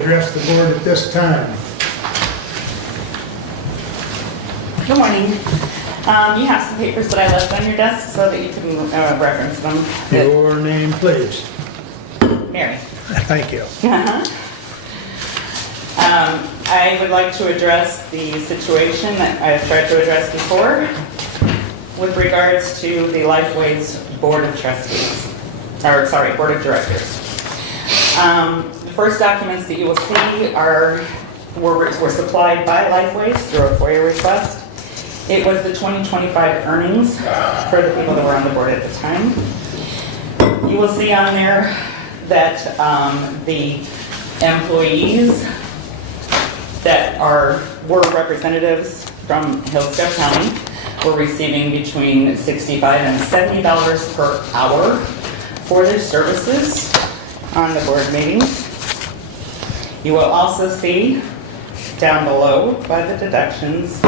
Address the board at this time. Good morning. You have some papers that I left on your desk so that you can reference them. Your name, please. Mary. Thank you. I would like to address the situation that I've tried to address before with regards to the Lifeway's Board of Trustees, or sorry, Board of Directors. The first documents that you will see were supplied by Lifeways through a FOIA request. It was the 2025 earnings for the people that were on the board at the time. You will see on there that the employees that were representatives from Hillsdale County were receiving between $65 and $70 per hour for their services on the board meetings. You will also see down below by the deductions,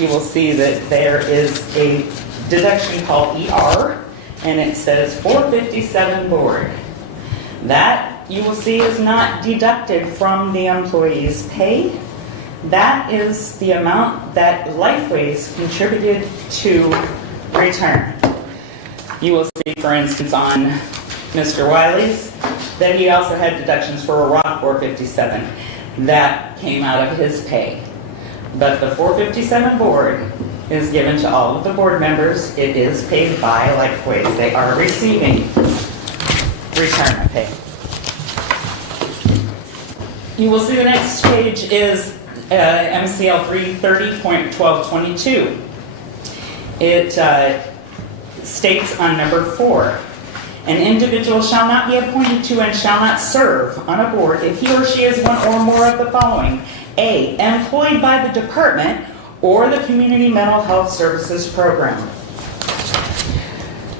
you will see that there is a deduction called ER, and it says 457 board. That you will see is not deducted from the employee's pay. That is the amount that Lifeways contributed to retirement. You will see, for instance, on Mr. Wiley's, that he also had deductions for a Rock 457. That came out of his pay. But the 457 board is given to all of the board members. It is paid by Lifeways. They are receiving retirement pay. You will see the next page is MCL 330.1222. It states on number 4, an individual shall not be appointed to and shall not serve on a board if he or she is one or more of the following. A, employed by the department or the Community Mental Health Services Program.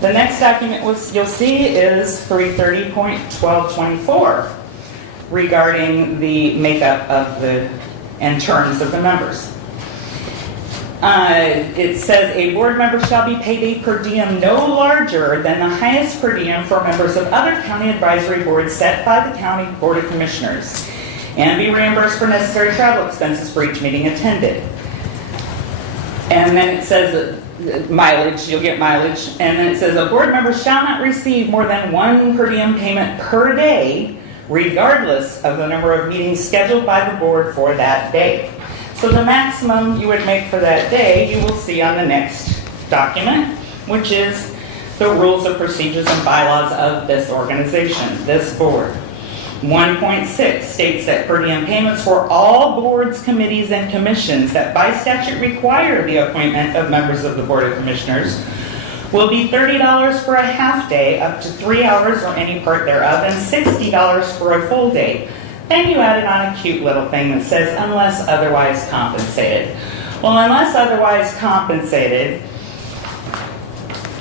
The next document you'll see is 330.1224 regarding the makeup of and terms of the members. It says a board member shall be paid a per diem no larger than the highest per diem for members of other county advisory boards set by the County Board of Commissioners, and be reimbursed for necessary travel expenses for each meeting attended. And then it says mileage, you'll get mileage, and then it says a board member shall not receive more than one per diem payment per day, regardless of the number of meetings scheduled by the board for that day. So the maximum you would make for that day, you will see on the next document, which is the rules of procedures and bylaws of this organization, this board. 1.6 states that per diem payments for all boards, committees, and commissions that by statute require the appointment of members of the Board of Commissioners will be $30 for a half day, up to 3 hours or any part thereof, and $60 for a full day. Then you added on a cute little thing that says, unless otherwise compensated. Well, unless otherwise compensated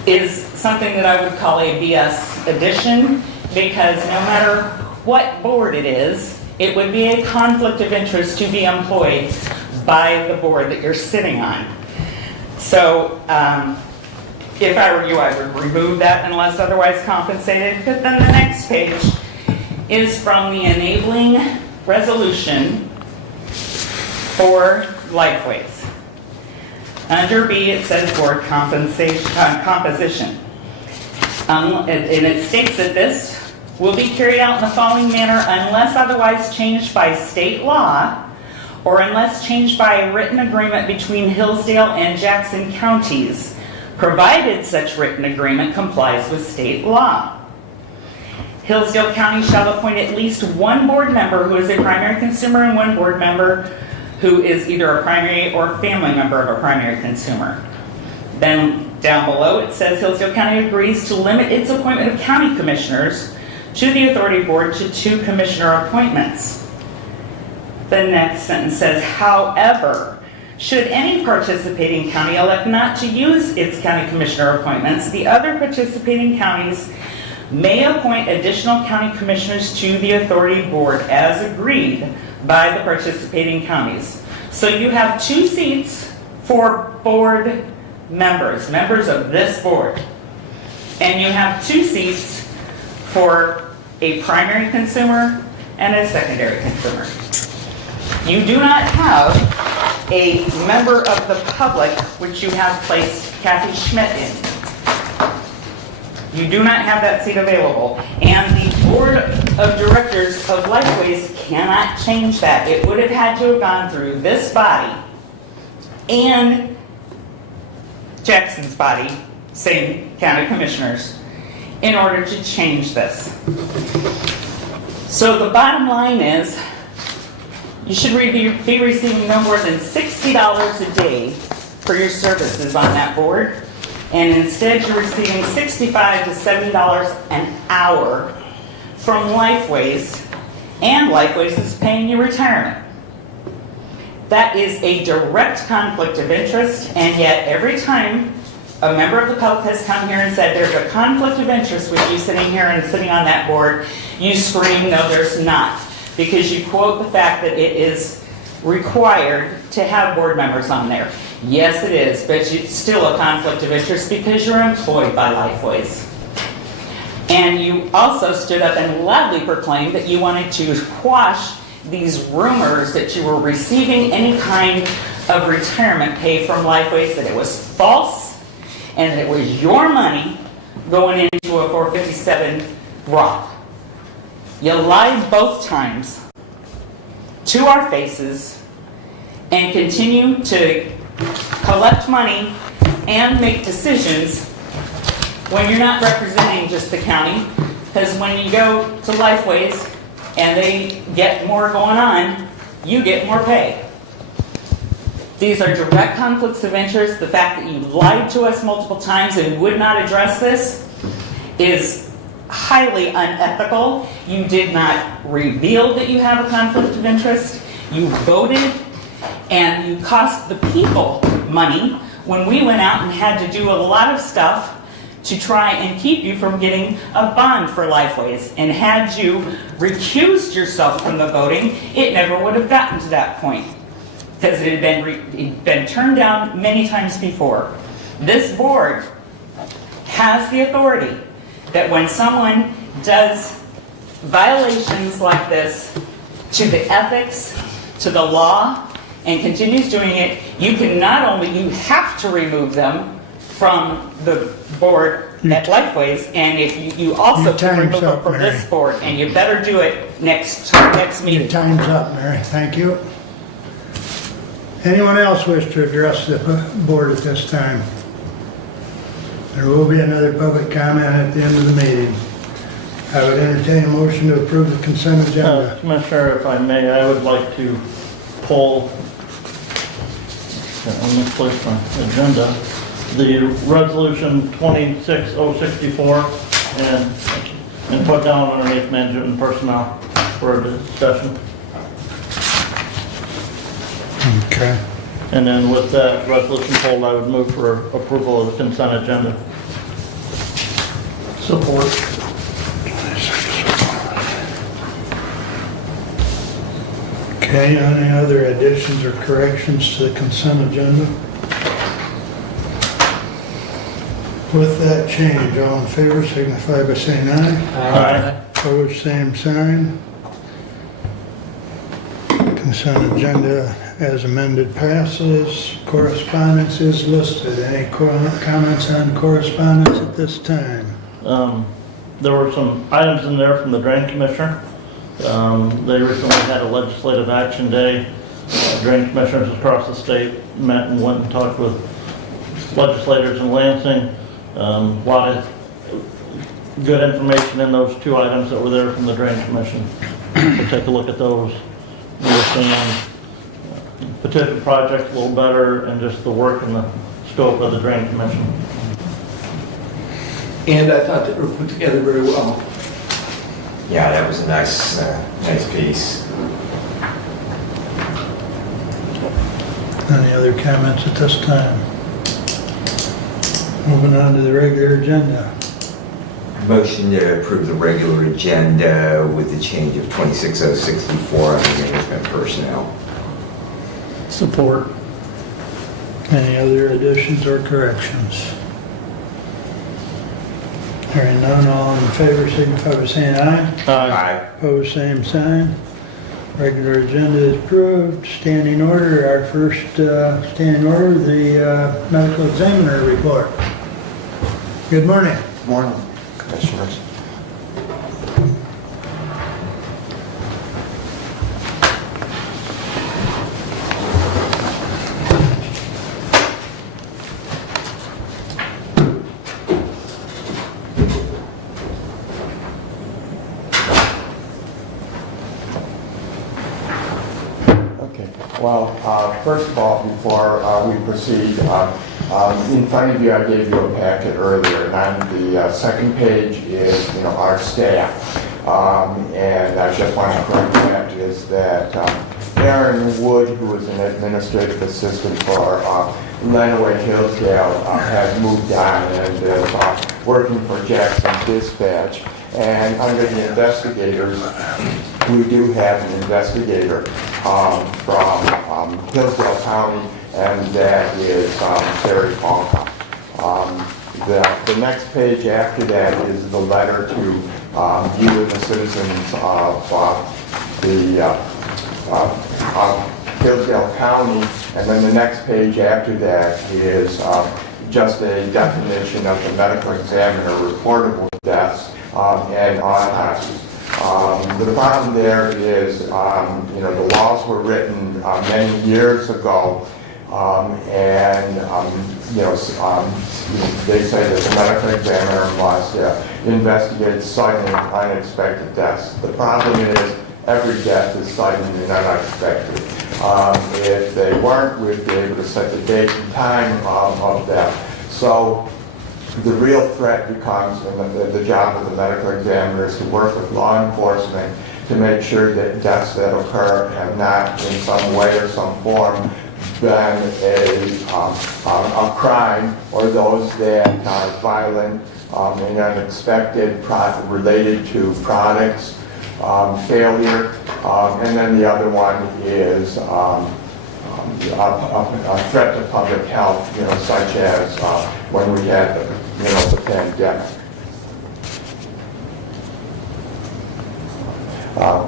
is something that I would call a BS addition, because no matter what board it is, it would be a conflict of interest to be employed by the board that you're sitting on. So, if I were you, I would remove that unless otherwise compensated. But then the next page is from the enabling resolution for Lifeways. Under B, it says board composition. And it states that this will be carried out in the following manner unless otherwise changed by state law or unless changed by a written agreement between Hillsdale and Jackson counties, provided such written agreement complies with state law. Hillsdale County shall appoint at least one board member who is a primary consumer and one board member who is either a primary or family member of a primary consumer. Then down below it says Hillsdale County agrees to limit its appointment of county commissioners to the authority board to 2 commissioner appointments. The next sentence says, however, should any participating county elect not to use its county commissioner appointments, the other participating counties may appoint additional county commissioners to the authority board as agreed by the participating counties. So you have 2 seats for board members of this board. And you have 2 seats for a primary consumer and a secondary consumer. You do not have a member of the public, which you have placed Kathy Schmidt in. You do not have that seat available. And the board of directors of Lifeways cannot change that. It would have had to have gone through this body and Jackson's body, same county commissioners, in order to change this. So the bottom line is, you should be receiving no more than $60 a day for your services on that board, and instead you're receiving $65 to $70 an hour from Lifeways, and Lifeways is paying you retirement. That is a direct conflict of interest, and yet every time a member of the public has come here and said there's a conflict of interest with you sitting here and sitting on that board, you scream, no, there's not. Because you quote the fact that it is required to have board members on there. Yes, it is, but it's still a conflict of interest because you're employed by Lifeways. And you also stood up and loudly proclaimed that you wanted to quash these rumors that you were receiving any kind of retirement pay from Lifeways, that it was false, and that it was your money going into a 457 Roth. You lied both times to our faces and continue to collect money and make decisions when you're not representing just the county. Because when you go to Lifeways and they get more going on, you get more pay. These are direct conflicts of interest. The fact that you lied to us multiple times and would not address this is highly unethical. You did not reveal that you have a conflict of interest. You voted and you cost the people money when we went out and had to do a lot of stuff to try and keep you from getting a bond for Lifeways. And had you recused yourself from the voting, it never would have gotten to that point, because it had been turned down many times before. This board has the authority that when someone does violations like this to the ethics, to the law, and continues doing it, you can not only, you have to remove them from the board at Lifeways, and if you also can remove them from this board, and you better do it next meeting. Your time's up, Mary. Thank you. Anyone else wish to address the board at this time? There will be another public comment at the end of the meeting. I would entertain a motion to approve the consent agenda. Commissioner, if I may, I would like to pull, let me place my agenda, the resolution 26064 and put down underneath management and personnel for a discussion. Okay. And then with that resolution pulled, I would move for approval of the consent agenda. Support. Okay, any other additions or corrections to the consent agenda? With that change, all in favor signify by saying aye. Aye. Opposed, same sign. Consent agenda as amended passes. Correspondence is listed. Any comments on correspondence at this time? There were some items in there from the Drain Commissioner. They recently had a legislative action day. Drain commissioners across the state met and went and talked with legislators in Lansing. A lot of good information in those two items that were there from the Drain Commission. So take a look at those. Understand potential projects a little better and just the work and the scope of the Drain Commission. And I thought they were put together very well. Yeah, that was a nice piece. Any other comments at this time? Moving on to the regular agenda. Motion to approve the regular agenda with the change of 26064 on the management personnel. Support. Any other additions or corrections? Hearing none, all in favor, signify by saying aye. Aye. Opposed, same sign. Regular agenda is approved. Standing order, our first standing order, the medical examiner report. Good morning. Good morning, Commissioners. Okay, well, first of all, before we proceed, in front of you, I gave you a packet earlier, and on the second page is, our staff. And I just want to correct that, is that Aaron Wood, who is an administrative assistant for Lenawee Hillsdale, has moved on and is working for Jackson Dispatch. And under the investigators, we do have an investigator from Hillsdale County, and that is Terry Ponca. The next page after that is the letter to you and the citizens of Hillsdale County, and then the next page after that is just a definition of the medical examiner reportable deaths and autopsies. The problem there is, the laws were written many years ago, and they say that the medical examiner must investigate sudden and unexpected deaths. The problem is every death is sudden and unexpected. If they weren't, we'd be able to set the date and time of death. So the real threat becomes, and the job of the medical examiner is to work with law enforcement to make sure that deaths that occur have not in some way or some form been a crime, or those that are violent and unexpected related to products, failure, and then the other one is a threat to public health, such as when we had the pandemic.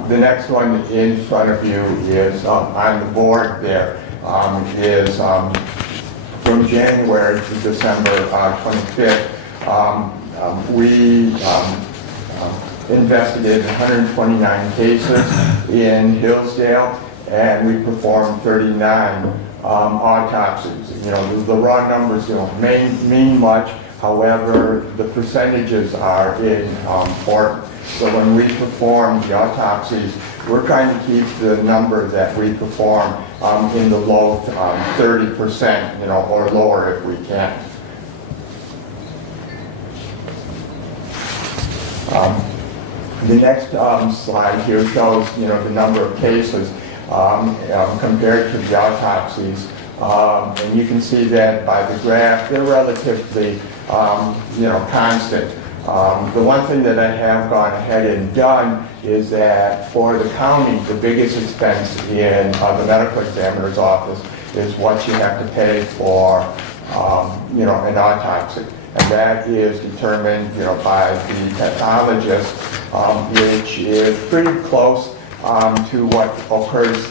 The next one in front of you is on the board there, is from January to December 25th. We investigated 129 cases in Hillsdale, and we performed 39 autopsies. The raw numbers don't mean much. However, the percentages are important. So when we perform the autopsies, we're trying to keep the number that we perform in the low 30%, or lower if we can. The next slide here shows, the number of cases compared to the autopsies. And you can see that by the graph, they're relatively, constant. The one thing that I have gone ahead and done is that for the county, the biggest expense in the medical examiner's office is what you have to pay for, an autopsy. And that is determined, by the pathologist, which is pretty close to what occurs,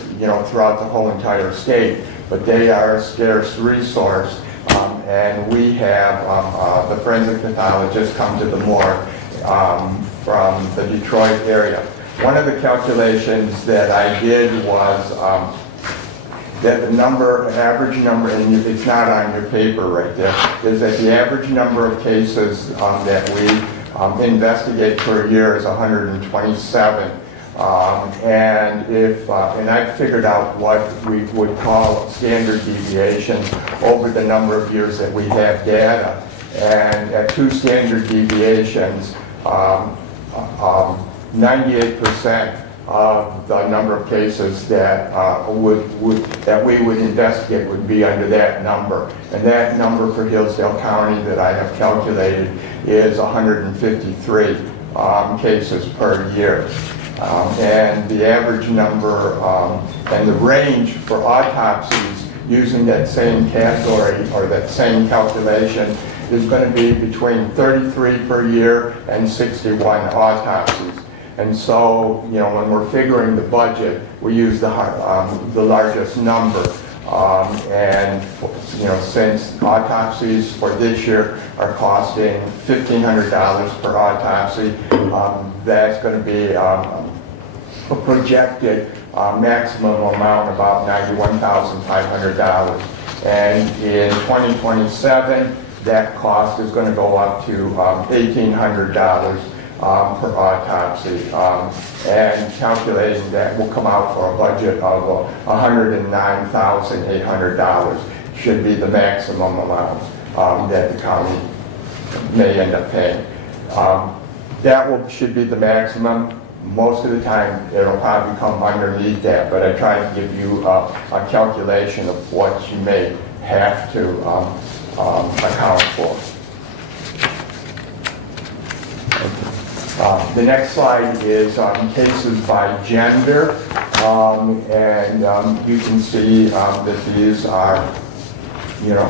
throughout the whole entire state. But they are a scarce resource, and we have the forensic pathologist come to the morgue from the Detroit area. One of the calculations that I did was that the average number, and it's not on your paper right there, is that the average number of cases that we investigate per year is 127. And I figured out what we would call standard deviations over the number of years that we have data. And at 2 standard deviations, 98% of the number of cases that that we would investigate would be under that number. And that number for Hillsdale County that I have calculated is 153 cases per year. And the average number and the range for autopsies using that same category or that same calculation is going to be between 33 per year and 61 autopsies. And so, you know, when we're figuring the budget, we use the largest number. And, you know, since autopsies for this year are costing $1,500 per autopsy, that's going to be a projected maximum amount about $91,500. And in 2027, that cost is going to go up to $1,800 per autopsy, and calculating that will come out for a budget of $109,800 should be the maximum amount that the county may end up paying. That should be the maximum. Most of the time, it'll probably come underneath that, but I try to give you a calculation of what you may have to account for. The next slide is cases by gender, and you can see that these are, you know,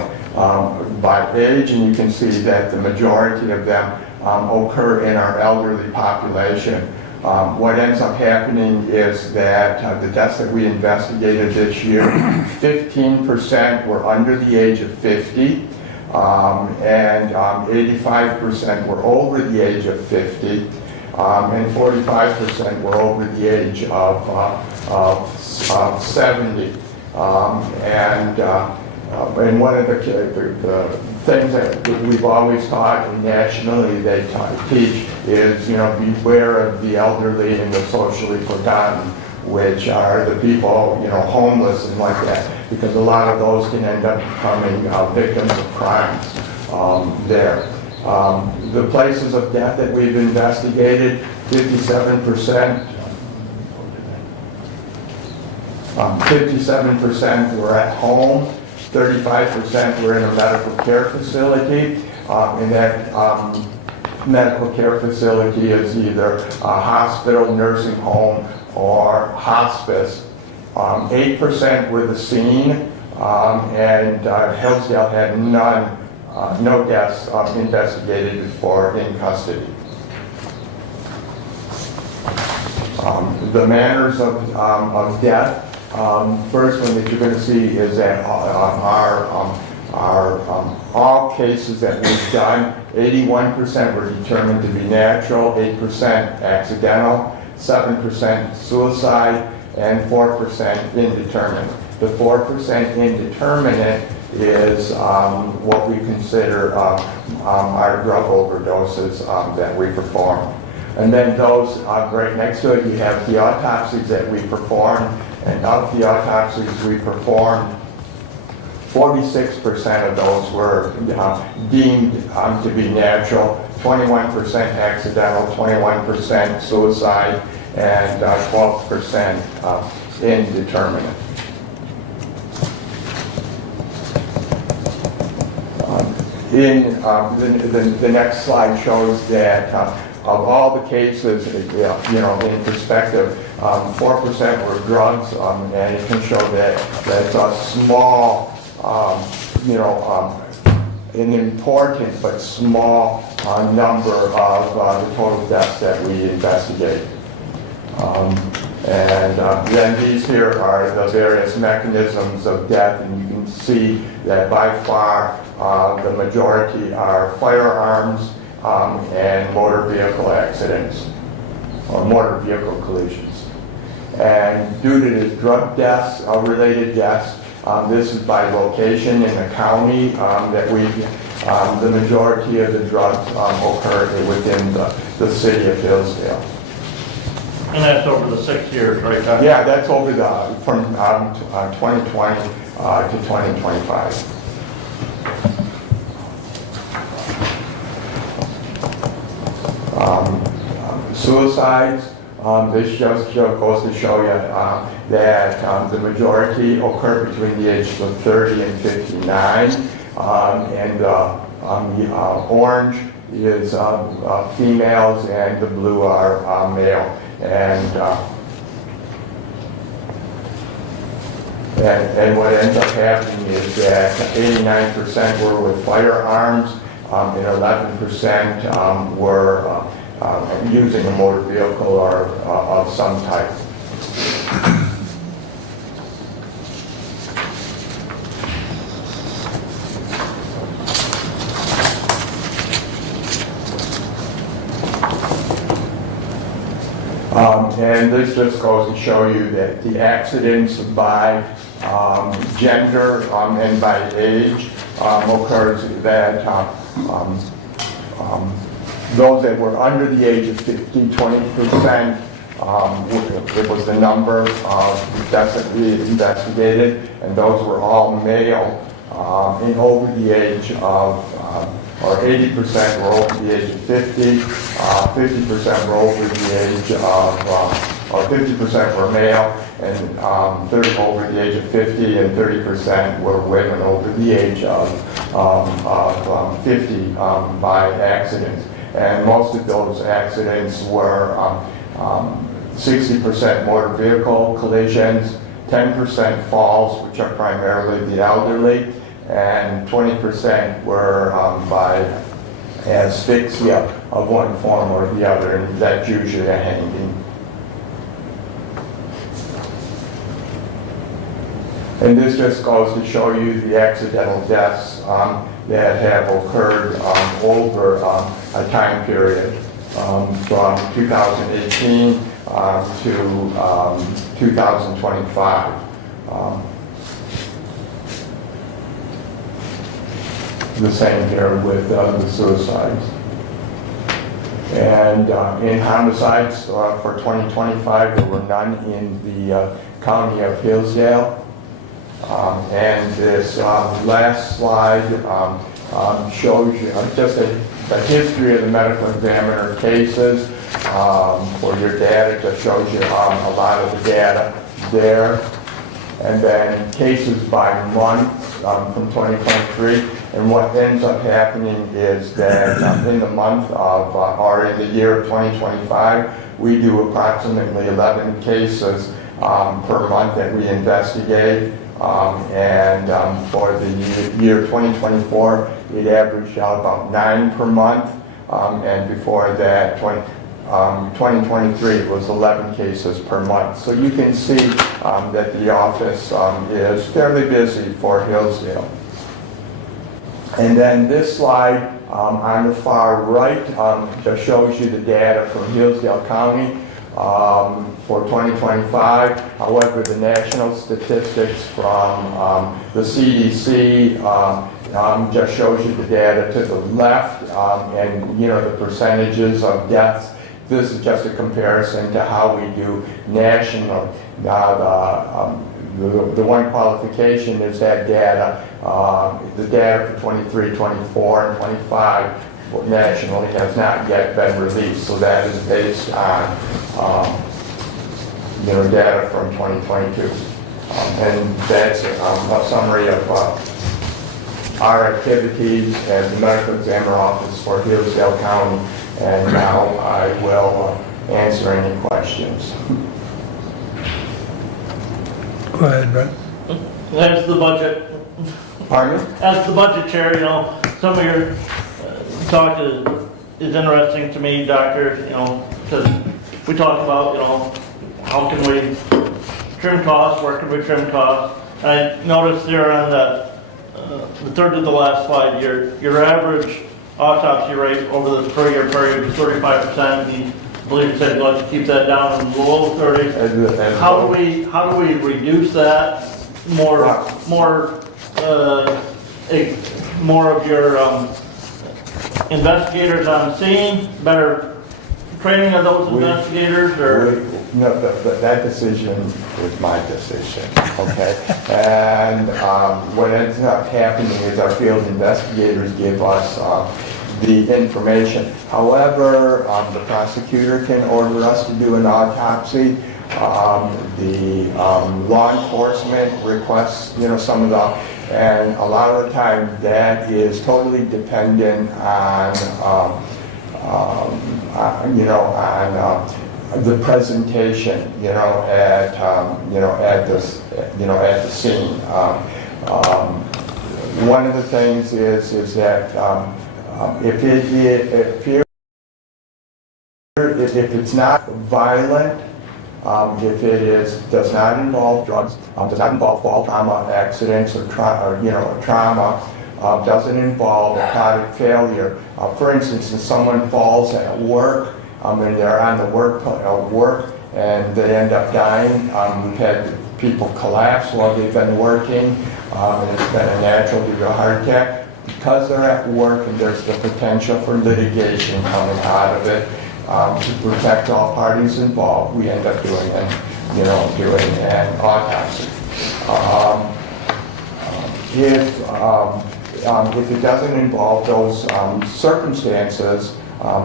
by age, and you can see that the majority of them occur in our elderly population. What ends up happening is that the deaths that we investigated this year, 15% were under the age of 50, and 85% were over the age of 50, and 45% were over the age of 70. And one of the things that we've always taught, and nationally they teach, is, you know, beware of the elderly and the socially forgotten, which are the people, you know, homeless and like that, because a lot of those can end up becoming victims of crimes there. The places of death that we've investigated, 57% were at home, 35% were in a medical care facility, and that medical care facility is either a hospital, nursing home, or hospice. 8% were the scene, and Hillsdale had no deaths investigated before in custody. The manners of death. First one that you're going to see is that all cases that we've done, 81% were determined to be natural, 8% accidental, 7% suicide, and 4% indeterminate. The 4% indeterminate is what we consider our drug overdoses that we perform. And then those right next to it, you have the autopsies that we perform. And of the autopsies we performed, 46% of those were deemed to be natural, 21% accidental, 21% suicide, and 12% indeterminate. The next slide shows that of all the cases, you know, in perspective, 4% were drugs, and it can show that that's a small, you know, an important but small number of the total deaths that we investigate. Then these here are the various mechanisms of death, and you can see that by far the majority are firearms and motor vehicle accidents or motor vehicle collisions. And due to the drug deaths, related deaths, this is by location in the county that the majority of the drugs occurred within the city of Hillsdale. And that's over the 6 years, right? Yeah, that's over from 2020 to 2025. Suicides, this just goes to show you that the majority occur between the ages of 30 and 59, and the orange is females and the blue are male. And what ends up happening is that 89% were with firearms, and 11% were using a motor vehicle or of some type. And this just goes to show you that the accidents by gender and by age occurs that those that were under the age of 50, 20%, it was the number of deaths that we investigated, and those were all male and over the age of, or 80% were over the age of 50, 50% were over the age of, or 50% were male, and 30 over the age of 50, and 30% were women over the age of 50 by accidents. And most of those accidents were 60% motor vehicle collisions, 10% falls, which are primarily the elderly, and 20% were by asphyxia of one form or the other, and that's usually a hanging. And this just goes to show you the accidental deaths that have occurred over a time period from 2018 to 2025. The same here with the suicides. And in homicides for 2025, there were none in the county of Hillsdale. And this last slide shows you just the history of the medical examiner cases for your data. Just shows you a lot of the data there. And then cases by month from 2023. And what ends up happening is that in the month of, or in the year of 2025, we do approximately 11 cases per month that we investigate. And for the year 2024, it averaged out about 9 per month. And before that, 2023 was 11 cases per month. So you can see that the office is fairly busy for Hillsdale. And then this slide on the far right just shows you the data from Hillsdale County for 2025. However, the national statistics from the CDC just shows you the data to the left and the percentages of deaths. This is just a comparison to how we do national. The one qualification is that data, the data for 23, 24, and 25 nationally has not yet been released. So that is based on data from 2022. And that's a summary of our activities as the medical examiner office for Hillsdale County. And now I will answer any questions. Go ahead, Brett. As the budget, Pardon me? as the budget chair, some of your talk is interesting to me, doctor, because we talk about, how can we trim costs, where can we trim costs? I noticed there on the third to the last slide, your average autopsy rate over the per-year period is 35%. I believe you said you'd like to keep that down in the low 30s. How do we reduce that? More of your investigators on scene, better training of those investigators, or? No, that decision is my decision, okay? And what ends up happening is our field investigators give us the information. However, the prosecutor can order us to do an autopsy. The law enforcement requests, some of the, and a lot of the time that is totally dependent on, the presentation, at the scene. One of the things is that If it's not violent, if it does not involve drugs, does not involve fall trauma, accidents, or trauma, doesn't involve hepatic failure. For instance, if someone falls at work and they're on the work and they end up dying, we've had people collapse while they've been working, and it's been a natural due to a heart attack. Because they're at work and there's the potential for litigation coming out of it, to protect all parties involved, we end up doing an autopsy. If it doesn't involve those circumstances,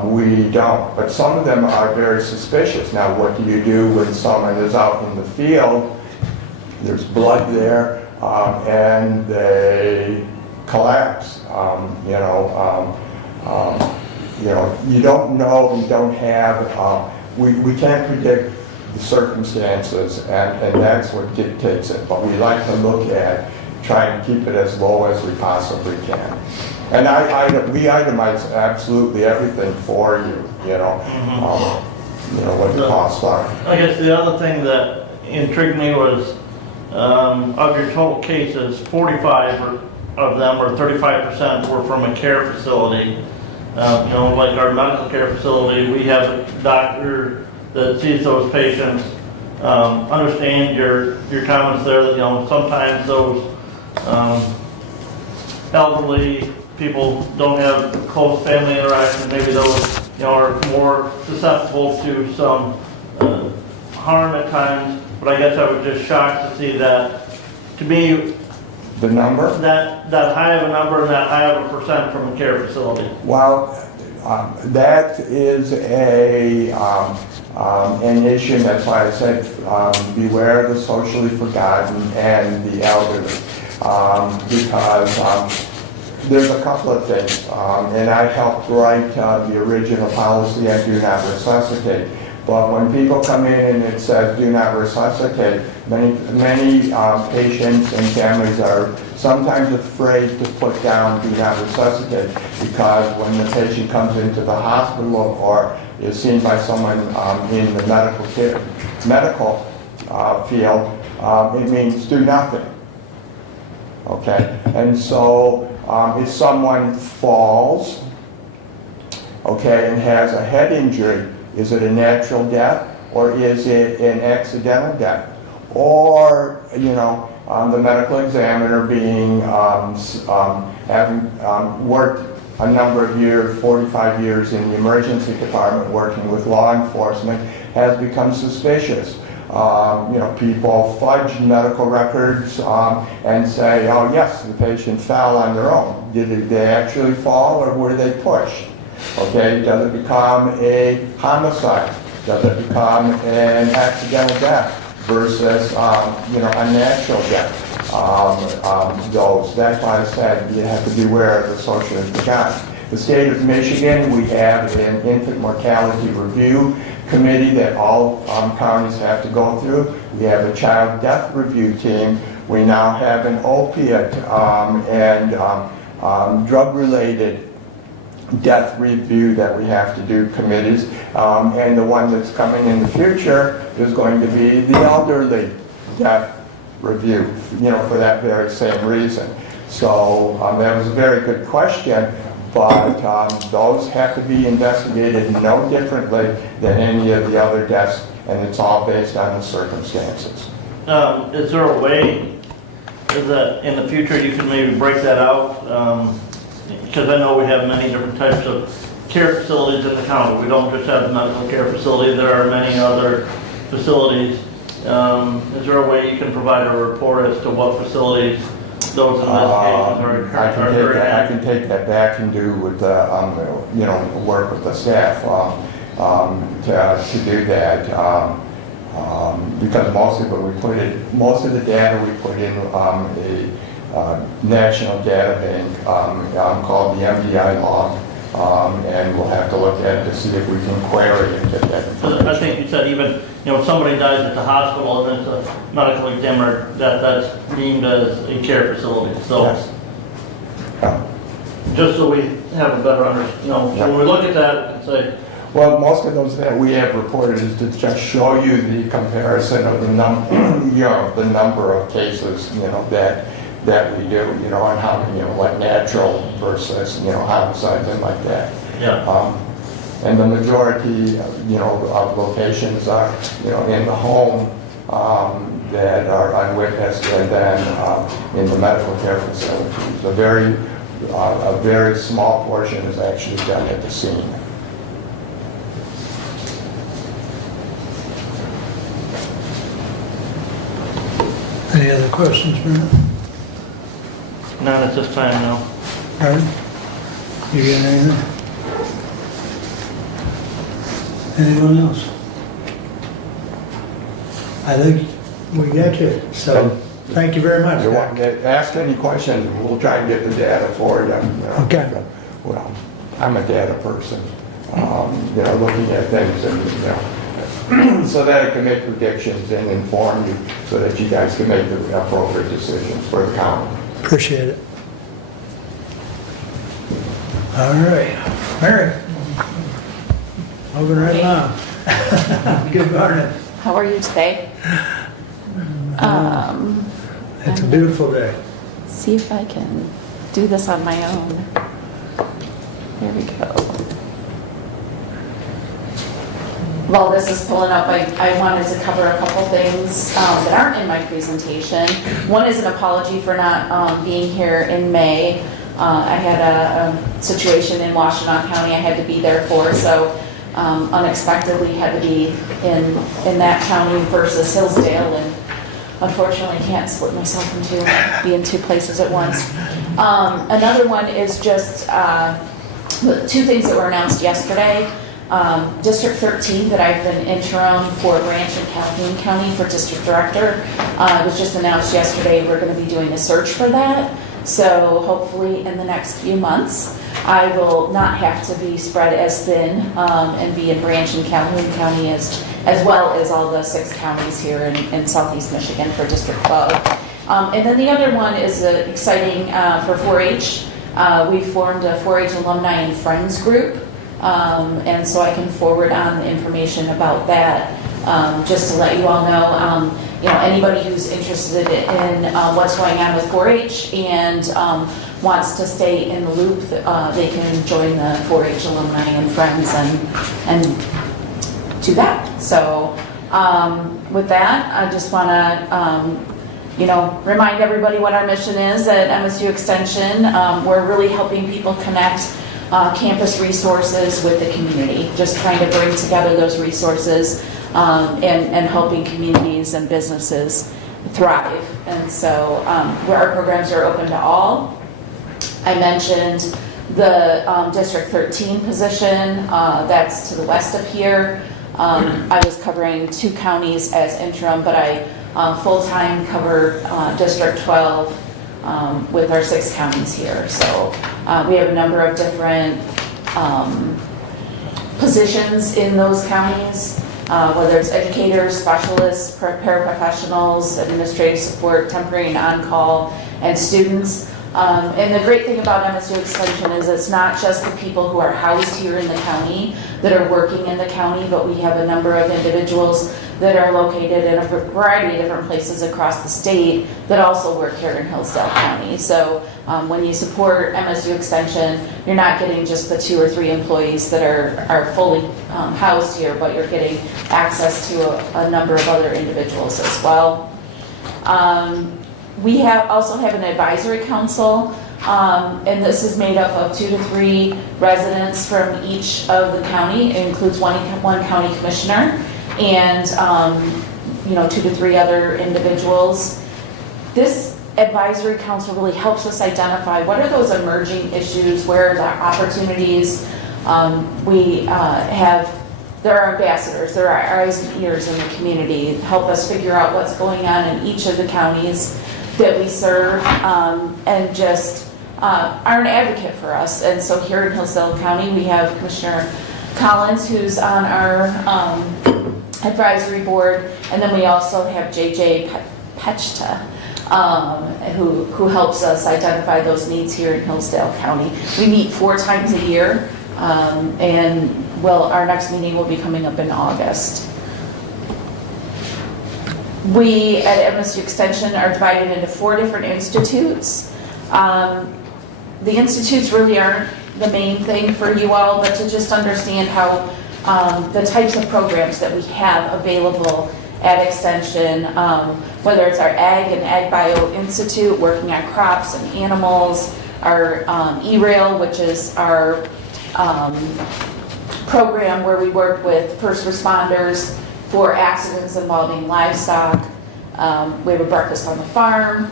we don't. But some of them are very suspicious. Now, what do you do when someone is out in the field, there's blood there, and they collapse? You don't know, you don't have, we can't predict the circumstances, and that's what dictates it. But we like to look at, try and keep it as low as we possibly can. And we itemize absolutely everything for you, what the costs are. I guess the other thing that intrigued me was, of your total cases, 45 of them, or 35%, were from a care facility. Like our medical care facility, we have a doctor that sees those patients. Understand your comments there that, sometimes those elderly people don't have close family interaction. Maybe those, are more susceptible to some harm at times. But I guess I was just shocked to see that, to me, the number? That high of a number and that high of a percent from a care facility. Well, that is an issue. That's why I said beware the socially forgotten and the elderly, because there's a couple of things, and I helped write the original policy on do not resuscitate. But when people come in and it says do not resuscitate, many patients and families are sometimes afraid to put down do not resuscitate, because when the patient comes into the hospital or is seen by someone in the medical field, it means do nothing. Okay, and so if someone falls, okay, and has a head injury, is it a natural death or is it an accidental death? Or, the medical examiner having worked a number of years, 45 years in the emergency department working with law enforcement, has become suspicious. People fudge medical records and say, oh yes, the patient fell on their own. Did they actually fall or were they pushed? Okay, does it become a homicide? Does it become an accidental death versus, a natural death? That's why I said you have to beware of the socially forgotten. The state of Michigan, we have an infant mortality review committee that all counties have to go through. We have a child death review team. We now have an opiate and drug-related death review that we have to do committees, and the one that's coming in the future is going to be the elderly death review, for that very same reason. So that was a very good question, but those have to be investigated no differently than any of the other deaths, and it's all based on the circumstances. Is there a way that in the future you can maybe break that out? Because I know we have many different types of care facilities in the county. We don't just have the medical care facility. There are many other facilities. Is there a way you can provide a report as to what facilities those investigations are occurring at? I can take that back and do with work with the staff to do that. Because most of the data we put in a national data bank called the MDI log, and we'll have to look at it to see if we can query and get that information. I think you said even, if somebody dies at the hospital and it's a medical examiner, that's deemed as a care facility. So, yes. just so we have a better when we look at that, we can say, Well, most of those that we have reported is to just show you the comparison of the the number of cases, that we do, and how, like natural versus, homicides and like that. yeah. And the majority, of locations are, in the home, that are unwitnessed, and then, in the medical care facilities. A very small portion is actually done at the scene. Any other questions, Brent? Not at this time, no. Howard? You got anything? Anyone else? I think we got you, so thank you very much. If you want to ask any questions, we'll try and get the data for you. Okay. Well, I'm a data person, looking at things and, so that I can make predictions and inform you so that you guys can make the appropriate decisions for the county. Appreciate it. All right, Mary. Moving right along. Good morning. How are you today? It's a beautiful day. See if I can do this on my own. There we go. While this is pulling up, I wanted to cover a couple things that aren't in my presentation. One is an apology for not being here in May. I had a situation in Washtenaw County I had to be there for, so unexpectedly had to be in that county versus Hillsdale, and unfortunately can't split myself be in two places at once. Another one is just two things that were announced yesterday. District 13, that I've been interim for Branch and Calhoun County for district director, it was just announced yesterday. We're going to be doing a search for that. So hopefully in the next few months, I will not have to be spread as thin and be in Branch and Calhoun County as well as all the 6 counties here in Southeast Michigan for District 12. And then the other one is exciting for 4-H. We formed a 4-H alumni and friends group, and so I can forward on the information about that, just to let you all know. Anybody who's interested in what's going on with 4-H and wants to stay in the loop, they can join the 4-H alumni and friends and do that. So with that, I just want to remind everybody what our mission is at MSU Extension. We're really helping people connect campus resources with the community, just trying to bring together those resources and helping communities and businesses thrive. And so where our programs are open to all. I mentioned the District 13 position, that's to the west of here. I was covering 2 counties as interim, but I full-time cover District 12 with our 6 counties here. So we have a number of different positions in those counties, whether it's educators, specialists, paraprofessionals, administrative support, temporary and on-call, and students. And the great thing about MSU Extension is it's not just the people who are housed here in the county that are working in the county, but we have a number of individuals that are located in a variety of different places across the state that also work here in Hillsdale County. So when you support MSU Extension, you're not getting just the 2 or 3 employees that are fully housed here, but you're getting access to a number of other individuals as well. We also have an advisory council, and this is made up of 2 to 3 residents from each of the county. It includes one county commissioner and 2 to 3 other individuals. This advisory council really helps us identify what are those emerging issues, where are the opportunities. There are ambassadors, there are eyes and ears in the community, help us figure out what's going on in each of the counties that we serve, and just are an advocate for us. And so here in Hillsdale County, we have Commissioner Collins, who's on our advisory board, and then we also have JJ Hechta, who helps us identify those needs here in Hillsdale County. We meet 4 times a year, and our next meeting will be coming up in August. We at MSU Extension are divided into 4 different institutes. The institutes really aren't the main thing for you all, but to just understand how the types of programs that we have available at Extension, whether it's our Ag and Ag Bio Institute working on crops and animals, our E-Rail, which is our program where we work with first responders for accidents involving livestock. We have a breakfast on the farm,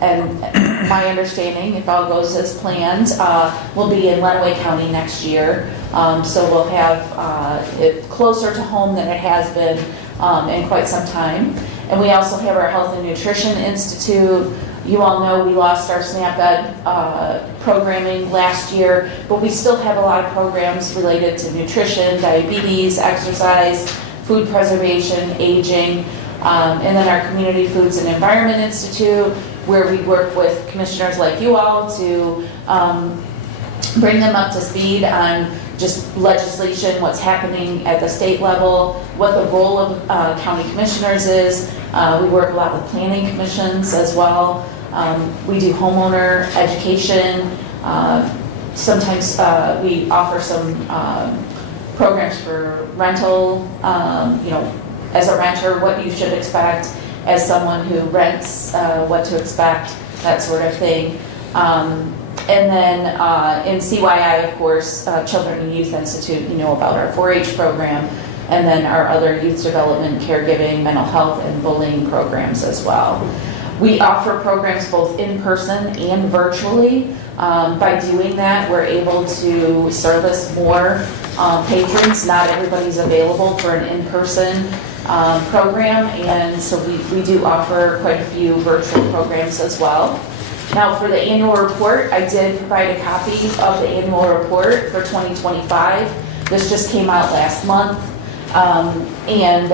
and my understanding, if all goes as planned, we'll be in Lenawee County next year. So we'll have it closer to home than it has been in quite some time. And we also have our Health and Nutrition Institute. You all know we lost our SNAP Ed programming last year, but we still have a lot of programs related to nutrition, diabetes, exercise, food preservation, aging, and then our Community Foods and Environment Institute, where we work with commissioners like you all to bring them up to speed on just legislation, what's happening at the state level, what the role of county commissioners is. We work a lot with planning commissions as well. We do homeowner education. Sometimes we offer some programs for rental, as a renter, what you should expect, as someone who rents, what to expect, that sort of thing. And then in CYI, of course, Children and Youth Institute, you know about our 4-H program, and then our other youth development, caregiving, mental health, and bullying programs as well. We offer programs both in person and virtually. By doing that, we're able to service more patrons. Not everybody's available for an in-person program, and so we do offer quite a few virtual programs as well. Now, for the annual report, I did provide a copy of the annual report for 2025. This just came out last month, and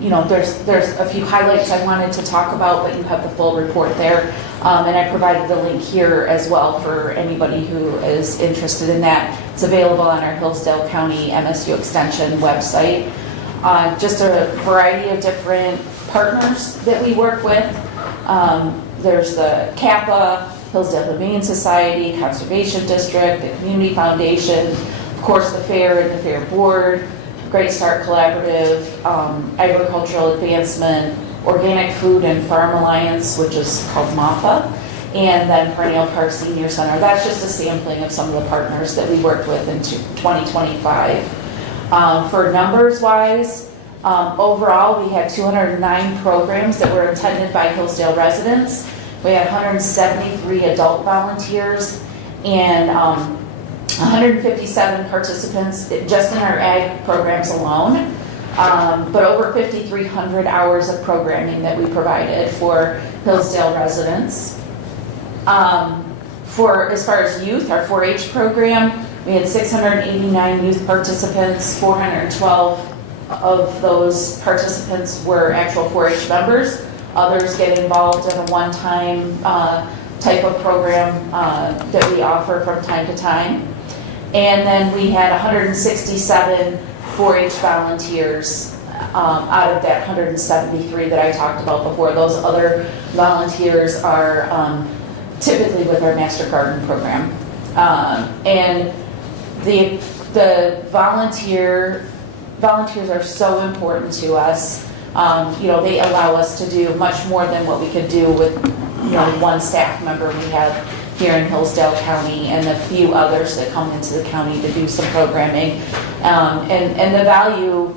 there's a few highlights I wanted to talk about, but you have the full report there. And I provided the link here as well for anybody who is interested in that. It's available on our Hillsdale County MSU Extension website. Just a variety of different partners that we work with. There's the CAPA, Hillsdale Humane Society, Conservation District, the Community Foundation, of course the Fair and the Fair Board, Great Start Collaborative, Agricultural Advancement, Organic Food and Farm Alliance, which is called MAFA, and then Perennial Park Senior Center. That's just a sampling of some of the partners that we worked with in 2025. For numbers wise, overall we had 209 programs that were attended by Hillsdale residents. We had 173 adult volunteers and 157 participants just in our ag programs alone, but over 5,300 hours of programming that we provided for Hillsdale residents. As far as youth, our 4-H program, we had 689 youth participants. 412 of those participants were actual 4-H members. Others get involved in a one-time type of program that we offer from time to time. And then we had 167 4-H volunteers out of that 173 that I talked about before. Those other volunteers are typically with our Master Garden program. And the volunteers are so important to us. They allow us to do much more than what we could do with one staff member we have here in Hillsdale County and a few others that come into the county to do some programming. And the value,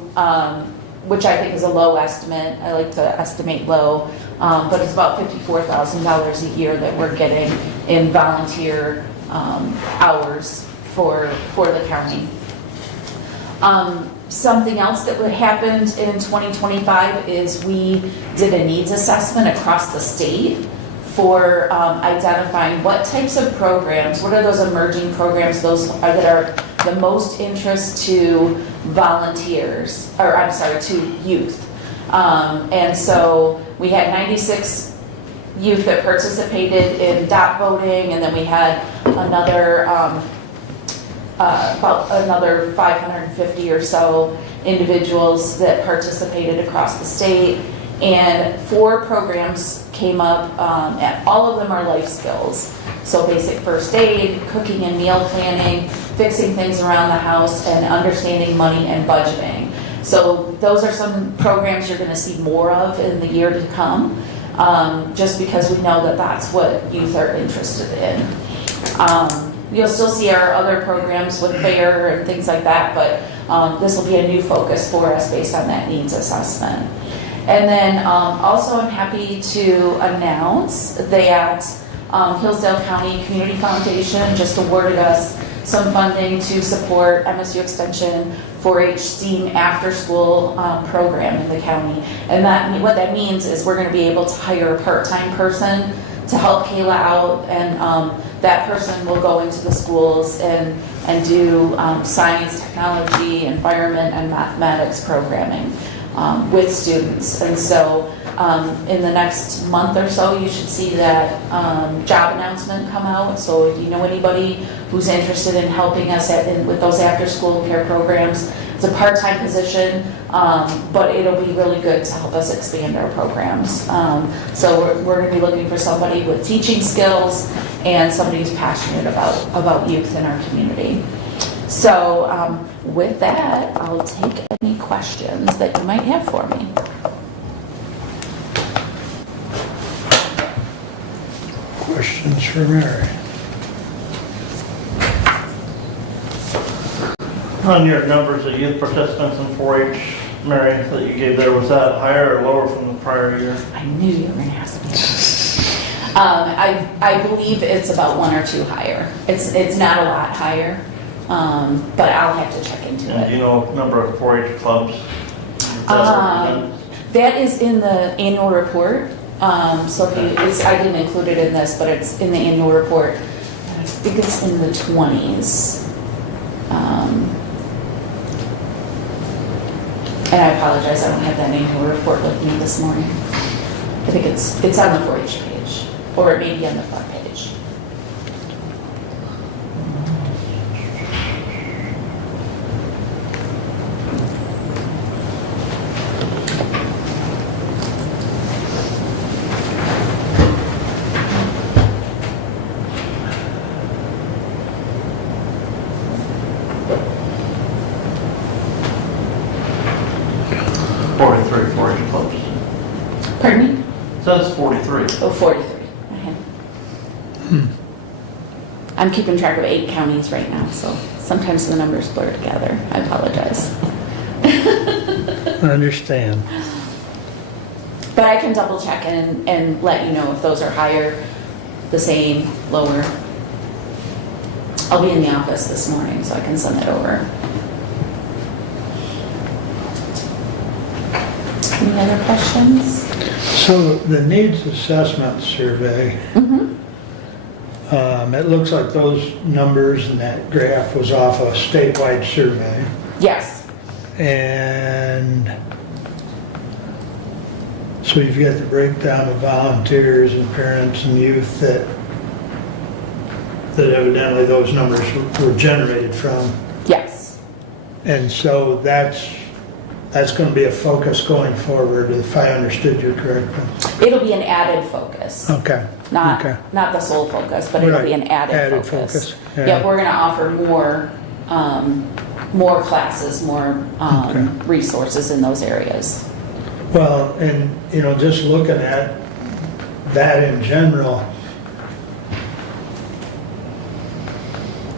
which I think is a low estimate, I like to estimate low, but it's about $54,000 a year that we're getting in volunteer hours for the county. Something else that happened in 2025 is we did a needs assessment across the state for identifying what types of programs, what are those emerging programs that are the most interest to volunteers, to youth. And so we had 96 youth that participated in dot voting, and then we had another, about another 550 or so individuals that participated across the state. And 4 programs came up, and all of them are life skills. So basic first aid, cooking and meal planning, fixing things around the house, and understanding money and budgeting. So those are some programs you're gonna see more of in the year to come, just because we know that that's what youth are interested in. You'll still see our other programs with FAIR and things like that, but this will be a new focus for us based on that needs assessment. And then also I'm happy to announce that Hillsdale County Community Foundation just awarded us some funding to support MSU Extension 4-H STEAM after-school program in the county. And what that means is we're going to be able to hire a part-time person to help Kayla out, and that person will go into the schools and do science, technology, environment, and mathematics programming with students. And so in the next month or so, you should see that job announcement come out. So if you know anybody who's interested in helping us with those after-school care programs, it's a part-time position, but it'll be really good to help us expand our programs. So we're going to be looking for somebody with teaching skills and somebody who's passionate about youth in our community. So with that, I'll take any questions that you might have for me. Questions for Mary? On your numbers of youth participants in 4-H, Mary, that you gave there, was that higher or lower from the prior year? I knew you were going to ask me that. I believe it's about 1 or 2 higher. It's not a lot higher, but I'll have to check into And it. do you know number of 4-H clubs? That is in the annual report. So I didn't include it in this, but it's in the annual report. I think it's in the 20s. And I apologize, I don't have that annual report with me this morning. I think it's on the 4-H page, or it may be on the front page. Pardon me? It says 43. Oh, 43. I'm keeping track of 8 counties right now, so sometimes the numbers blur together. I apologize. I understand. But I can double check and let you know if those are higher, the same, lower. I'll be in the office this morning, so I can send it over. Any other questions? So the needs assessment survey, it looks like those numbers and that graph was off a statewide survey. Yes. And so you've got the breakdown of volunteers and parents and youth that evidently those numbers were generated from. Yes. And so that's going to be a focus going forward, if I understood you correctly. It'll be an added focus. Okay. Not Okay. the sole focus, but it'll be an added focus. Yeah. Yeah, we're gonna offer more classes, more Okay. resources in those areas. Well, and, just looking at that in general,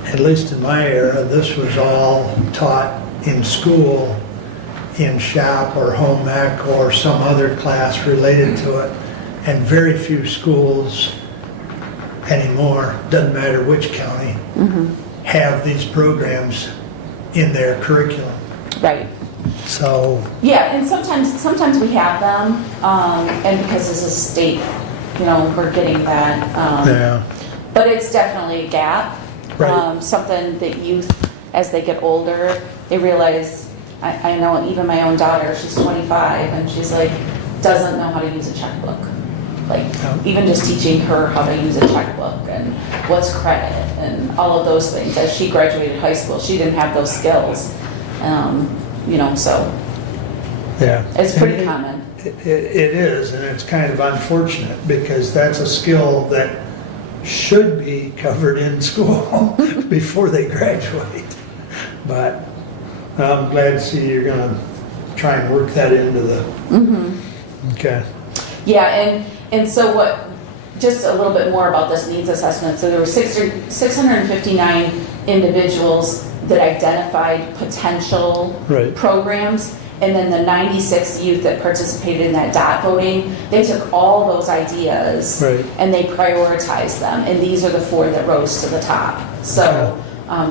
at least in my era, this was all taught in school, in shop or home ec or some other class related to it. And very few schools anymore, doesn't matter which county, have these programs in their curriculum. Right. So, Yeah, and sometimes we have them, and because this is a state, we're getting that. yeah, But it's definitely a gap. Right. Something that youth, as they get older, they realize, I know even my own daughter, she's 25, and she's like, doesn't know how to use a checkbook. Like, Oh. even just teaching her how to use a checkbook and what's credit and all of those things. As she graduated high school, she didn't have those skills. So Yeah. it's pretty And common. It is, and it's kind of unfortunate because that's a skill that should be covered in school before they graduate. But I'm glad to see you're gonna try and work that into the, okay. Yeah, and so just a little bit more about this needs assessment. So there were 659 individuals that identified potential Right. programs, and then the 96 youth that participated in that dot voting, they took all those ideas Right. and they prioritized them, and these are the 4 that rose to the top. So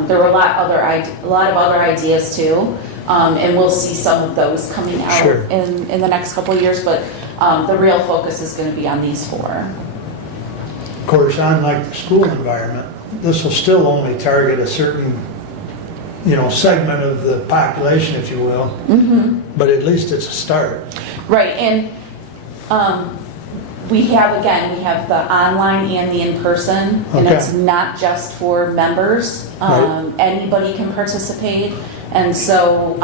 there were a lot of other ideas too, and we'll see some of those coming out Sure. in the next couple of years, but the real focus is going to be on these 4. Of course, unlike the school environment, this will still only target a certain, segment of the population, if you will. But at least it's a start. Right, and we have the online and the in-person, and Okay. it's not just for members. Right. Anybody can participate, and so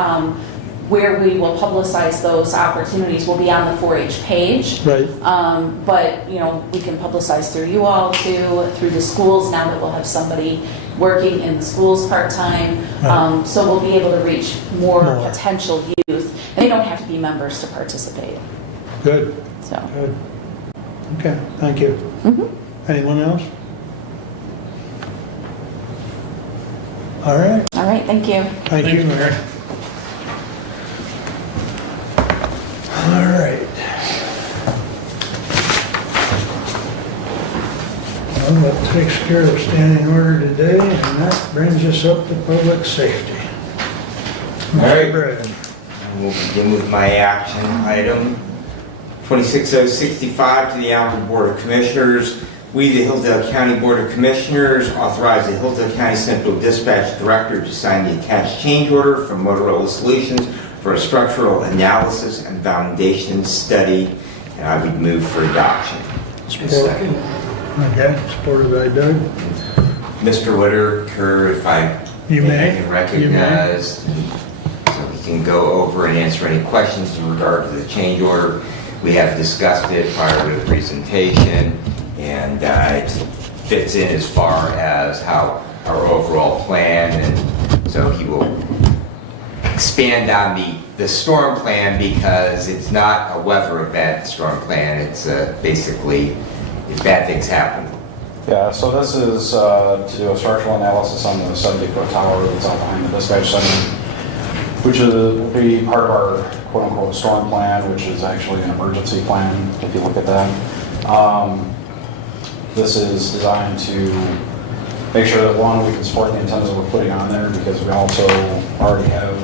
where we will publicize those opportunities will be on the 4-H page. Right. But, we can publicize through you all too, through the schools now that we'll have somebody working in the schools part-time. Right. So we'll be able to reach more More. potential youth. And they don't have to be members to participate, Good, so. good. Okay, thank you. Anyone else? All right, All right, thank you. thank you, Mary. All right. Well, that takes care of standing order today, and that brings us up to public safety. All right. Mr. Brad. We'll begin with my action item. 26065 to the Honorable Board of Commissioners. We, the Hillsdale County Board of Commissioners, authorize the Hillsdale County Central Dispatch Director to sign the attached change order from Motorola Solutions for a structural analysis and foundation study, and I would move for adoption. Second. Okay, supported by Doug. Mr. Whitaker, if I You may. can recognize, so we can go over and answer any questions in regard to the change order. We have discussed it prior to the presentation, and it fits in as far as how our overall plan, and so he will expand on the storm plan because it's not a weather event storm plan. It's basically if bad things happen. Yeah, so this is to do a structural analysis on the 70-foot tower that's out behind the dispatch center, which will be part of our quote-unquote storm plan, which is actually an emergency plan, if you look at that. This is designed to make sure that, one, we can support the antennas that we're putting on there, because we also already have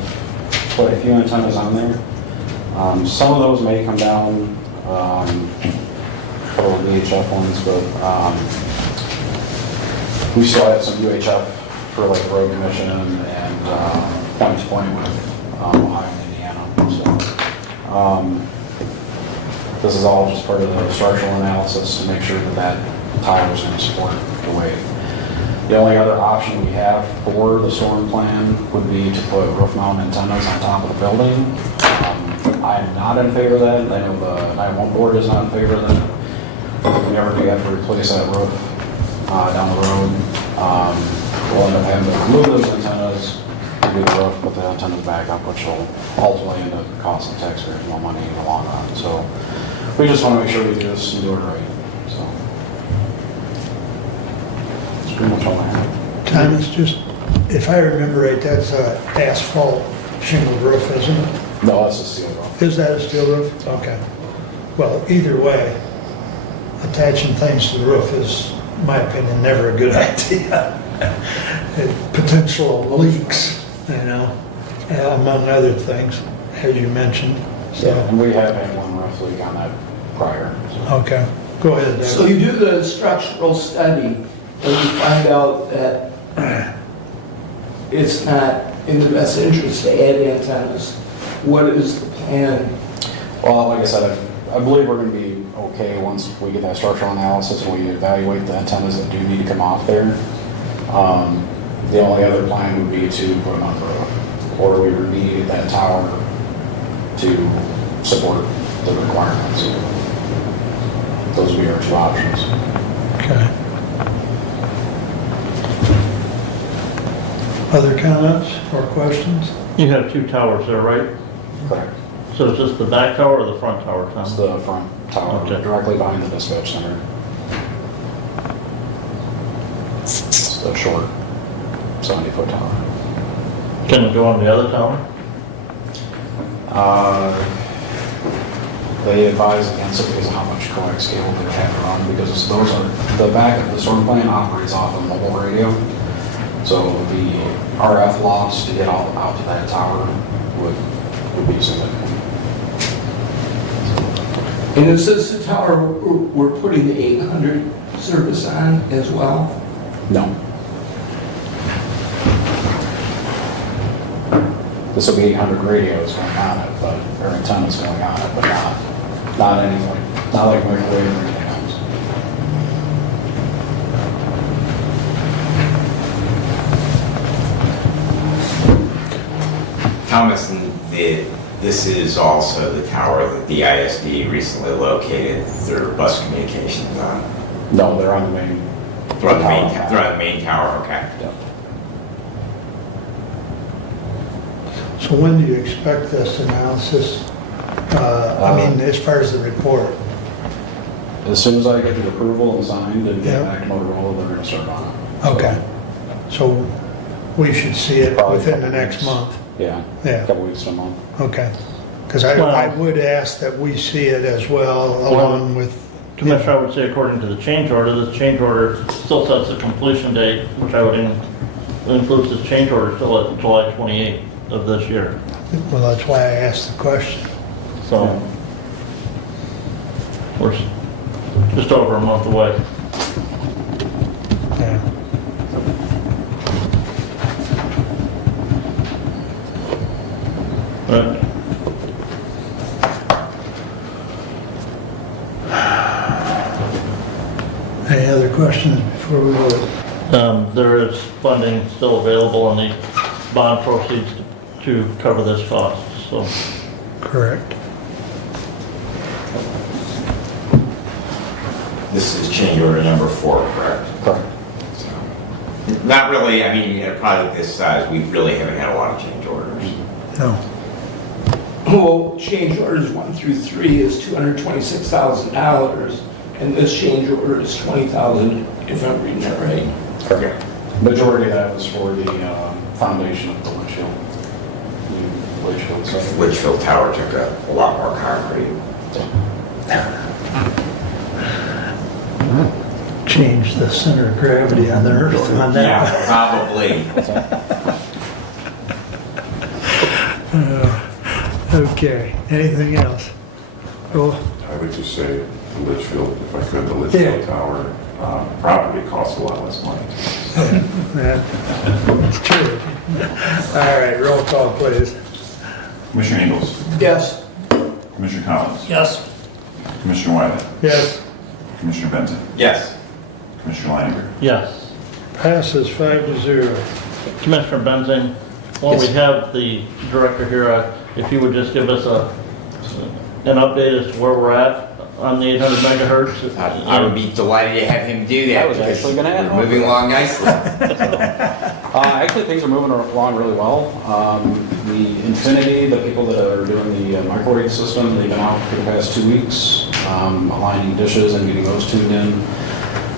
quite a few antennas on there. Some of those may come down, a couple of VHF ones, but we still have some UHF for like the road commission and point to point with Ohio and Indiana. So this is all just part of the structural analysis to make sure that that tower is going to support the weight. The only other option we have for the storm plan would be to put roof mount antennas on top of the building. I am not in favor of that. I know the 911 board is not in favor of that. If we ever do have to replace that roof down the road, we'll end up having to remove those antennas, do the roof, put the antennas back up, which will ultimately end up costing taxpayers more money in the long run. So we just want to make sure we do this and do it right. So that's pretty much all I have. Thomas, just, if I remember right, that's a asphalt shingle roof, isn't it? No, that's a steel roof. Is that a steel roof? Okay. Well, either way, attaching things to the roof is, in my opinion, never a good idea. Potential leaks, among other things, as you mentioned. So, And we have had one roof leak on that prior. So. okay, go ahead, Doug. So you do the structural study, and you find out that it's not in the best interest to add antennas. What is the plan? Well, like I said, I believe we're gonna be okay once we get that structural analysis and we evaluate the antennas that do need to come off there. The only other plan would be to put them on the roof, or we would need that tower to support the requirements. Those would be our two options. Okay. Other comments or questions? You have two towers there, right? Correct. So is this the back tower or the front tower, Tom? It's the front tower, Okay. directly behind the dispatch center. It's the short 70-foot tower. Can it go on the other tower? They advise against it because of how much coax cable they have to run, because those are, the back of the storm plan operates off a mobile radio. So the RF loss to get all out to that tower would be significant. And is this the tower we're putting the 800 service on as well? No. This will be 800 radios going on it, but, or antennas going on it, but not anything, not like microwave or anything else. Thomas, this is also the tower that the ISD recently located their bus communications on. No, they're on the main. They're on the main tower, okay. Yep. So when do you expect this analysis? As far as the report? As soon as I get the approval and signed and get Yeah. back to Motorola, they're gonna start on it. Okay. So we should see it Probably a within the couple next weeks. month? Yeah, a Yeah, couple weeks to a month. okay. Because I would ask that we see it as well, along with... Commissioner, I would say according to the change order, the change order still sets a completion date, which I would include this change order still at July 28th of this year. Well, that's why I asked the question. So we're just over a month away. Yeah. Right. Any other questions before we vote? There is funding still available on the bond proceeds to cover this cost, so. Correct. This is change order number 4, correct? Correct. So, not really, I mean, at a project this size, we really haven't had a lot of change orders. No. Well, change orders 1 through 3 is $226,000, and this change order is $20,000, if I'm reading that right. Okay. Majority of that was for the foundation of the Litchfield. New Litchfield site. Litchfield Tower took a lot more concrete. Change the center of gravity on the earth on that. Yeah, probably. Okay, anything else? Cool. I would just say the Litchfield, if I could, the Litchfield Yeah. Tower, property costs a lot less money. That's true. All right, roll call, please. Commissioner Ingles, Yes. Commissioner Collins, Yes. Commissioner Wiley, Yes. Commissioner Benton, Yes. Commissioner Leininger. Yes. Passes 5-0. Commissioner Benzing, while we have the director here, if you would just give us an update as to where we're at on the 800 megahertz. I would be delighted to have him do that. I was actually gonna add We're moving along nicely. Actually, things are moving along really well. The Infinity, the people that are doing the microwave system, they've been out for the past 2 weeks, aligning dishes and getting those tuned in.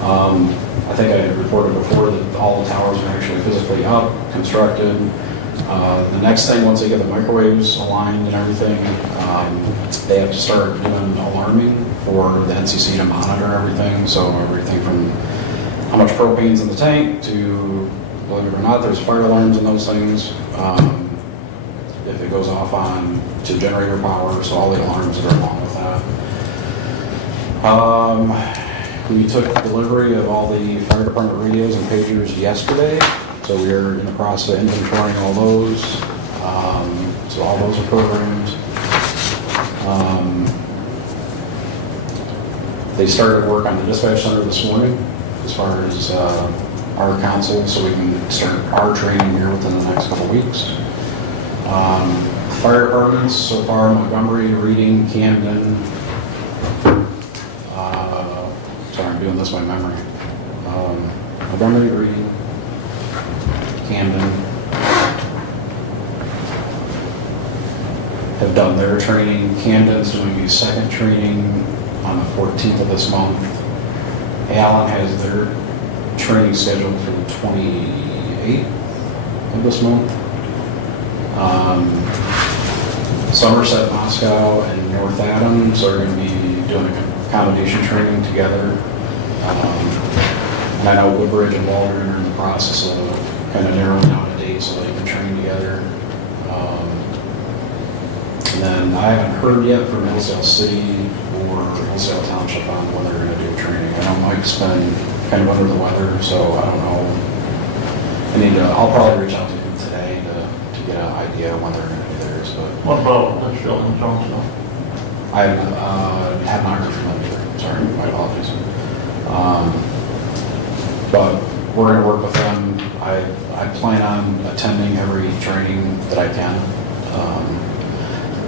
I think I had reported before that all the towers are actually physically up, constructed. The next thing, once they get the microwaves aligned and everything, they have to start doing alarming for the NCC to monitor everything. So everything from how much propane's in the tank to, believe it or not, there's fire alarms in those things. If it goes off on to generator power, so all the alarms that are along with that. We took delivery of all the fire department radios and pagers yesterday, so we are in the process of inventorying all those. So all those are programmed. They started work on the dispatch center this morning as far as our council, so we can start our training here within the next couple weeks. Fire departments, so far Montgomery, Reading, Camden. Sorry, I'm doing this by memory. Montgomery, Reading, Camden have done their training. Camden's doing a second training on the 14th of this month. Allen has their training scheduled for the 28th of this month. Somerset, Moscow, and North Adams are going to be doing accommodation training together. And I know Woodbridge and Waldron are in the process of kind of narrowing down a date so they can train together. And then I haven't heard yet from Hillsdale City or Hillsdale Township on when they're going to do training. I know Mike's been kind of under the weather, so I don't know. I'll probably reach out to him today to get an idea when they're going to do theirs. But What about Litchfield and Jonesville? I have not heard from them either. Sorry, my apologies. But we're going to work with them. I plan on attending every training that I can.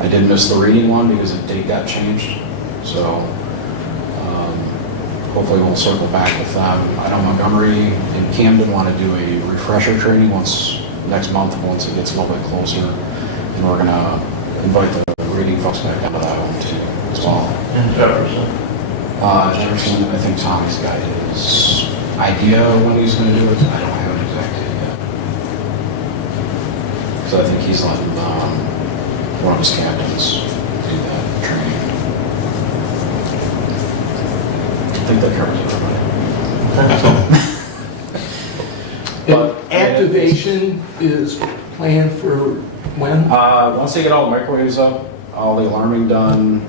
I did miss the reading one because the date got changed. So hopefully we'll circle back with them. I know Montgomery and Camden want to do a refresher training next month once it gets a little bit closer. And we're going to invite the reading folks back down to that one too as well. In Jefferson. Jefferson, I think Tommy's got his idea when he's going to do it. I don't have an exact date yet. So I think he's letting one of his captains do that training. I think that covers everybody. And activation is planned for when? Once they get all the microwaves up, all the alarming done,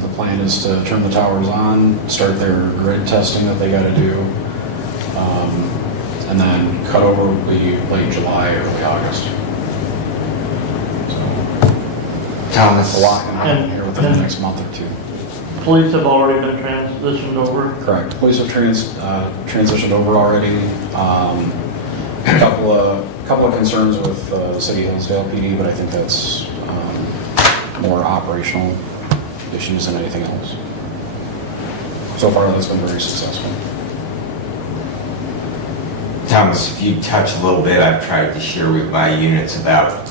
the plan is to turn the towers on, start their grid testing that they got to do, and then cut over will be late July, early August. Thomas. A lot going on here within the next month or two. Police have already been transitioned over. Correct. Police have transitioned over already. A couple of concerns with the City of Hillsdale PD, but I think that's more operational issues than anything else. So far, that's been very successful. Thomas, if you touch a little bit, I've tried to share with my units about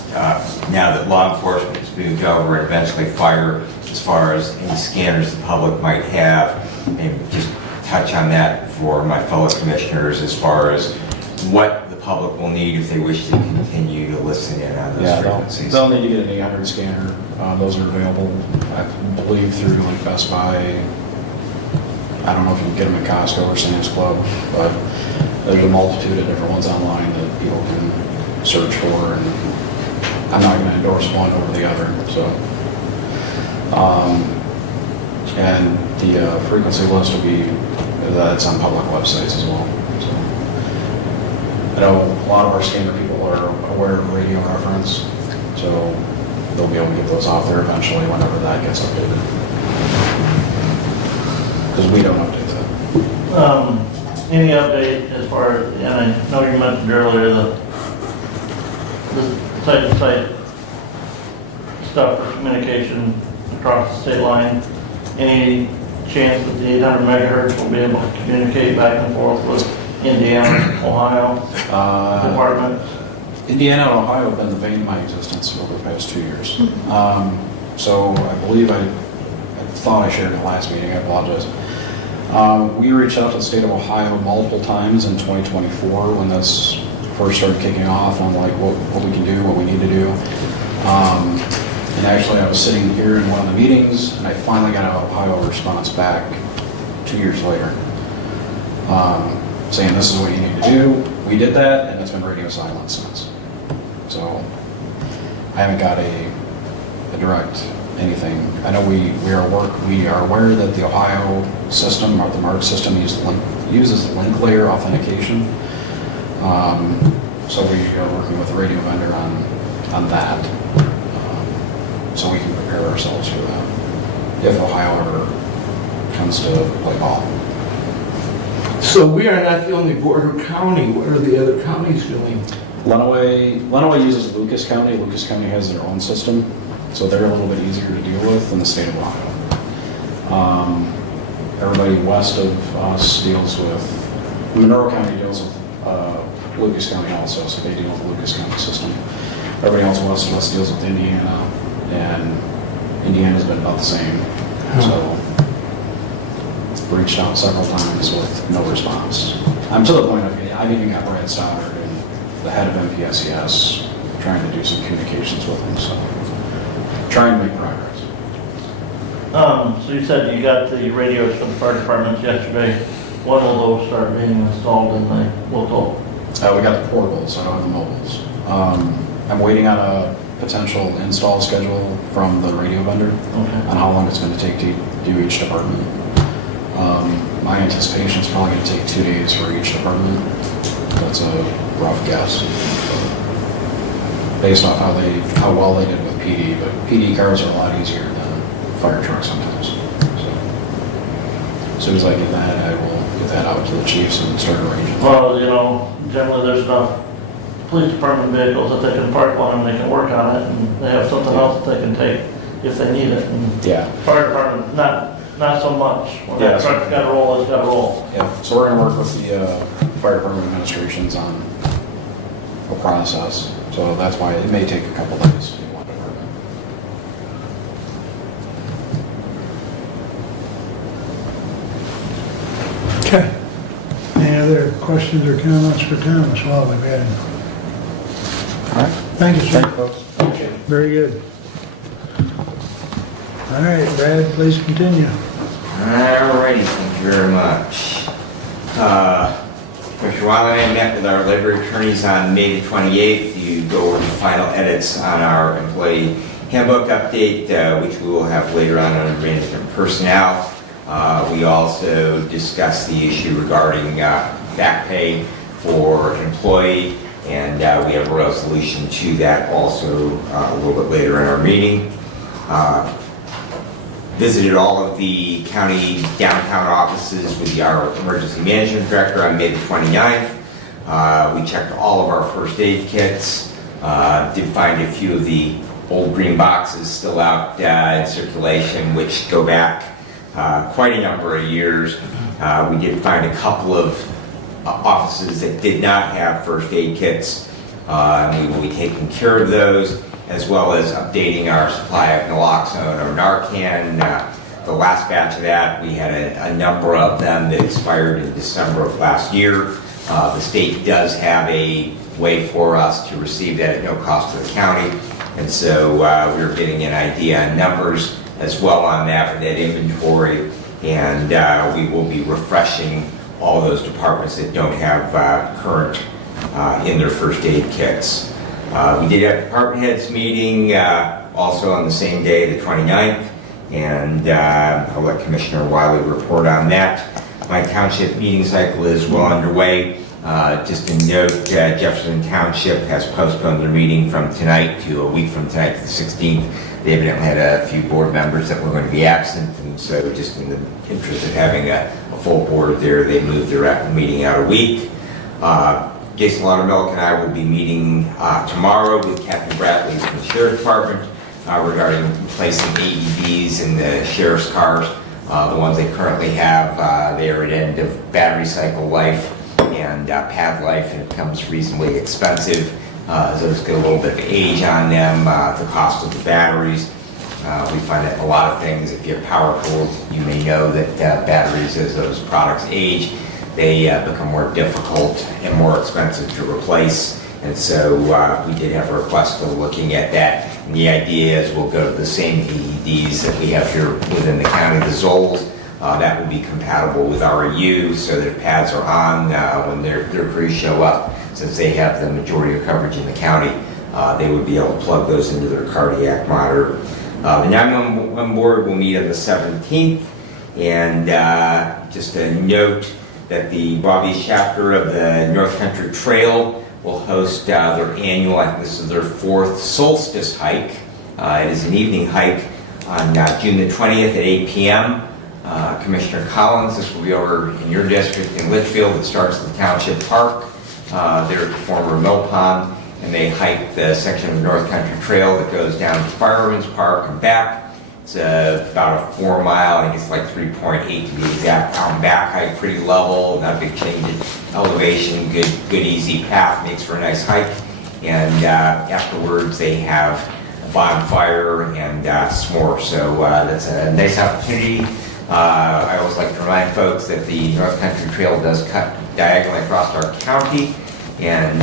now that law enforcement has moved over and eventually fire, as far as any scanners the public might have, and just touch on that for my fellow commissioners as far as what the public will need if they wish to continue to listen in on those frequencies. They'll need to get an 800 scanner. Those are available, I believe, through like Best Buy. I don't know if you can get them at Costco or Sam's Club, but there's a multitude of different ones online that people can search for, and I'm not going to endorse one over the other. So, and the frequency list will be that's on public websites as well. So, I know a lot of our scanner people are aware of radio reference, so they'll be able to get those off there eventually whenever that gets updated. Because we don't update that. Any update as far as, and I know you mentioned earlier the site-to-site stuff for communication across the state line. Any chance that the 800 megahertz will be able to communicate back and forth with Indiana, Ohio departments? Indiana and Ohio have been the bane of my existence over the past 2 years. So I believe I thought I shared in the last meeting, I apologize. We reached out to the state of Ohio multiple times in 2024 when this first started kicking off on like what we can do, what we need to do. And actually I was sitting here in one of the meetings and I finally got an Ohio response back 2 years later saying this is what you need to do. We did that and it's been radio silence since. So I haven't got a direct anything. I know we are aware that the Ohio system, or the MARC system, uses link layer authentication. So we are working with a radio vendor on that, so we can prepare ourselves for that. If Ohio ever comes to play ball. So we are not the only border county. What are the other counties doing? Lenawee uses Lucas County. Lucas County has their own system, so they're a little bit easier to deal with than the state of Ohio. Everybody west of us deals with, Monroe County deals with Lucas County also, so they deal with the Lucas County system. Everybody else west of us deals with Indiana, and Indiana's been about the same. So I've reached out several times with no response. I'm to the point of, I've even got Brad Stoddard, the head of MPSES, trying to do some communications with him, so trying to make progress. So you said you got the radios from the fire departments yesterday. When will those start being installed in the local? We got the portables, I don't have the mobiles. I'm waiting on a potential install schedule from the radio vendor on how long it's going to take to do each department. My anticipation is probably going to take 2 days for each department. That's a rough guess, based off how well they did with PD. But PD cars are a lot easier than fire trucks sometimes. So as soon as I get that, I will get that out to the chiefs and start arranging. Well, you know, generally there's enough police department vehicles that they can park one and they can work on it, and they have something else that they can take if they need it. And Yeah. fire department, not so much. When that truck's got to roll, it's got to roll. Yeah. So we're going to work with the fire department administrations on a process. So that's why it may take a couple days to do one department. Okay. Any other questions or comments for Thomas while we've got him? All right. Thank you, sir. Thank you, folks. Appreciate it. Very good. All right, Brad, please continue. Alrighty, thank you very much. Commissioner Weiland and I met with our labor attorneys on May the 28th to go over the final edits on our employee handbook update, which we will have later on under management personnel. We also discussed the issue regarding back pay for employee, and we have a resolution to that also a little bit later in our meeting. Visited all of the county downtown offices with our emergency management director on May the 29th. We checked all of our first aid kits. Did find a few of the old green boxes still out in circulation, which go back quite a number of years. We did find a couple of offices that did not have first aid kits. We will be taking care of those, as well as updating our supply of naloxone or Narcan. The last batch of that, we had a number of them that expired in December of last year. The state does have a way for us to receive that at no cost to the county, and so we're getting an idea on numbers as well on that for that inventory, and we will be refreshing all those departments that don't have current in their first aid kits. We did have department heads meeting also on the same day, the 29th, and I'll let Commissioner Wiley report on that. My township meeting cycle is well underway. Just a note, Jefferson Township has postponed their meeting from tonight to a week from tonight to the 16th. They evidently had a few board members that were going to be absent, and so just in the interest of having a full board there, they moved their meeting out a week. Jason Laudermilk and I will be meeting tomorrow with Captain Bradley from the Sheriff's Department regarding replacing AEDs in the sheriff's cars. The ones they currently have, they are at end of battery cycle life and pad life, and it becomes reasonably expensive. Those get a little bit of age on them, the cost of the batteries. We find that a lot of things, if you have power tools, you may know that batteries, as those products age, they become more difficult and more expensive to replace. And so we did have a request for looking at that. And the idea is we'll go to the same AEDs that we have here within the county, the Zolls. That will be compatible with REU, so that if pads are on when their crews show up, since they have the majority of coverage in the county, they would be able to plug those into their cardiac monitor. The 911 board will meet on the 17th, and just a note that the Bobby's chapter of the North Country Trail will host their annual, I think this is their 4th solstice hike. It is an evening hike on June the 20th at 8 p.m. Commissioner Collins, this will be over in your district in Litchfield. It starts at the Township Park. They're at the former mill pond, and they hike the section of North Country Trail that goes down to Fireman's Park and back. It's about a 4 mile, I think it's like 3.8 to be exact, out and back hike, pretty level, not a big change in elevation, good easy path, makes for a nice hike. And afterwards they have a bonfire and s'mores, so that's a nice opportunity. I always like to remind folks that the North Country Trail does cut diagonally across our county, and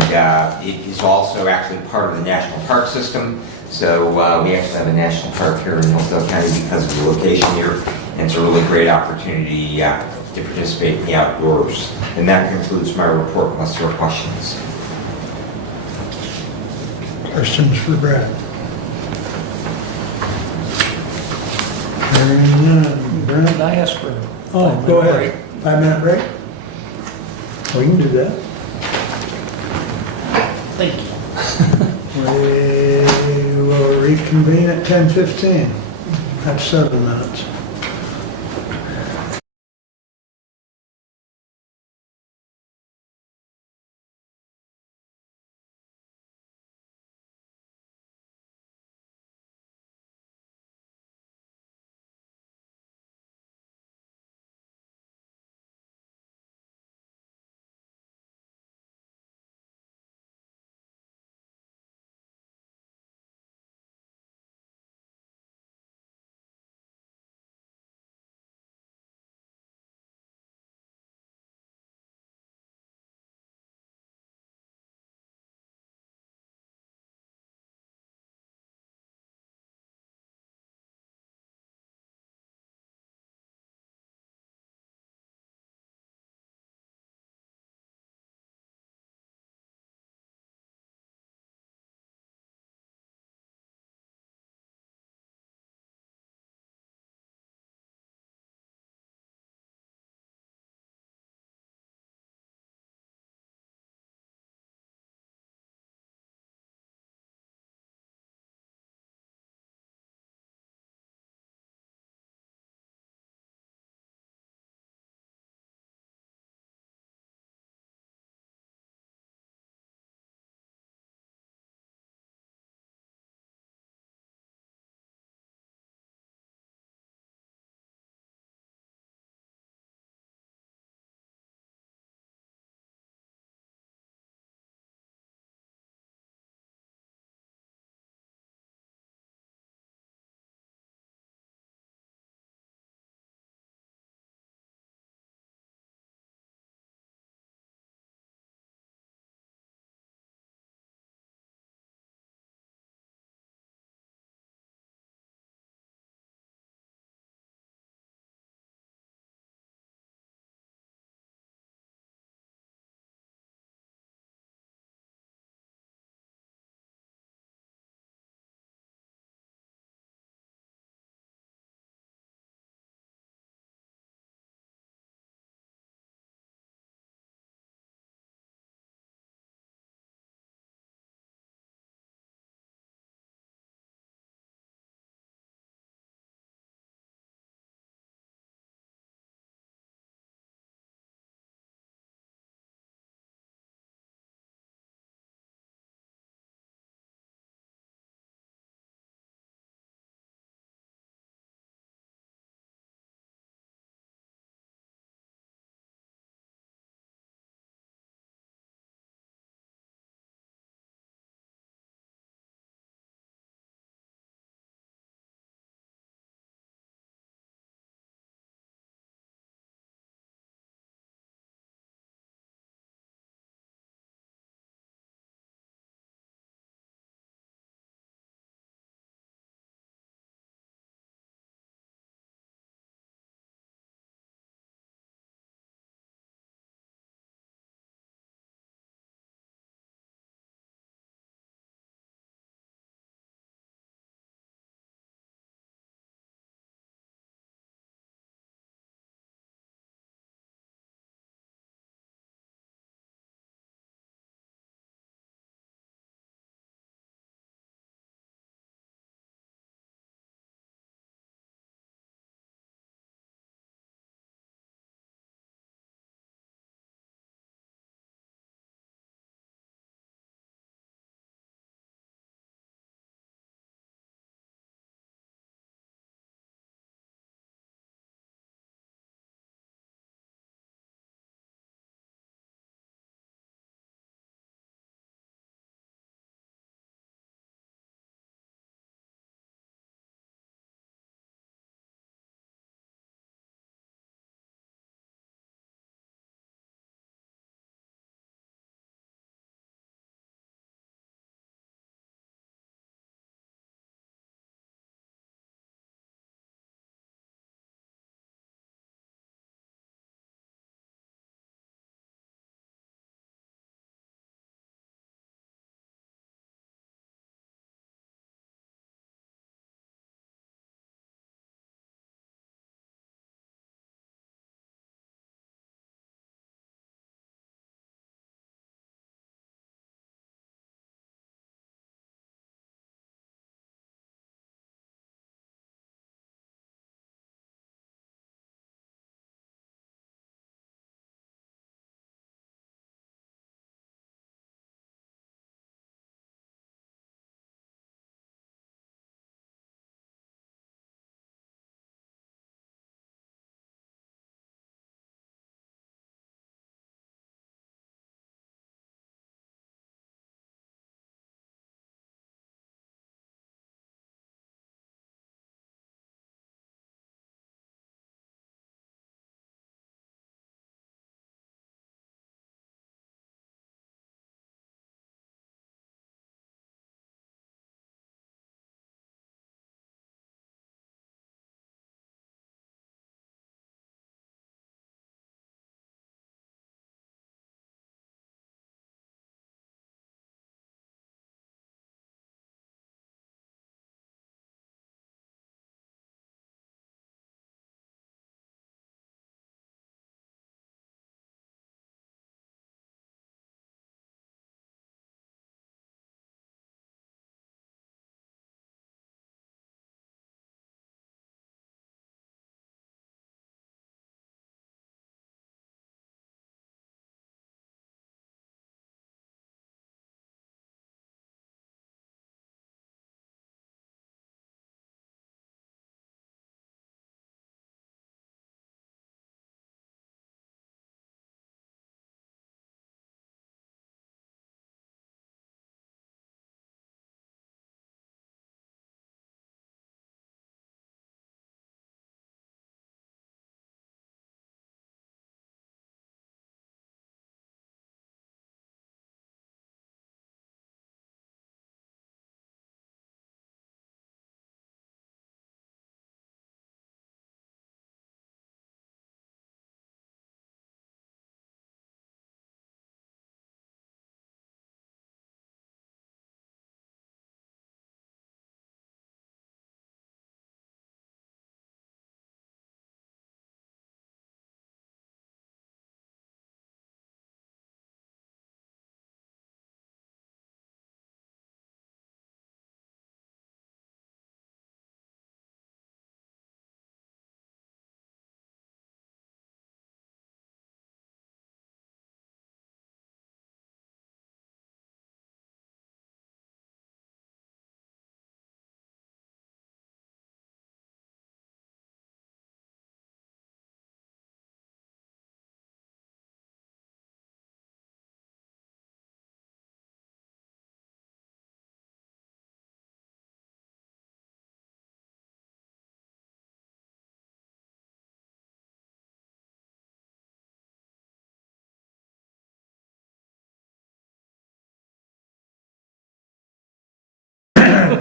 it is also actually part of the National Park System. So we actually have a national park here in Hillsdale County because of the location here, and it's a really great opportunity to participate in the outdoors. And that concludes my report, unless there are questions. Questions for Brad? Hearing none. Brad? Can I ask for? Oh, go ahead. 5-minute break? We can do that. Thank you. We will reconvene at 10:15. That's 7 minutes.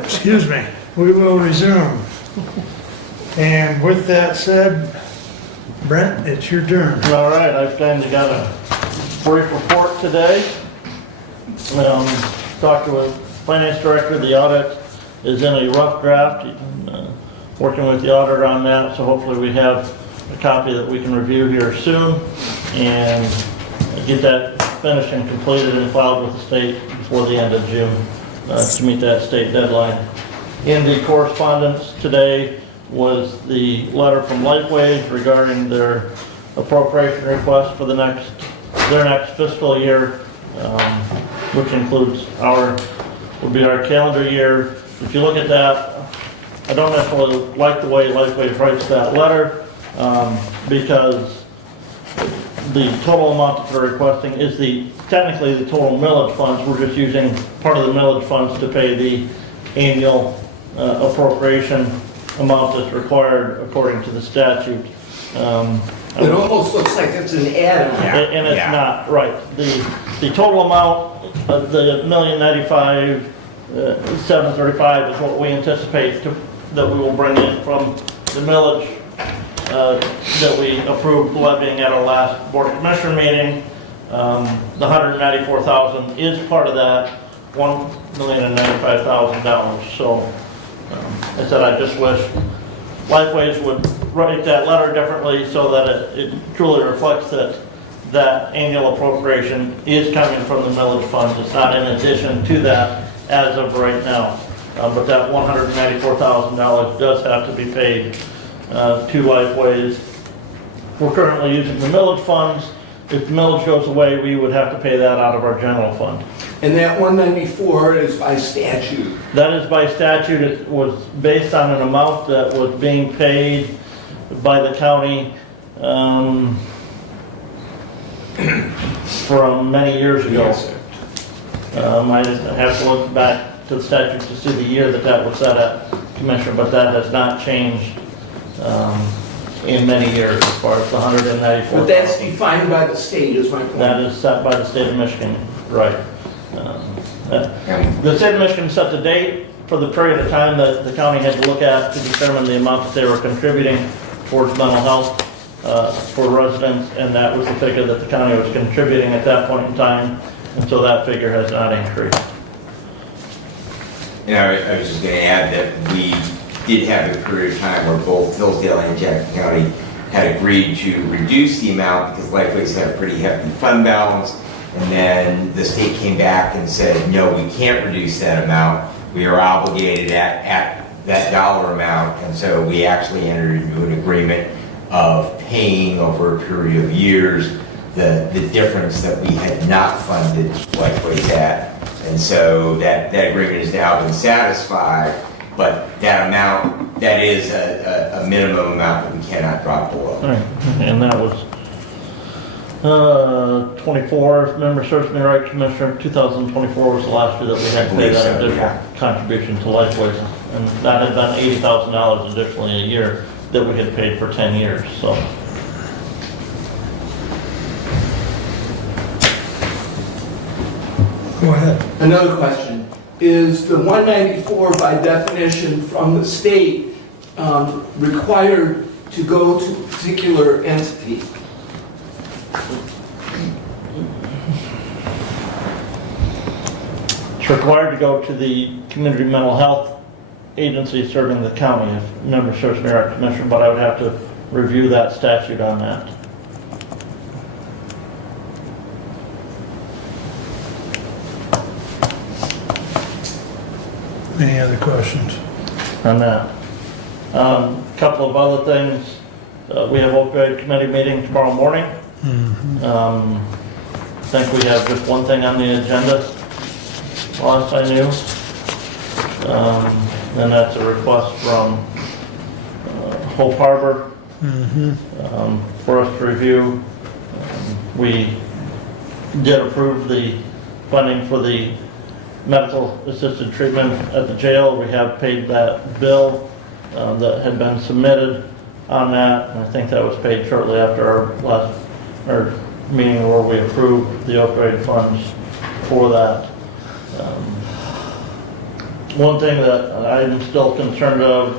Excuse me, we will resume. And with that said, Brent, it's your turn. All right, I've kind of got a brief report today. Talked with Finance Director, the audit is in a rough draft. Working with the auditor on that, so hopefully we have a copy that we can review here soon and get that finished and completed and filed with the state before the end of June to meet that state deadline. In the correspondence today was the letter from Lifeway regarding their appropriation request for their next fiscal year, which includes would be our calendar year. If you look at that, I don't necessarily like the way Lifeway writes that letter because the total amount that they're requesting is technically the total millage funds. We're just using part of the millage funds to pay the annual appropriation amount that's required according to the statute. It almost looks like it's an add-on. And it's not, right. The total amount of the $1,095,735 is what we anticipate that we will bring in from the millage that we approved levying at our last Board of Commissioner meeting. The $194,000 is part of that $1,095,000. So I said I just wish Lifeways would write that letter differently so that it truly reflects that annual appropriation is coming from the millage funds. It's not in addition to that as of right now. But that $194,000 does have to be paid to Lifeways. We're currently using the millage funds. If the millage goes away, we would have to pay that out of our general fund. And that 194 is by statute. That is by statute. It was based on an amount that was being paid by the county from many years ago. Yes, sir. I have to look back to the statute to see the year that was set at, Commissioner, but that has not changed in many years as far as the 194. But that's defined by the state, is my point. That is set by the state of Michigan, right. The state of Michigan set the date for the period of time that the county had to look at to determine the amount that they were contributing towards mental health for residents, and that was the figure that the county was contributing at that point in time, and so that figure has not increased. I was just going to add that we did have a period of time where both Hillsdale and Jackson County had agreed to reduce the amount because Lifeways had a pretty hefty fund balance. And then the state came back and said, no, we can't reduce that amount. We are obligated at that dollar amount. And so we actually entered into an agreement of paying over a period of years the difference that we had not funded Lifeways at. And so that agreement has now been satisfied, but that amount, that is a minimum amount that we cannot drop below. All right. And that was 24, if memory serves me right, Commissioner, 2024 was the last year that we had to pay that additional contribution to Lifeways. And that had been $80,000 additionally a year that we had paid for 10 years, so. Go ahead. Another question. Is the 194 by definition from the state required to go to a particular entity? It's required to go to the community mental health agency serving the county, if memory serves me right, Commissioner, but I would have to review that statute on that. Any other questions? On that. Couple of other things. We have opioid committee meeting tomorrow morning. I think we have just one thing on the agenda, last I knew. And that's a request from Hope Harbor for us to review. We did approve the funding for the medical assisted treatment at the jail. We have paid that bill that had been submitted on that, and I think that was paid shortly after our meeting where we approved the opioid funds for that. One thing that I'm still concerned of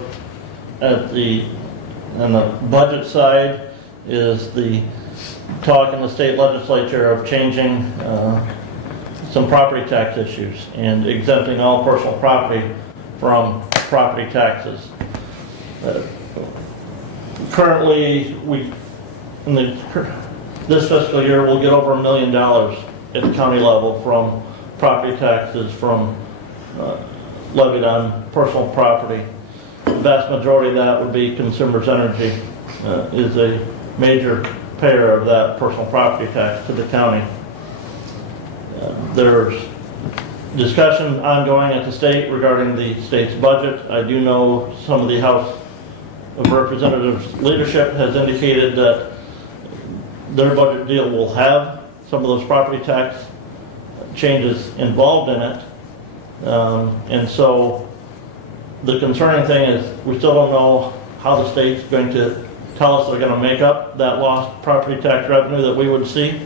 on the budget side is the talk in the state legislature of changing some property tax issues and exempting all personal property from property taxes. Currently, this fiscal year, we'll get over $1 million at the county level from property taxes levied on personal property. The vast majority of that would be Consumers Energy, is a major payer of that personal property tax to the county. There's discussion ongoing at the state regarding the state's budget. I do know some of the House of Representatives leadership has indicated that their budget deal will have some of those property tax changes involved in it. And so the concerning thing is we still don't know how the state's going to tell us they're going to make up that lost property tax revenue that we would see.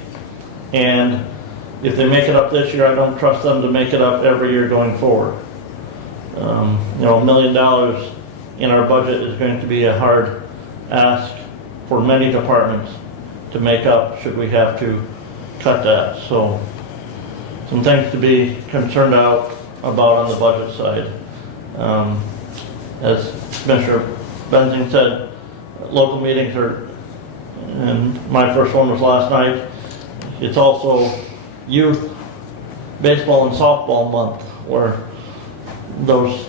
And if they make it up this year, I don't trust them to make it up every year going forward. $1 million in our budget is going to be a hard ask for many departments to make up should we have to cut that. So some things to be concerned about on the budget side. As Commissioner Benzing said, local meetings are, and my first one was last night. It's also youth baseball and softball month, where those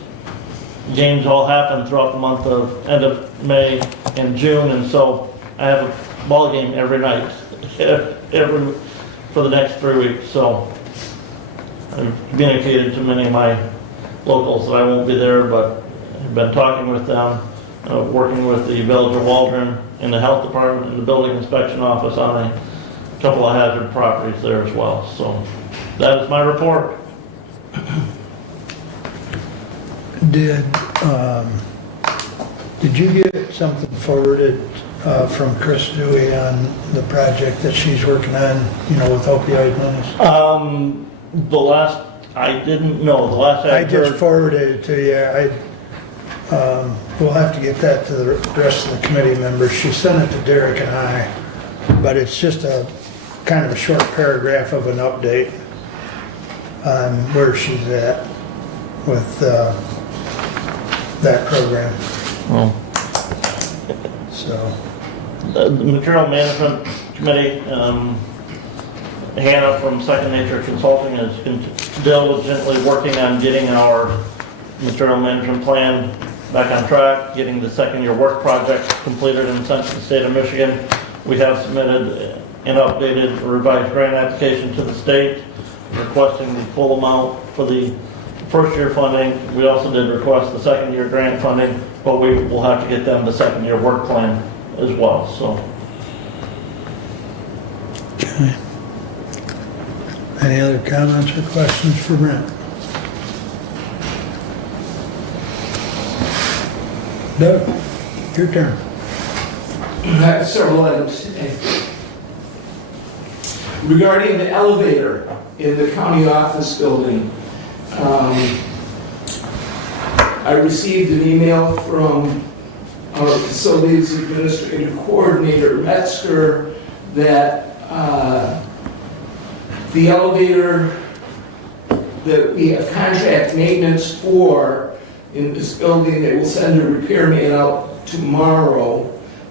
games all happen throughout the month of end of May and June, and so I have a ball game every night, for the next 3 weeks. So I've communicated to many of my locals that I won't be there, but I've been talking with them, working with the Village of Waldron and the Health Department and the Building Inspection Office on a couple of hazard properties there as well. So that is my report. Did you get something forwarded from Chris Dewey on the project that she's working on, with opioid monies? I didn't know. The last I I just heard, forwarded it to you. We'll have to get that to the rest of the committee members. She sent it to Derek and I, but it's just a kind of a short paragraph of an update on where she's at with that program. well, So, the Material Management Committee, Hannah from Second Nature Consulting is diligently working on getting our material management plan back on track, getting the second year work project completed and sent to the state of Michigan. We have submitted an updated revised grant application to the state requesting the full amount for the first year funding. We also did request the second year grant funding, but we will have to get them the second year work plan as well. So. okay. Any other comments or questions for Brent? Doug, your turn. I have several items today. Regarding the elevator in the county office building, I received an email from our facilities administrative coordinator, Metzger, that the elevator that we have contract maintenance for in this building, they will send a repairman out tomorrow.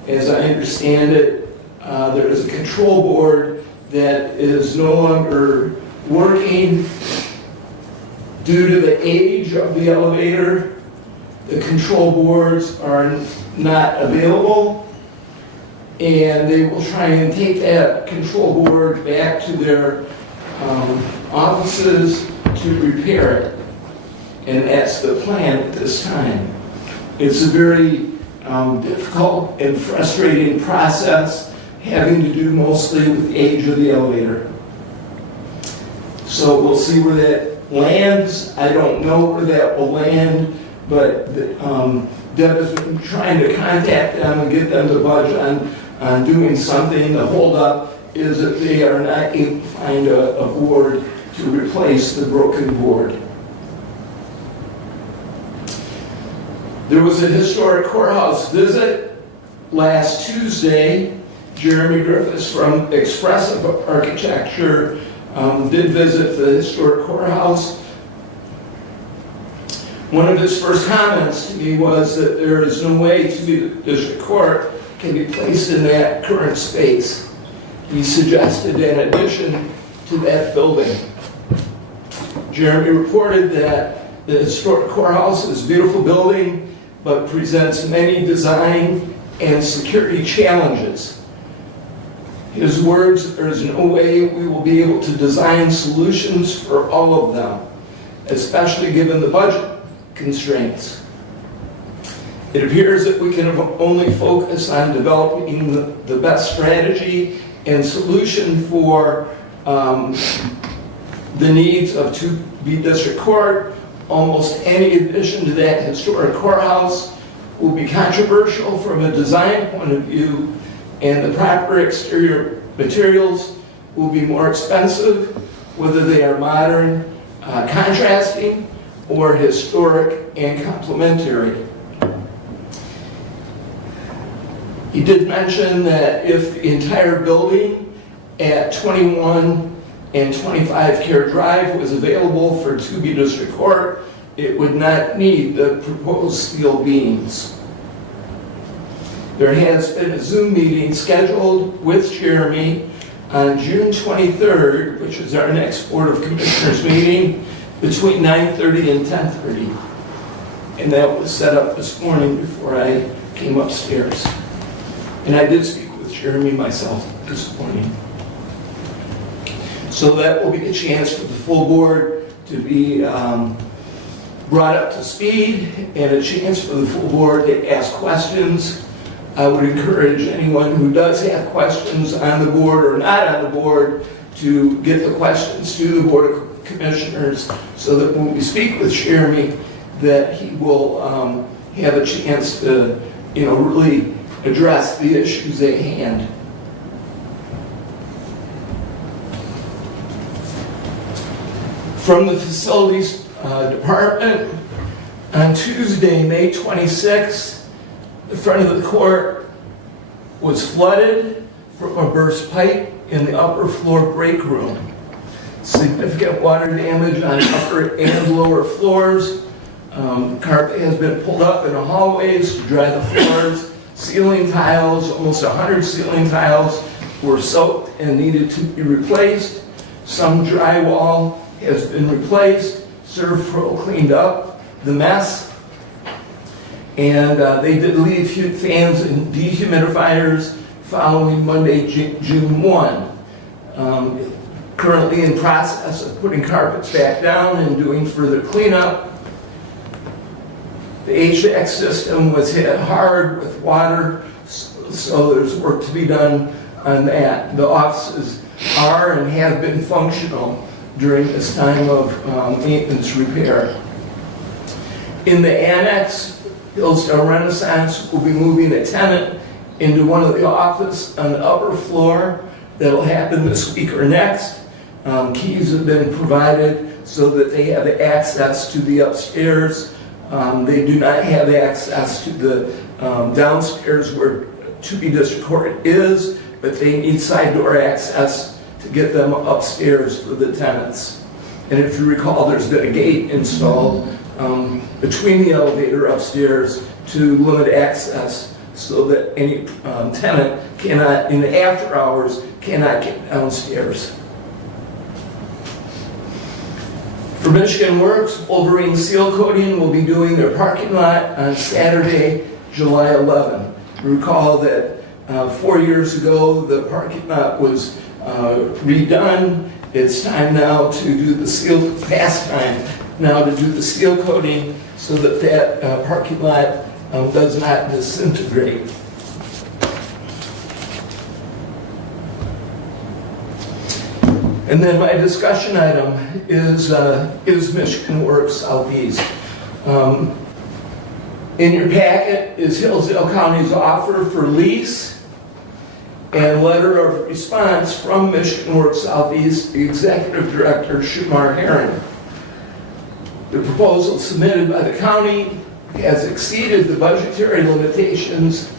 As I understand it, there is a control board that is no longer working due to the age of the elevator. The control boards are not available, and they will try and take that control board back to their offices to repair it. And that's the plan at this time. It's a very difficult and frustrating process, having to do mostly with the age of the elevator. So we'll see where that lands. I don't know where that will land, but Deb has been trying to contact them and get them to budge on doing something. The holdup is that they are not able to find a board to replace the broken board. There was a historic courthouse visit last Tuesday. Jeremy Griffiths from Expressive Architecture did visit the historic courthouse. One of his first comments to me was that there is no way the district court can be placed in that current space. He suggested an addition to that building. Jeremy reported that the historic courthouse is a beautiful building, but presents many design and security challenges. His words, there is no way we will be able to design solutions for all of them, especially given the budget constraints. It appears that we can only focus on developing the best strategy and solution for the needs of 2B District Court. Almost any addition to that historic courthouse will be controversial from a design point of view, and the proper exterior materials will be more expensive, whether they are modern, contrasting, or historic and complementary. He did mention that if the entire building at 21 and 25 Care Drive was available for 2B District Court, it would not need the proposed steel beams. There has been a Zoom meeting scheduled with Jeremy on June 23rd, which is our next Board of Commissioners meeting, between 9:30 and 10:30. And that was set up this morning before I came upstairs. And I did speak with Jeremy myself this morning. So that will be a chance for the full board to be brought up to speed and a chance for the full board to ask questions. I would encourage anyone who does have questions on the board or not on the board to get the questions to the Board of Commissioners so that when we speak with Jeremy, that he will have a chance to, really address the issues at hand. From the Facilities Department, on Tuesday, May 26th, the front of the court was flooded from a burst pipe in the upper floor break room. Significant water damage on upper and lower floors. Carpet has been pulled up in the hallways to dry the floors. Ceiling tiles, almost 100 ceiling tiles, were soaked and needed to be replaced. Some drywall has been replaced. ServPro cleaned up the mess. And they did leave fans and dehumidifiers following Monday, June 1. Currently in process of putting carpets back down and doing further cleanup. The HVAC system was hit hard with water, so there's work to be done on that. The offices are and have been functional during this time of maintenance repair. In the annex, Hillsdale Renaissance will be moving a tenant into one of the offices on the upper floor. That'll happen this week or next. Keys have been provided so that they have access to the upstairs. They do not have access to the downstairs where 2B District Court is, but they need side door access to get them upstairs for the tenants. And if you recall, there's been a gate installed between the elevator upstairs to limit access so that any tenant cannot, in the after hours, cannot get downstairs. For Michigan Works, Wolverine Seal Coating will be doing their parking lot on Saturday, July 11. Recall that 4 years ago, the parking lot was redone. It's time now to do the seal, past time now to do the seal coating so that that parking lot does not disintegrate. And then my discussion item is Michigan Works Southeast. In your packet is Hillsdale County's offer for lease and letter of response from Michigan Works Southeast, the Executive Director, Shumar Herring. The proposal submitted by the county has exceeded the budgetary limitations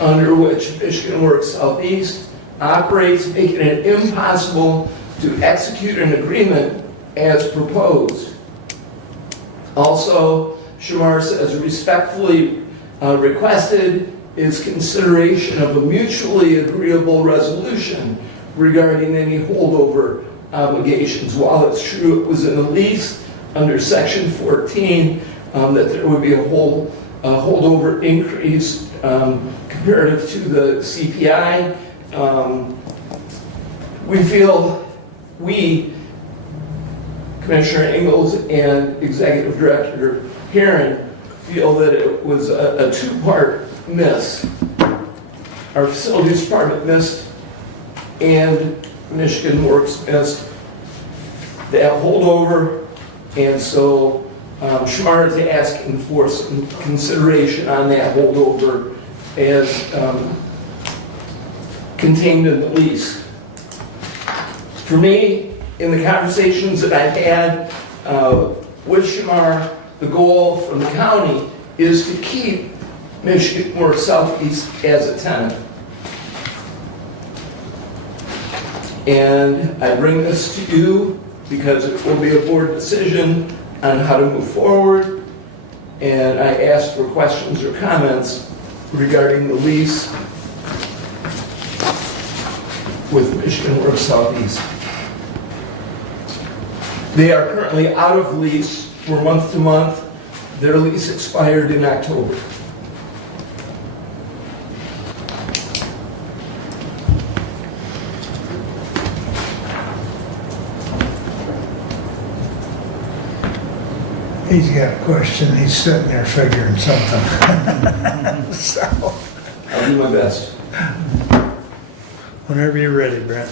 under which Michigan Works Southeast operates, making it impossible to execute an agreement as proposed. Also, Shamar says respectfully requested is consideration of a mutually agreeable resolution regarding any holdover obligations. While it's true it was in the lease under section 14 that there would be a holdover increase comparative to the CPI, we, Commissioner Engels and Executive Director Herron, feel that it was a two-part miss. Our facilities department missed and Michigan Works missed that holdover, and so Shamar is asking for some consideration on that holdover as contained in the lease. For me, in the conversations that I've had with Shamar, the goal from the county is to keep Michigan Works Southeast as a tenant. And I bring this to you because it will be a board decision on how to move forward. And I ask for questions or comments regarding the lease with Michigan Works Southeast. They are currently out of lease for month to month. Their lease expired in October. He's got a question, he's sitting there figuring something. So, I'll do my best. whenever you're ready, Brent.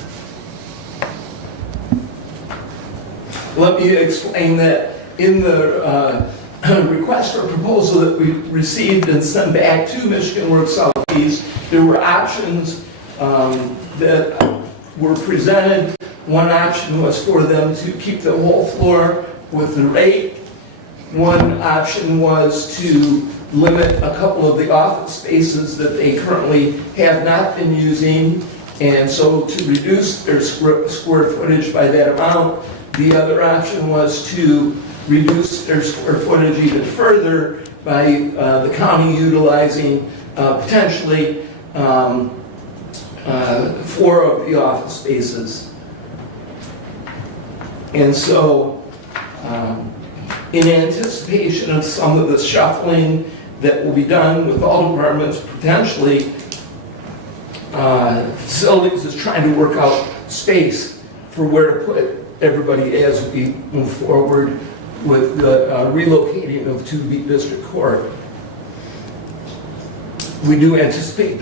Let me explain that in the request for proposal that we received and sent back to Michigan Works Southeast, there were options that were presented. One option was for them to keep the whole floor with the rate. One option was to limit a couple of the office spaces that they currently have not been using, and so to reduce their square footage by that amount. The other option was to reduce their square footage even further by the county utilizing potentially 4 of the office spaces. And so, in anticipation of some of the shuffling that will be done with all departments, potentially, facilities is trying to work out space for where to put everybody as we move forward with the relocating of 2 District Court. We do anticipate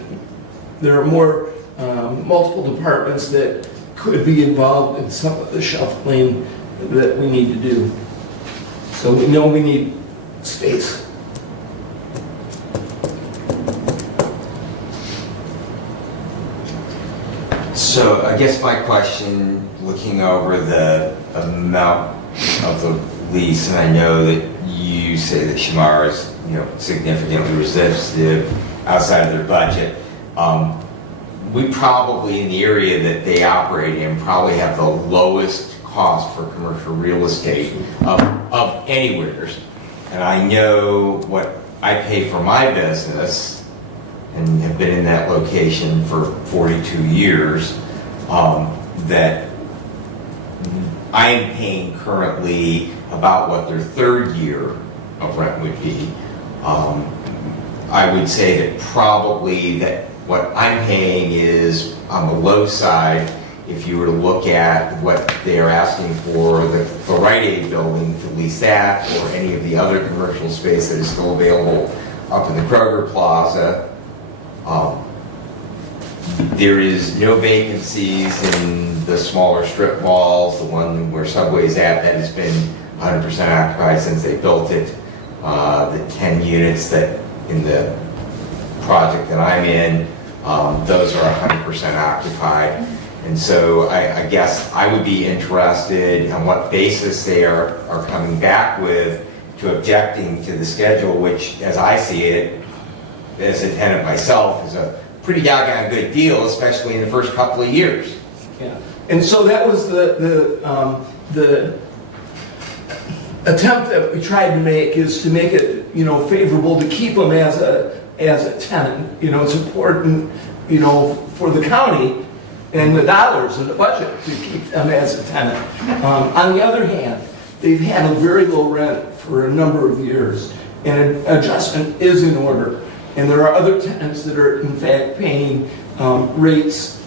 there are more multiple departments that could be involved in some of the shuffling that we need to do. So we know we need space. So I guess my question, looking over the amount of the lease, and I know that you say that Shamar is, significantly resistive outside of their budget. We probably, in the area that they operate in, probably have the lowest cost for commercial real estate of anywhere. And I know what I pay for my business and have been in that location for 42 years, that I am paying currently about what their 3rd year of rent would be. I would say that probably that what I'm paying is on the low side if you were to look at what they are asking for the Rite Aid building to lease that, or any of the other commercial space that is still available up in the Kroger Plaza. There is no vacancies in the smaller strip malls, the one where Subway's at, that has been 100% occupied since they built it. The 10 units that in the project that I'm in, those are 100% occupied. And so I guess I would be interested on what basis they are coming back with to objecting to the schedule, which, as I see it, as a tenant myself, is a pretty doggone good deal, especially in the first couple of years. Yeah. And so that was the attempt that we tried to make, is to make it, favorable to keep them as a tenant. It's important, for the county and the dollars in the budget to keep them as a tenant. On the other hand, they've had a very low rent for a number of years, and an adjustment is in order. And there are other tenants that are in fact paying rates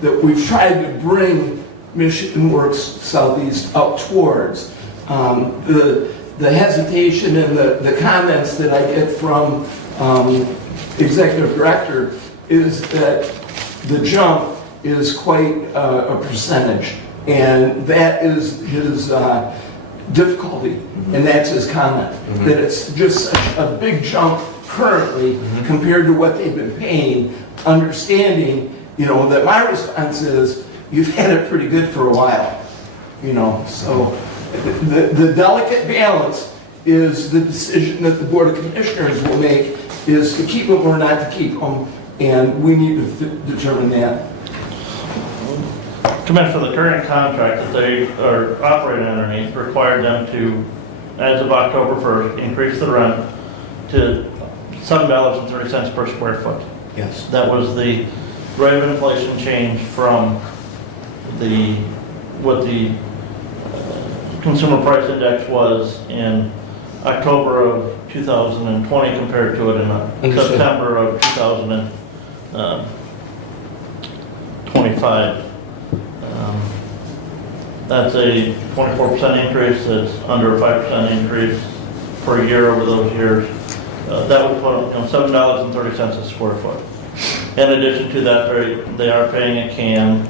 that we've tried to bring Michigan Works Southeast up towards. The hesitation and the comments that I get from executive director is that the jump is quite a percentage, and that is his difficulty, and that's his comment, that it's just such a big jump currently compared to what they've been paying, understanding, that my response is, you've had it pretty good for a while, so the delicate balance is the decision that the Board of Commissioners will make, is to keep them or not to keep them, and we need to determine that. Commissioner, the current contract that they are operating underneath required them to, as of October 1st, increase the rent to $7.30 per square foot. Yes. That was the rate of inflation change from what the consumer price index was in October of 2020 compared to it in September of 2025. That's a 24% increase. That's under a 5% increase per year over those years. That would put $7.30 a square foot. In addition to that, they are paying a CAM.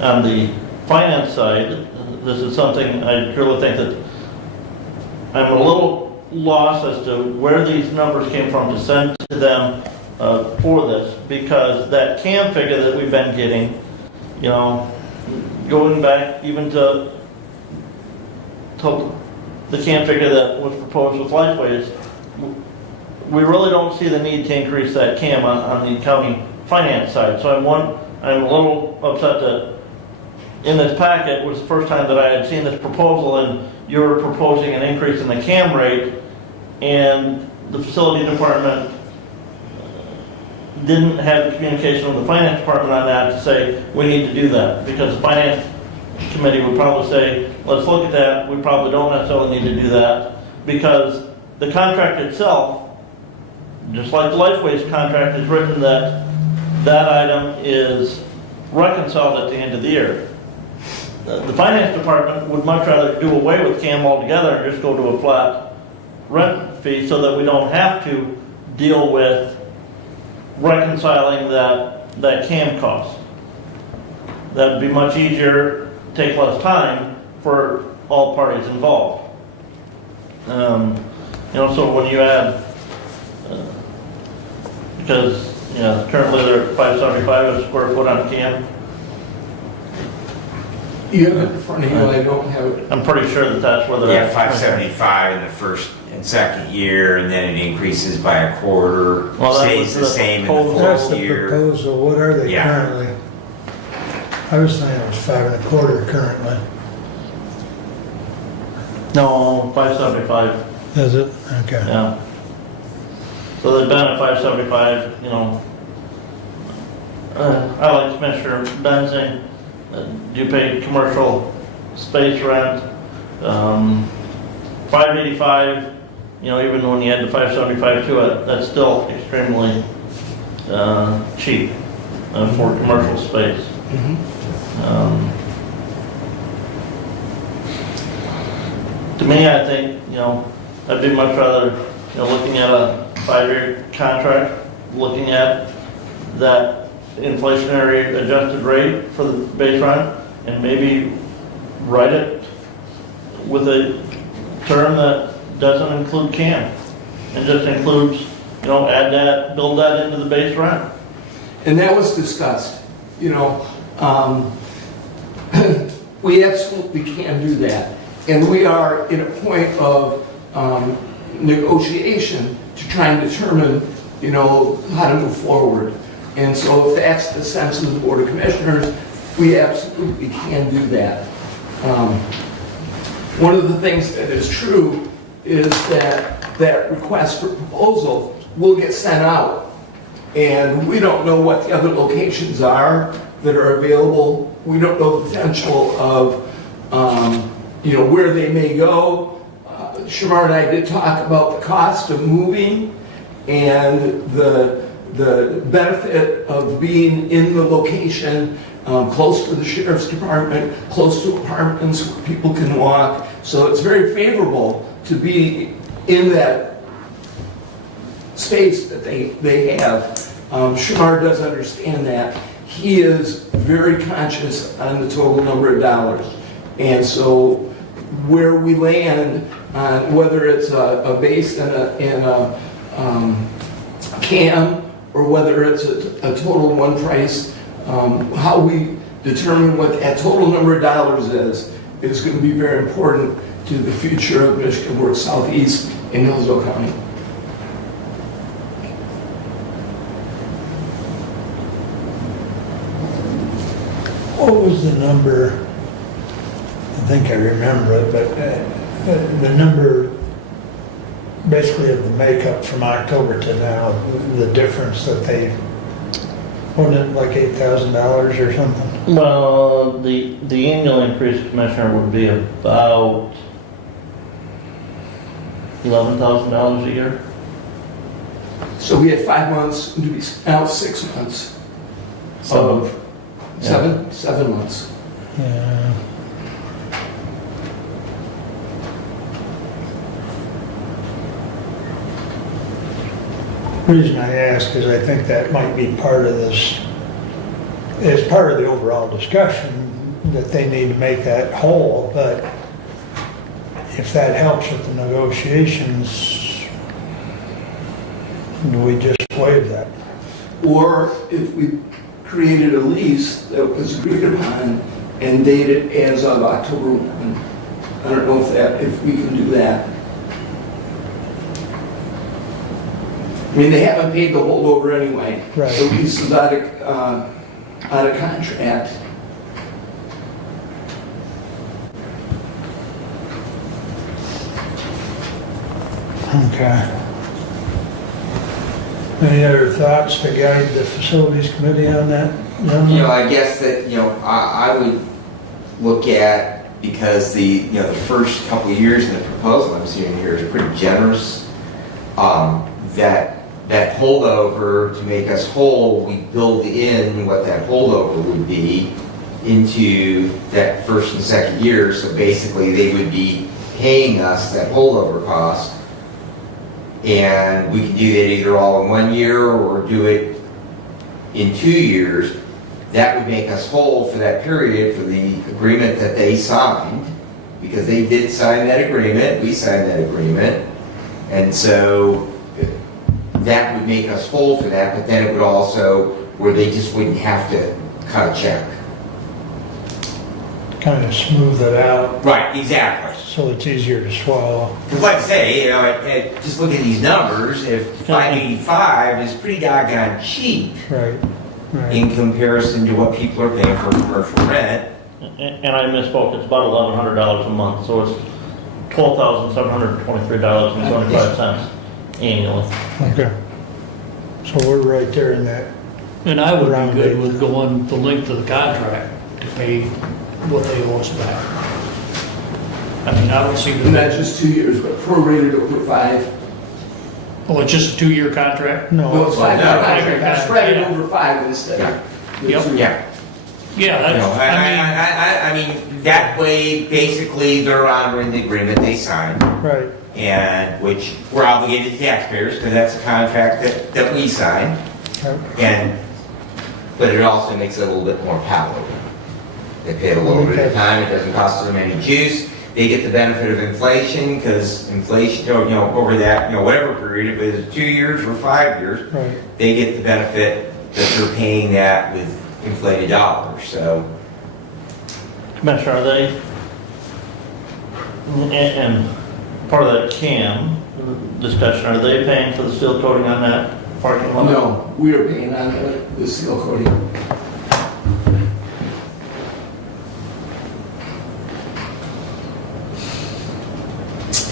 On the finance side, this is something I truly think that I'm a little lost as to where these numbers came from to send to them for this, because that CAM figure that we've been getting, going back even to the CAM figure that was proposed with Lifeways, we really don't see the need to increase that CAM on the county finance side. So I'm a little upset that in this packet was the first time that I had seen this proposal, and you were proposing an increase in the CAM rate, and the facility department didn't have communication with the finance department on that to say we need to do that, because the finance committee would probably say, let's look at that. We probably don't necessarily need to do that, because the contract itself, just like the Lifeways contract, is written that that item is reconciled at the end of the year. The finance department would much rather do away with CAM altogether and just go to a flat rent fee, so that we don't have to deal with reconciling that CAM cost. That would be much easier, take less time for all parties involved. So when you add, because currently they're at $5.75 a square foot on CAM. You have it in front of you, I don't have it. I'm pretty sure that's where they're Yeah, at. $5.75 in the first and second year, and then it increases by a quarter, Well, that stays was the the same in the proposal. That's full the year. proposal. What are they Yeah. currently? I was thinking it was 5.25 currently. No, 575. Is it? Okay. Yeah. So they've been at 575. I like Commissioner Benzing. You pay commercial space rent. 585. Even when you add the 575 to it, that's still extremely cheap for commercial space. To me, I think, I'd be much rather, looking at a 5-year contract, looking at that inflationary adjusted rate for the base rent, and maybe write it with a term that doesn't include CAM, and just includes, add that, build that into the base rent. And that was discussed, we absolutely can do that. And we are in a point of negotiation to try and determine, how to move forward. And so if that's the sense of the Board of Commissioners, we absolutely can do that. One of the things that is true is that request for proposal will get sent out. And we don't know what the other locations are that are available. We don't know the potential of, where they may go. Shamar and I did talk about the cost of moving and the benefit of being in the location, close to the sheriff's department, close to apartments where people can walk. So it's very favorable to be in that space that they have. Shamar does understand that. He is very conscious on the total number of dollars. And so where we land on whether it's a base and a CAM, or whether it's a total one price, how we determine what that total number of dollars is going to be very important to the future of Michigan Works Southeast in Hillsdale County. What was the number? I think I remember it, but the number basically of the makeup from October to now, the difference that they, wasn't it like $8,000 or something? Well, the annual increase, Commissioner, would be about $11,000 a year. So we had 5 months, now 6 months of seven months. Yeah. The reason I ask is I think that might be part of this, as part of the overall discussion, that they need to make that whole, but if that helps with the negotiations, do we just waive that? Or if we created a lease that was agreed upon and dated as of October 1. I don't know if we can do that. I mean, they haven't paid the holdover anyway. Right. The lease is out of contract. Okay. Any other thoughts to guide the facilities committee on that? I guess that, I would look at, because the first couple of years in the proposal I'm seeing here is pretty generous, that holdover, to make us whole, we build in what that holdover would be into that first and second year. So basically, they would be paying us that holdover cost, and we can do that either all in 1 year or do it in 2 years. That would make us whole for that period for the agreement that they signed, because they did sign that agreement, we signed that agreement, and so that would make us whole for that, but then it would also, where they just wouldn't have to cut a check. Kind of smooth it out Right, exactly. so it's easier to swallow. Because like I say, just look at these numbers, if 585 is pretty doggone cheap Right, right. in comparison to what people are paying for commercial rent. And I misspoke, it's about $1,100 a month, so it's $12,723.75 annually. Okay. So we're right there in that. And I would Around be good it. with going the length of the contract to pay what they owe us back. I mean, I don't see And the, not just 2 years, but prorated over 5. oh, it's just a 2-year contract? No, No, it's 5 year No. contract, spread it Yeah. over 5 instead of the Yep. 2. Yeah. Yeah, that's, I mean, that way, basically, they're honoring the agreement they signed, right. and which we're obligated to taxpayers, because that's a contract that we signed, Right. but it also makes it a little bit more palatable. They pay it a little bit at a time, it doesn't cost them any juice, they get the benefit of inflation, because inflation, over that, whatever period, if it's 2 years or 5 years, Right. they get the benefit that they're paying that with inflated dollars, so. Commissioner, are they And part of that CAM discussion, are they paying for the seal coating on that parking lot? No, we are paying on the seal coating.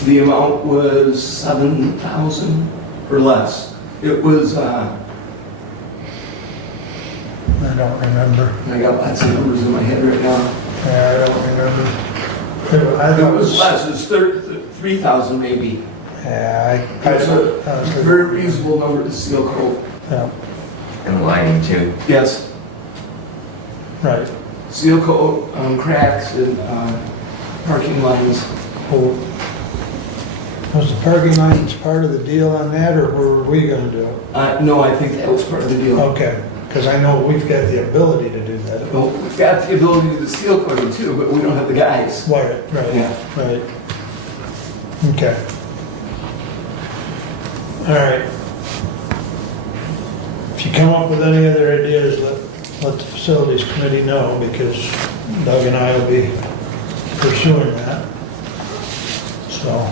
The amount was 7,000 or less. It was, I don't remember. I got lots of numbers in my head right now. Yeah, I don't remember. I It thought was less, it was 3,000 maybe. Yeah, It was I a was, very reasonable number to seal coat. yeah, And lining too. Yes, right. seal coat, cracks and parking lines. Well, was the parking lines part of the deal on that, or were we gonna do it? No, I think that was part of the deal. Okay, because I know we've got the ability to do that. Well, we've got the ability to do the seal coating too, but we don't have the guys. Right, right, Yeah. right. Okay. All right. If you come up with any other ideas, let the facilities committee know, because Doug and I will be pursuing that. So,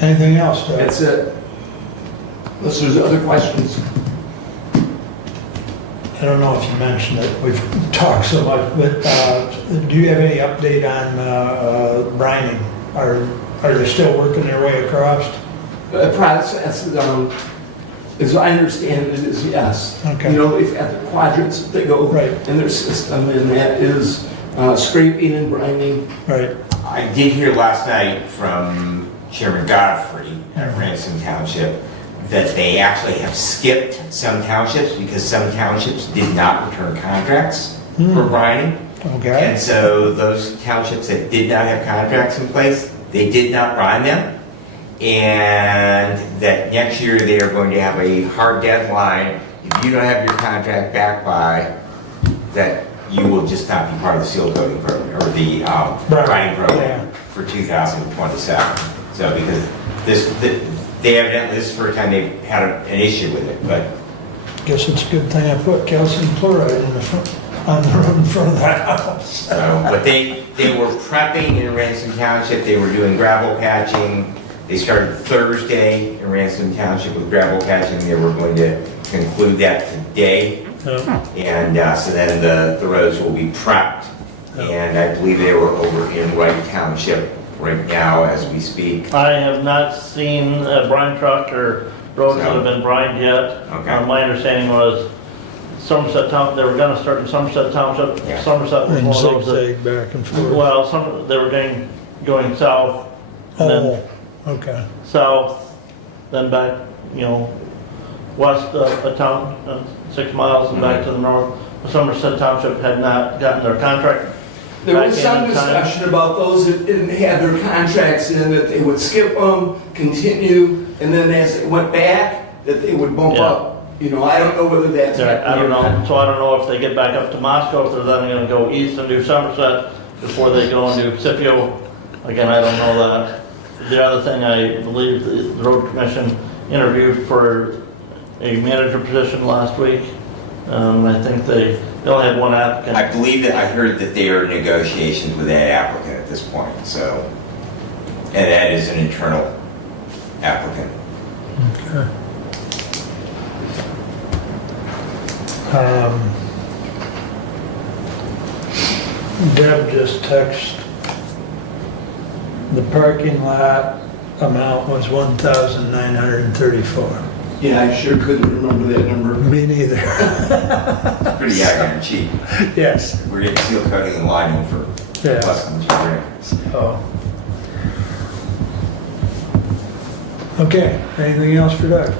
anything else, Doug? That's it. Unless there's other questions. I don't know if you mentioned it, we've talked so much, but do you have any update on brining? Are they still working their way across? The process, as I understand it, is yes. Okay. You know, they've got the quadrants that they go Right. in their system, and that is scraping and brining. Right, I did hear last night from Chairman Godfrey at Ransom Township that they actually have skipped some townships because some townships did not return contracts for brining. okay, And so those townships that did not have contracts in place, they did not brine them. And that next year they are going to have a hard deadline. If you don't have your contract back by, that you will just not be part of the seal coating program or the brining program for 2027. So because they evidently, this is the first time they've had an issue with it, but guess it's a good thing I put calcium chloride in the front, on the road in front of that house. but they were prepping in Ransom Township. They were doing gravel patching. They started Thursday in Ransom Township with gravel patching. They were going to conclude that today. And so then the roads will be prepped. And I believe they were over in Wright Township right now as we speak. I have not seen a brine truck or roads that have been brined yet. Okay. My understanding was Somerset Town, they were gonna start in Somerset Township. Yeah. Somerset was And one of those that, zigzag back and forth. well, they were going south, and then Oh, okay, south, then back, west of the town, 6 miles and back to the north. Somerset Township had not gotten their contract. There was back some in time. discussion about those that didn't have their contracts in, that they would skip them, continue, and then as they went back, that they would bump Yeah. up. You know, I don't know whether that's I happening don't or know, not. so I don't know if they get back up to Moscow, if they're then gonna go east and do Somerset before they go and do Scipio. Again, I don't know that. The other thing, I believe the road commission interviewed for a manager position last week. I think they only had one applicant. I believe that I heard that they are in negotiations with that applicant at this point, so, and that is an internal applicant. okay. Deb just texted, the parking lot amount was 1,934. Yeah, I sure couldn't remember that number. Me neither. Pretty goddamn cheap. Yes. We're getting seal coating and lining for Yeah. less than $2,000. Oh. Okay, anything else for Doug?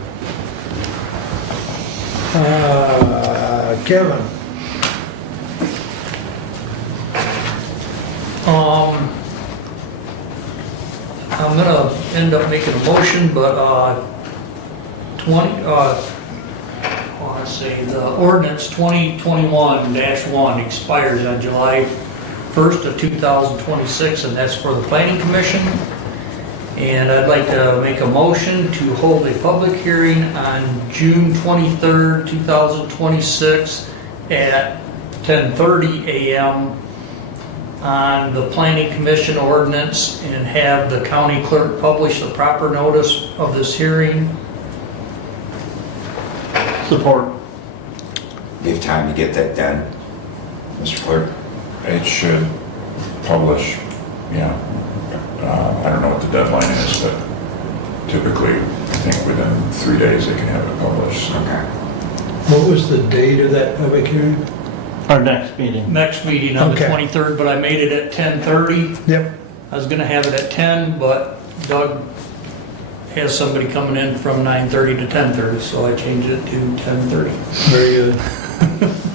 Kevin? I'm gonna end up making a motion, but, let's see, the ordinance 2021-1 expires on July 1st of 2026, and that's for the planning commission. And I'd like to make a motion to hold a public hearing on June 23rd, 2026 at 10:30 a.m. on the planning commission ordinance and have the county clerk publish the proper notice of this hearing. Support. We have time to get that done, Mr. Clerk. It should publish, yeah. I don't know what the deadline is, but typically, I think within 3 days they can have it published. Okay. What was the date of that public hearing? Our next meeting. Next meeting on the Okay. 23rd, but I made it at 10:30. Yep. I was gonna have it at 10, but Doug has somebody coming in from 9:30 to 10:30, so I changed it to 10:30. Very good.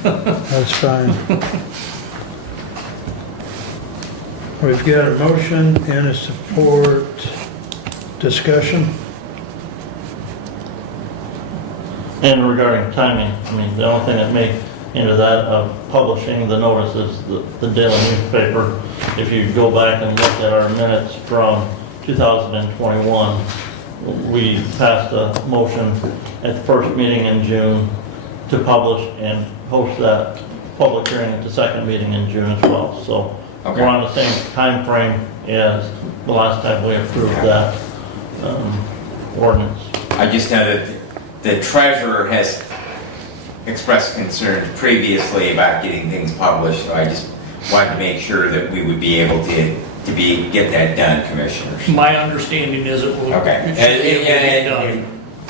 That's fine. We've got a motion and a support discussion. And regarding timing, I mean, the only thing that may into that of publishing the notice is the daily newspaper. If you go back and look at our minutes from 2021, we passed a motion at the first meeting in June to publish and host that public hearing at the second meeting in June as well. So Okay. we're on the same time frame as the last time we approved that ordinance. I just know that the treasurer has expressed concerns previously about getting things published, so I just wanted to make sure that we would be able to get that done, Commissioners. My understanding is it will. Okay. It should be able to get done.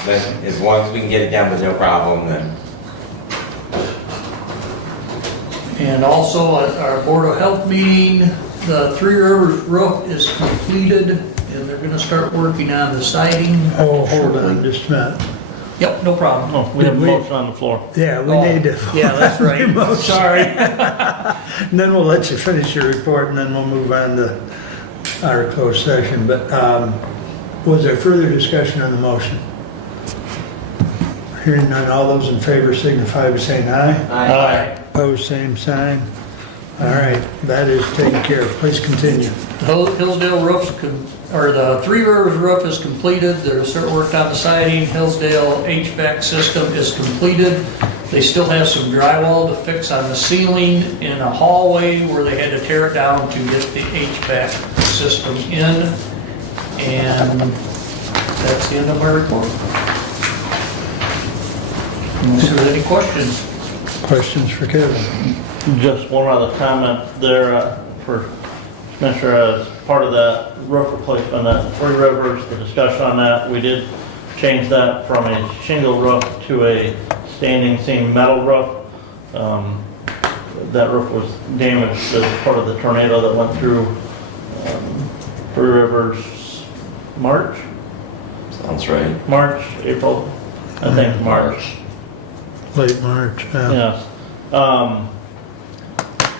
And as long as we can get it done with no problem, then. And also at our Board of Health meeting, the Three Rivers roof is completed and they're gonna start working on the siding. Oh, hold on shortly. just a minute. Yep, no problem. Oh, we have a Did we- motion on the floor. Yeah, we Oh, need to. Yeah, that's right. Motion. Sorry. And then we'll let you finish your report and then we'll move on to our closed session. But was there further discussion on the motion? Hearing none, all those in favor signify by saying aye. Aye. Opposed, same sign. All right, that is taken care of. Please continue. The Hillsdale roofs, or the Three Rivers roof is completed. They're starting work on the siding. Hillsdale HVAC system is completed. They still have some drywall to fix on the ceiling in a hallway where they had to tear it down to get the HVAC system in. And that's the end of my report. Unless there's any questions. Questions for Kevin? Just one other comment there for Commissioner, as part of that roof replacement at Three Rivers, the discussion on that, we did change that from a shingle roof to a standing seam metal roof. That roof was damaged as part of the tornado that went through Three Rivers March, April, I think March. Late March. Yes.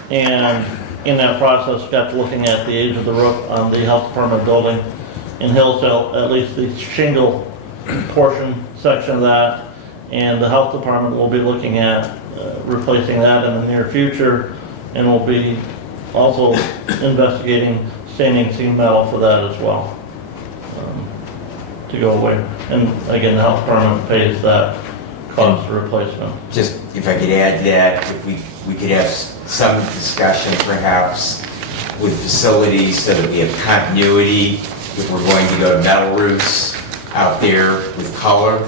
And in that process, got to looking at the age of the roof on the health department building in Hillsdale, at least the shingle portion section of that. And the health department will be looking at replacing that in the near future. And we'll be also investigating standing seam metal for that as well, to go away. And again, the health department pays that cost of replacement. Just, if I could add to that, if we could have some discussion perhaps with facilities so that we have continuity if we're going to go to metal roofs out there with color,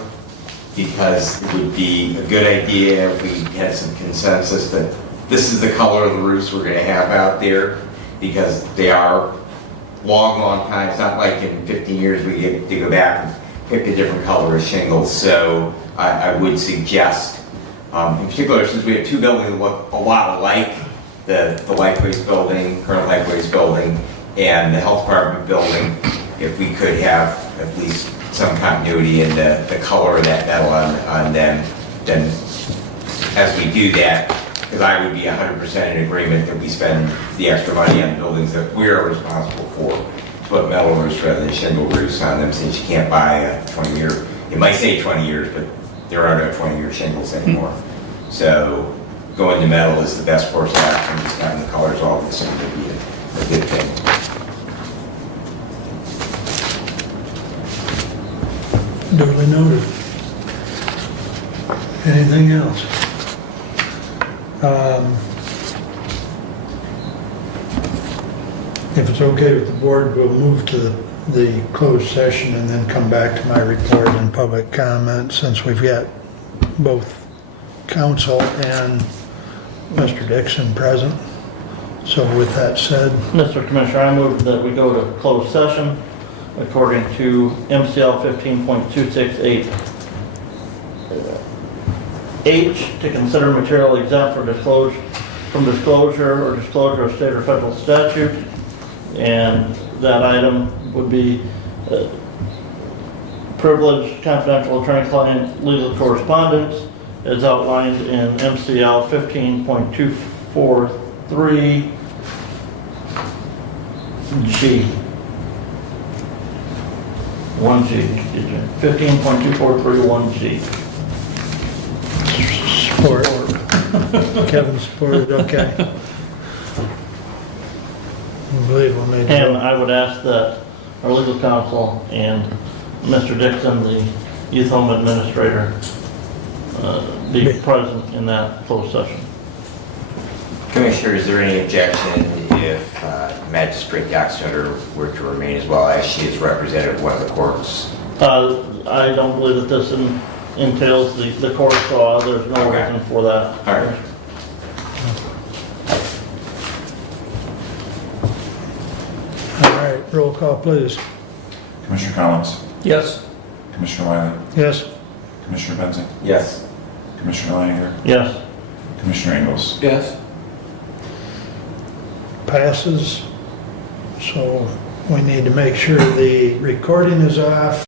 because it would be a good idea if we had some consensus that this is the color of the roofs we're going to have out there, because they are long time. It's not like in 15 years we get to go back and pick a different color of shingles. So I would suggest, in particular, since we have two buildings that look a lot alike, the life waste building, current life waste building, and the health department building, if we could have at least some continuity in the color of that metal on them, then as we do that, because I would be 100% in agreement that we spend the extra money on the buildings that we are responsible for, to put metal roofs rather than shingle roofs on them, since you can't buy a 20-year, it might say 20 years, but there are no 20-year shingles anymore. So going to metal is the best course of action, just having the colors all the same would be a good thing. Duly noted. Anything else? If it's okay with the board, we'll move to the closed session and then come back to my report and public comment, since we've got both council and Mr. Dixon present. So with that said, Mr. Commissioner, I move that we go to closed session according to MCL 15.268H to consider material exempt from disclosure of state or federal statute. And that item would be privileged, confidential attorney-client legal correspondence as outlined in MCL 15.243G. 1G, 15.2431G. support. Kevin supported, okay. I believe we'll make And it. I would ask that our legal counsel and Mr. Dixon, the youth home administrator, be present in that closed session. Commissioner, is there any objection if Magistrate Doxter were to remain as well, as she is representative of one of the courts? I don't believe that this entails the court, so there's no Okay. reason for that. All right. All right, roll call, please. Commissioner Collins, Yes. Commissioner Wiley, Yes? Commissioner Benzing, Yes. Commissioner Leininger, Yes. Commissioner Ingles. Yes? Passes. So we need to make sure the recording is off.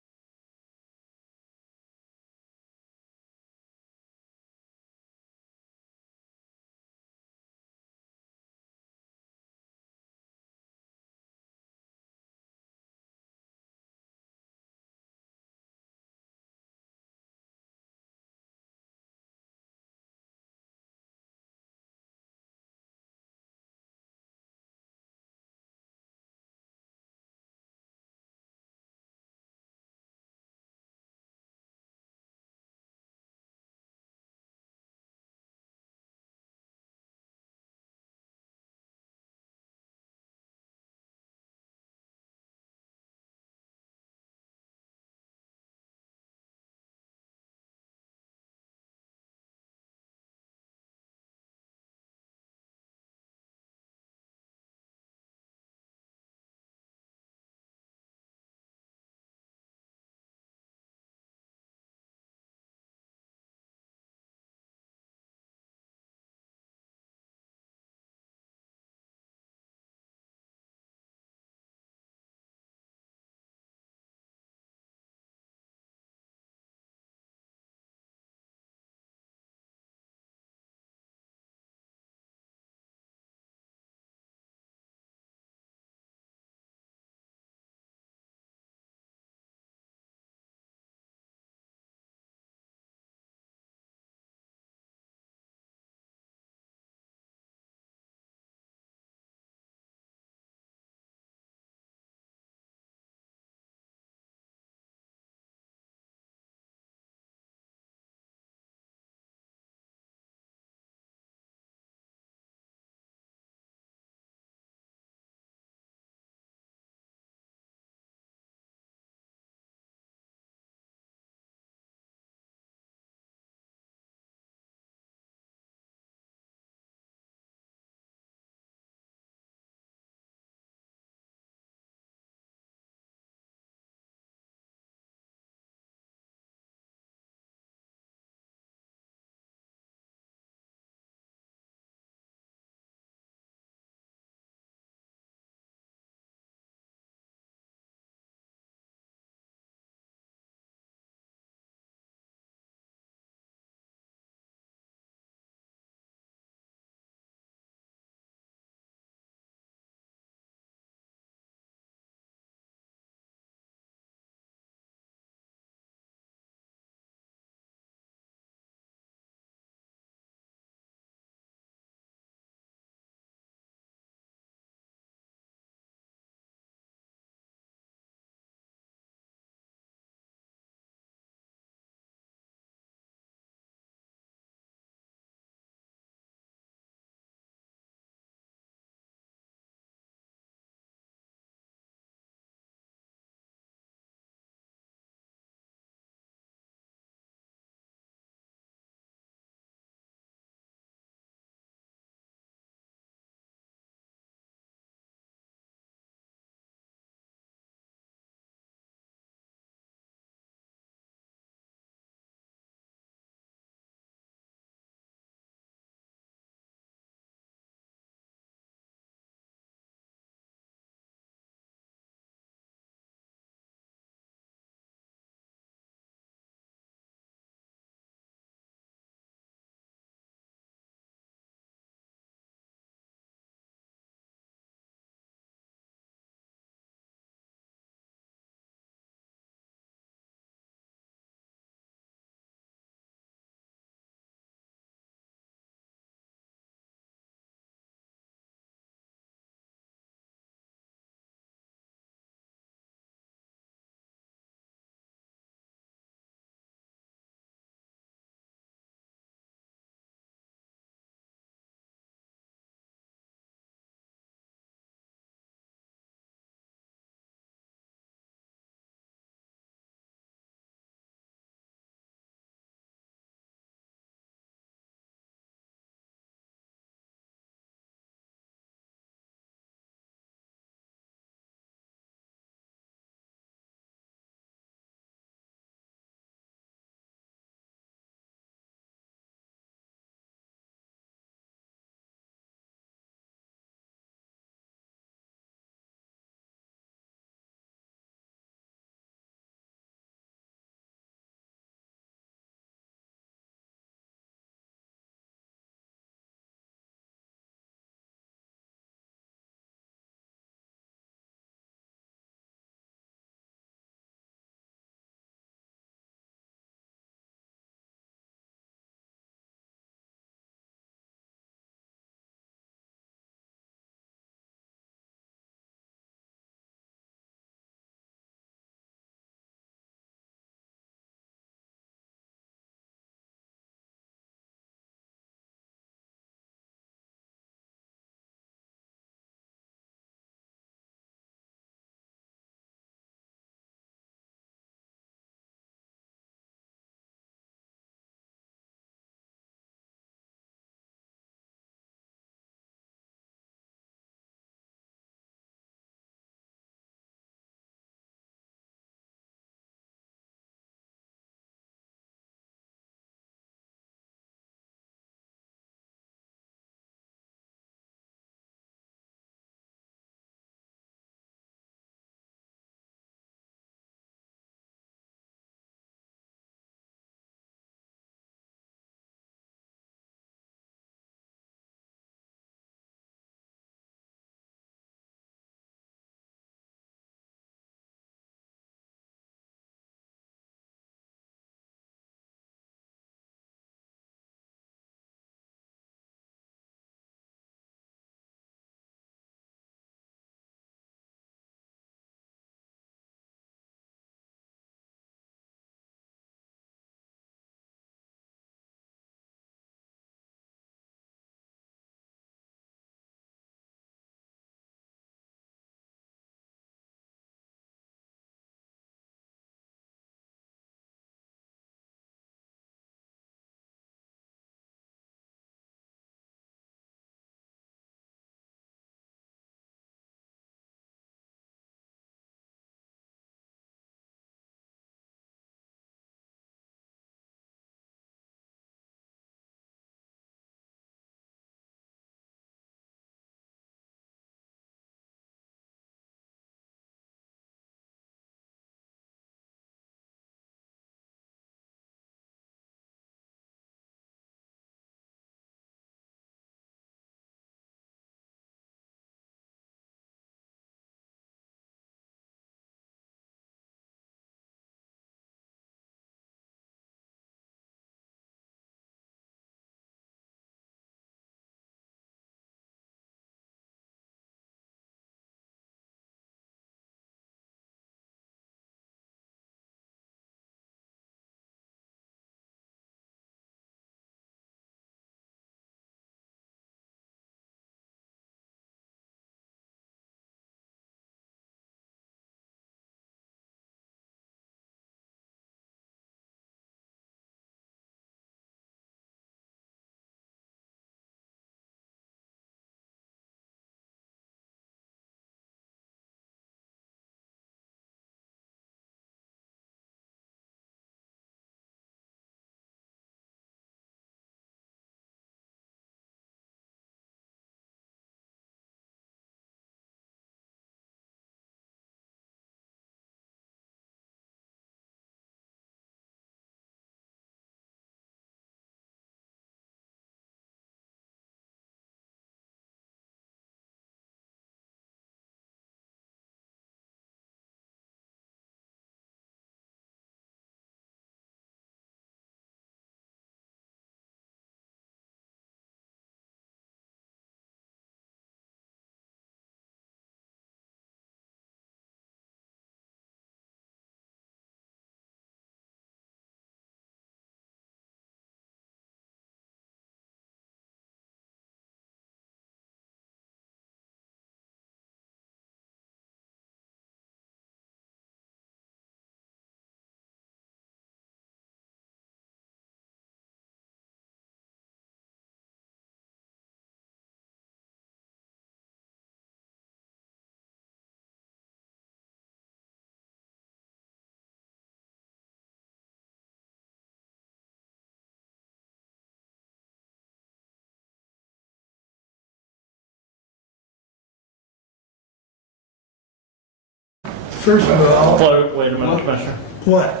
first of all, Wait a minute, Commissioner. what?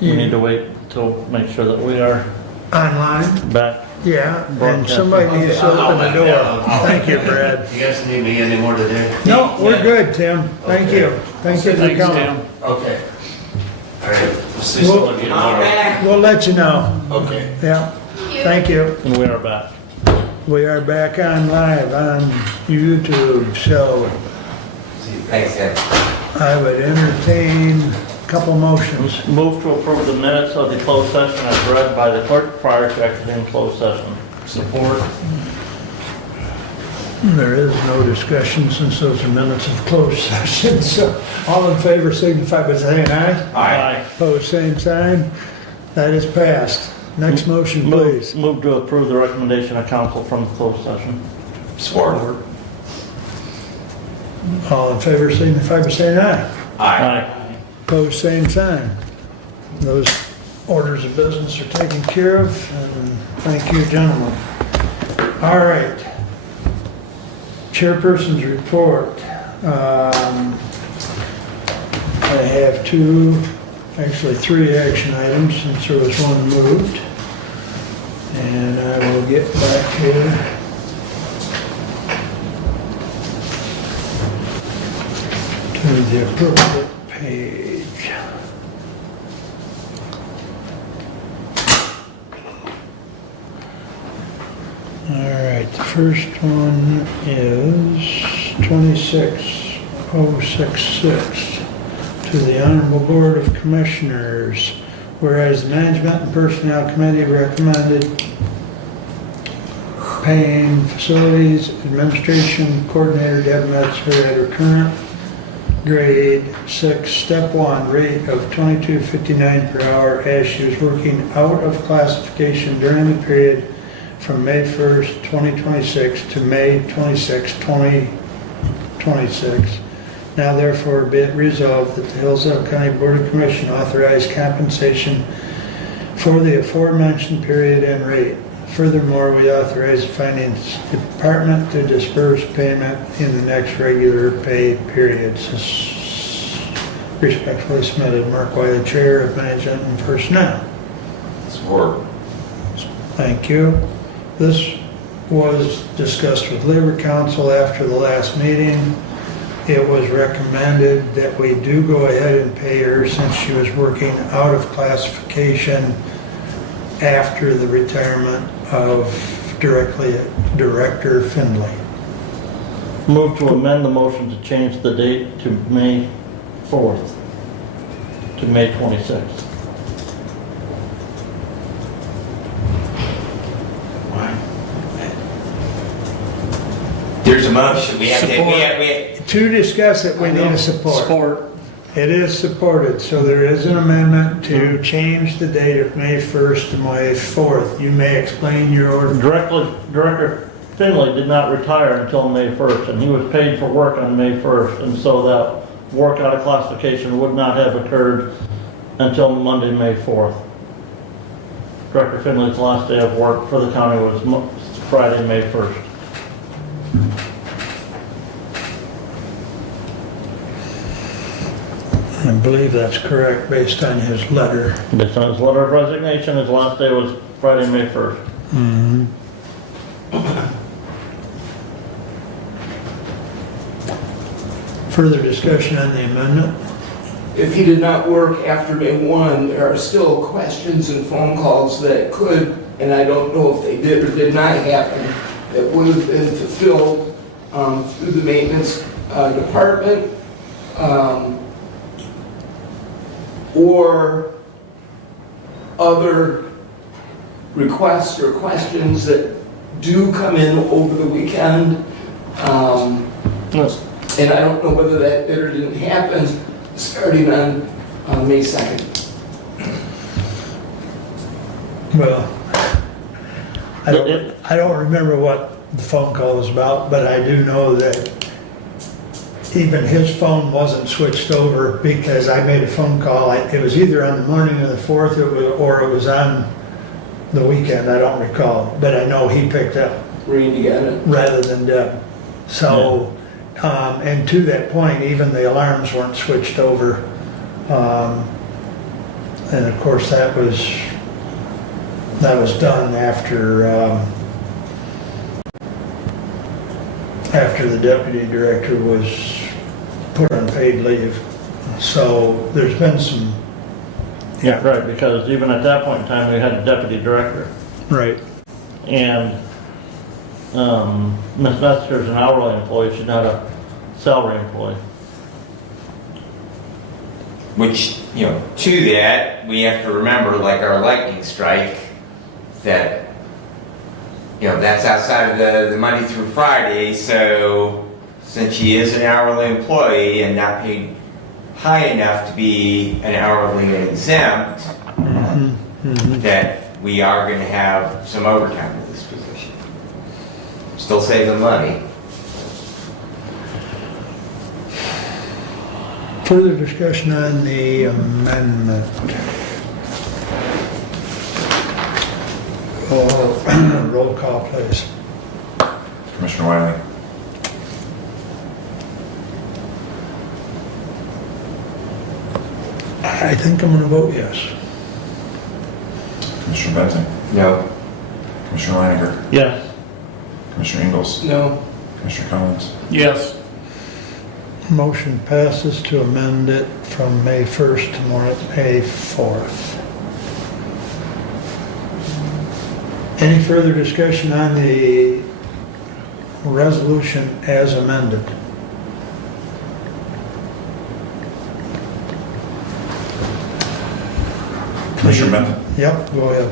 We need to wait till, make sure that we are Online? back. Yeah, and Broadcast. somebody needs to open the door. Thank you, Brad. You guys need me anymore today? No, we're good, Tim. Thank you. Thank you for Thanks, coming. Tim. Okay. All right, we'll see some of you tomorrow. We'll let you know. Okay. Yeah, thank you. And we are back. We are back on live on YouTube, so Thanks, Ed. I would entertain a couple motions. Move to approve the minutes of the closed session as read by the clerk prior to exiting closed session. Support. There is no discussion since those are minutes of closed session, so all in favor signify by saying aye. Aye. Opposed, same sign. That is passed. Next motion, please. Move to approve the recommendation of council from the closed session. Support. All in favor signify by saying aye. Aye. Opposed, same sign. Those orders of business are taken care of, and thank you, gentlemen. All right. Chairperson's report. I have three action items since there was one moved. And I will get back here. To the appropriate page. All right, the first one is 26066 to the Honorable Board of Commissioners. Whereas the Management and Personnel Committee recommended paying Facilities Administration Coordinator Deb Metzger at her current grade 6, step 1 rate of $22.59 per hour as she was working out of classification during the period from May 1st, 2026 to May 26, 2026. Now therefore be it resolved that the Hillsdale County Board of Commission authorize compensation for the aforementioned period and rate. Furthermore, we authorize the Finance Department to disperse payment in the next regular pay periods. Respectfully submitted, Mark Wiley, Chair of Management and Personnel. Support. Thank you. This was discussed with Labor Council after the last meeting. It was recommended that we do go ahead and pay her since she was working out of classification after the retirement of Director Findlay. Move to amend the motion to change the date to May 4th to May 26th. There's a motion. We have to, To discuss it, we need a support. Support. It is supported, so there is an amendment to change the date of May 1st to May 4th. You may explain your order. Director Finley did not retire until May 1st, and he was paid for work on May 1st, and so that work out of classification would not have occurred until Monday, May 4th. Director Finley's last day of work for the county was Friday, May 1st. I believe that's correct based on his letter. Based on his letter of resignation, his last day was Friday, May 1st. Further discussion on the amendment? If he did not work after May 1, there are still questions and phone calls that could, and I don't know if they did or did not happen, that would have been fulfilled through the maintenance department or other requests or questions that do come in over the weekend. And I don't know whether that did or didn't happen starting on May 2nd. Well, I don't remember what the phone call was about, but I do know that even his phone wasn't switched over because I made a phone call. It was either on the morning of the 4th or it was on the weekend. I don't recall, but I know he picked up Randy got it. rather than Deb. So And to that point, even the alarms weren't switched over. And of course, that was done after the deputy director was put on paid leave. So there's been some. Yeah, right, because even at that point in time, we had a deputy director. Right. And Ms. Metzger's an hourly employee, she's not a salary employee. Which, to that, we have to remember, like our lightning strike, that, that's outside of the Monday through Friday, so since she is an hourly employee and not paid high enough to be an hourly exempt, that we are going to have some overtime in this position. Still saving money. Further discussion on the amendment. Roll call, please. Commissioner Wiley, I think I'm going to vote yes. Commissioner Benton, No. Commissioner Leininger, Yes. Commissioner Ingles, No. Commissioner Collins. Yes. Motion passes to amend it from May 1st to May 4th. Any further discussion on the resolution as amended? Commissioner Benton, Yep, go ahead.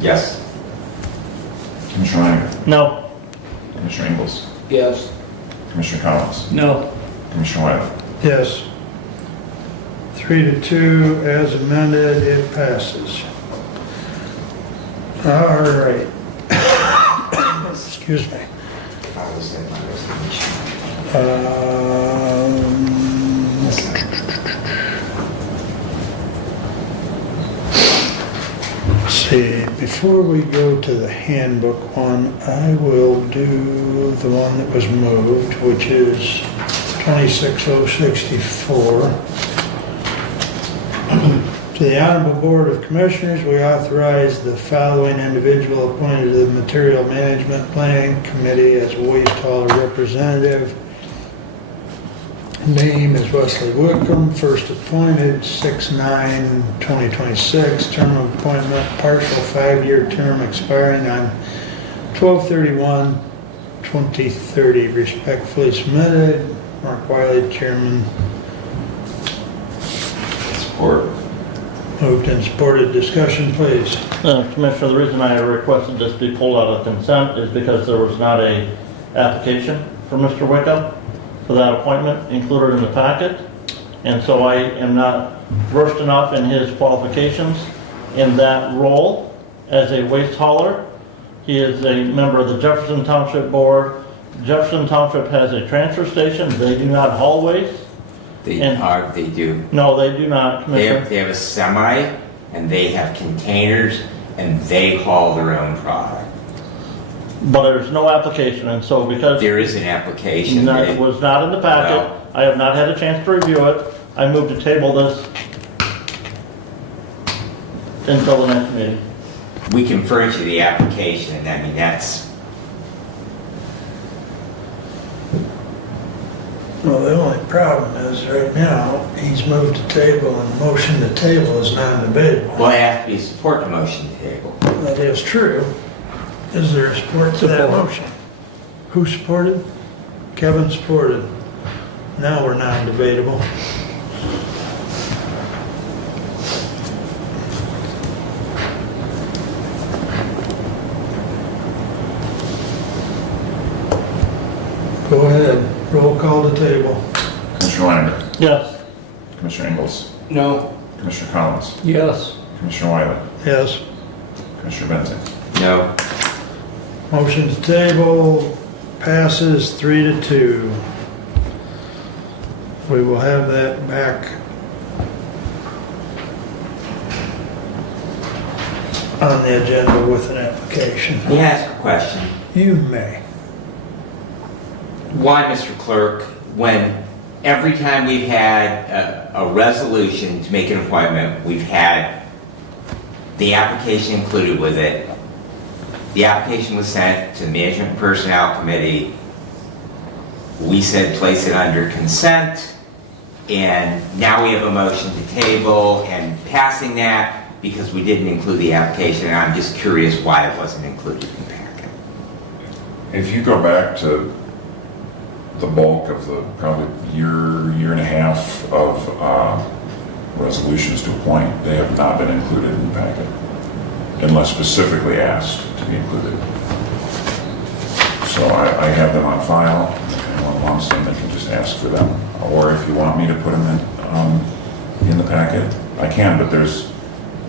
Yes. Commissioner Leininger, No. Commissioner Ingles, Yes. Commissioner Collins, No. Commissioner Wiley. Yes. 3-2 as amended, it passes. All right. Excuse me. If I was in my resignation. Let's see, before we go to the handbook one, I will do the one that was moved, which is 26064. To the Honorable Board of Commissioners, we authorize the following individual appointed to the Material Management Planning Committee as waste hauler representative. Name is Wesley Wickham, first appointed 6/9/2026, term of appointment, partial 5-year term expiring on 12/31/2030. Respectfully submitted, Mark Wiley, Chairman. Support. Moved and supported. Discussion, please. Commissioner, the reason I requested this be pulled out of consent is because there was not a application for Mr. Wickham for that appointment included in the packet. And so I am not versed enough in his qualifications in that role as a waste hauler. He is a member of the Jefferson Township Board. Jefferson Township has a transfer station. They do not haul waste. They do. No, they do not, Commissioner. They have a semi, and they have containers, and they haul their own product. But there's no application, and so because There is an application. that was not in the packet, Well- I have not had a chance to review it. I move to table this until the next meeting. We can furnish you the application, and I mean, that's, Well, the only problem is right now, he's moved to table and the motion to table is non-debatable. well, it has to be a support to motion table. That is true. Is there support to that Support. motion? Who supported? Kevin supported. Now we're non-debatable. Go ahead, roll call to table. Commissioner Leininger, Yes. Commissioner Ingles, No. Commissioner Collins, Yes. Commissioner Wiley, Yes. Commissioner Benton. No. Motion to table passes 3-2. We will have that back on the agenda with an application. May I ask a question? You may. Why, Mr. Clerk, when every time we've had a resolution to make an appointment, we've had the application included with it. The application was sent to the Management and Personnel Committee. We said place it under consent, and now we have a motion to table and passing that because we didn't include the application, and I'm just curious why it wasn't included in the packet. If you go back to the bulk of the probably year and a half of resolutions to appoint, they have not been included in the packet unless specifically asked to be included. So I have them on file. If anyone wants them, they can just ask for them. Or if you want me to put them in the packet, I can, but there's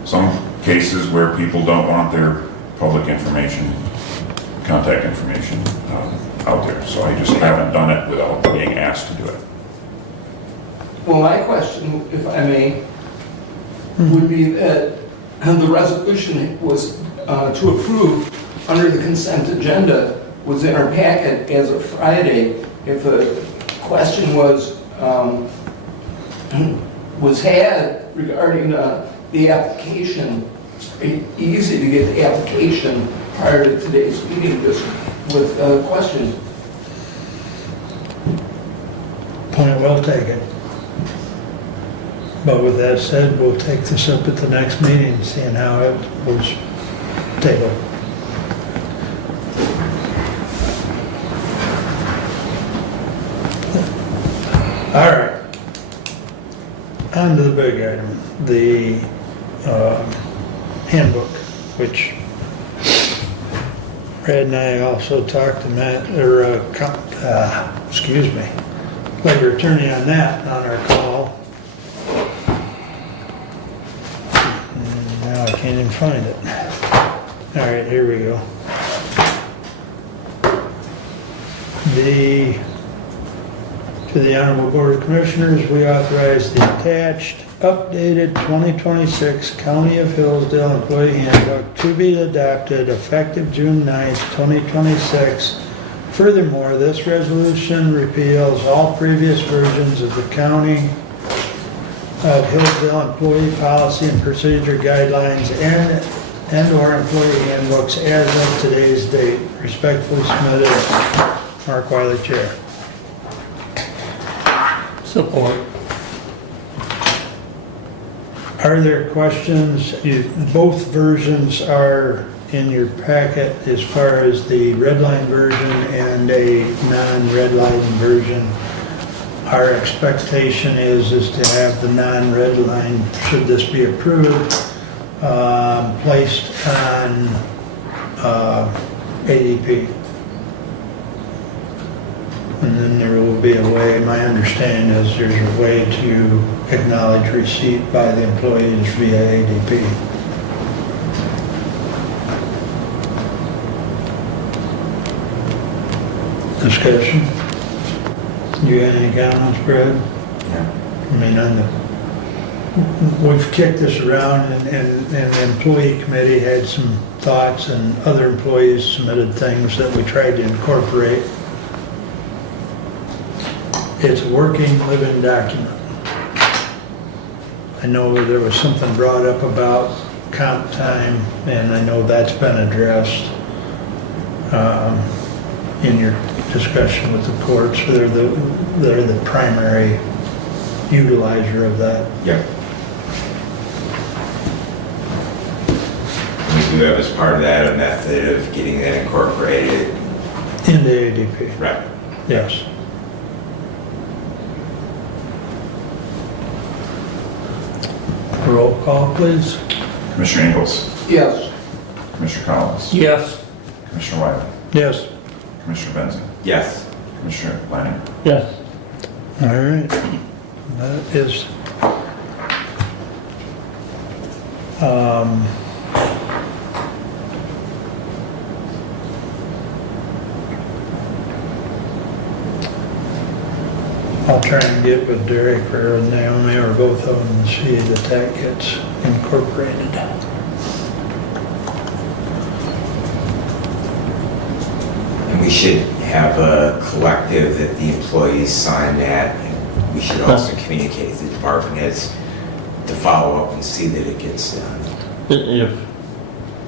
some cases where people don't want their public information, contact information out there. So I just haven't done it without being asked to do it. Well, my question, if I may, would be that the resolution was to approve under the consent agenda was in our packet as of Friday. If a question was had regarding the application, it's very easy to get the application prior to today's meeting just with questions. Point well taken. But with that said, we'll take this up at the next meeting, seeing how it was tabled. All right. On to the big item, the handbook, which Brad and I also talked to Matt, labor attorney on that on our call. And now I can't even find it. All right, here we go. To the Honorable Board of Commissioners, we authorize the attached, updated 2026 County of Hillsdale Employee Handbook to be adopted effective June 9th, 2026. Furthermore, this resolution repeals all previous versions of the County of Hillsdale Employee Policy and Procedure Guidelines and/or employee handbooks as of today's date. Respectfully submitted, Mark Wiley, Chair. Support. Are there questions? Both versions are in your packet as far as the red line version and a non-red line version. Our expectation is to have the non-red line, should this be approved, placed on ADP. And then there will be a way, my understanding is there's a way to acknowledge receipt by the employees via ADP. Discussion? You got any comments, Brad? Yeah. I mean, we've kicked this around and the employee committee had some thoughts and other employees submitted things that we tried to incorporate. It's a working, living document. I know there was something brought up about comp time, and I know that's been addressed in your discussion with the courts. They're the primary utilizer of that. Yep. We do have as part of that a method of getting that incorporated. In the ADP. Right. Yes. Roll call, please. Commissioner Ingles, Yes. Commissioner Collins, Yes. Commissioner Wiley, Yes. Commissioner Benson, Yes. Commissioner Lanning. Yes. All right. That is, I'll try and get with Derek or Naomi or both of them and see that gets incorporated. And we should have a collective that the employees sign that. And we should also communicate to the department heads to follow up and see that it gets done.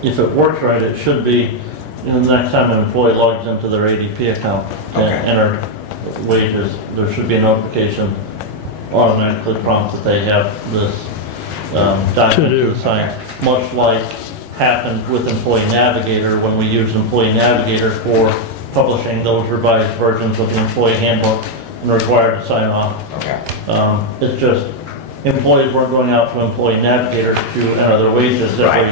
If it works right, it should be, the next time an employee logs into their ADP account and Okay. enter wages, there should be a notification automatically prompt that they have this document to sign. Much like happened with Employee Navigator when we used Employee Navigator for publishing those revised versions of the employee handbook and required to sign off. Okay. It's just employees weren't going out to Employee Navigator to enter their wages Right.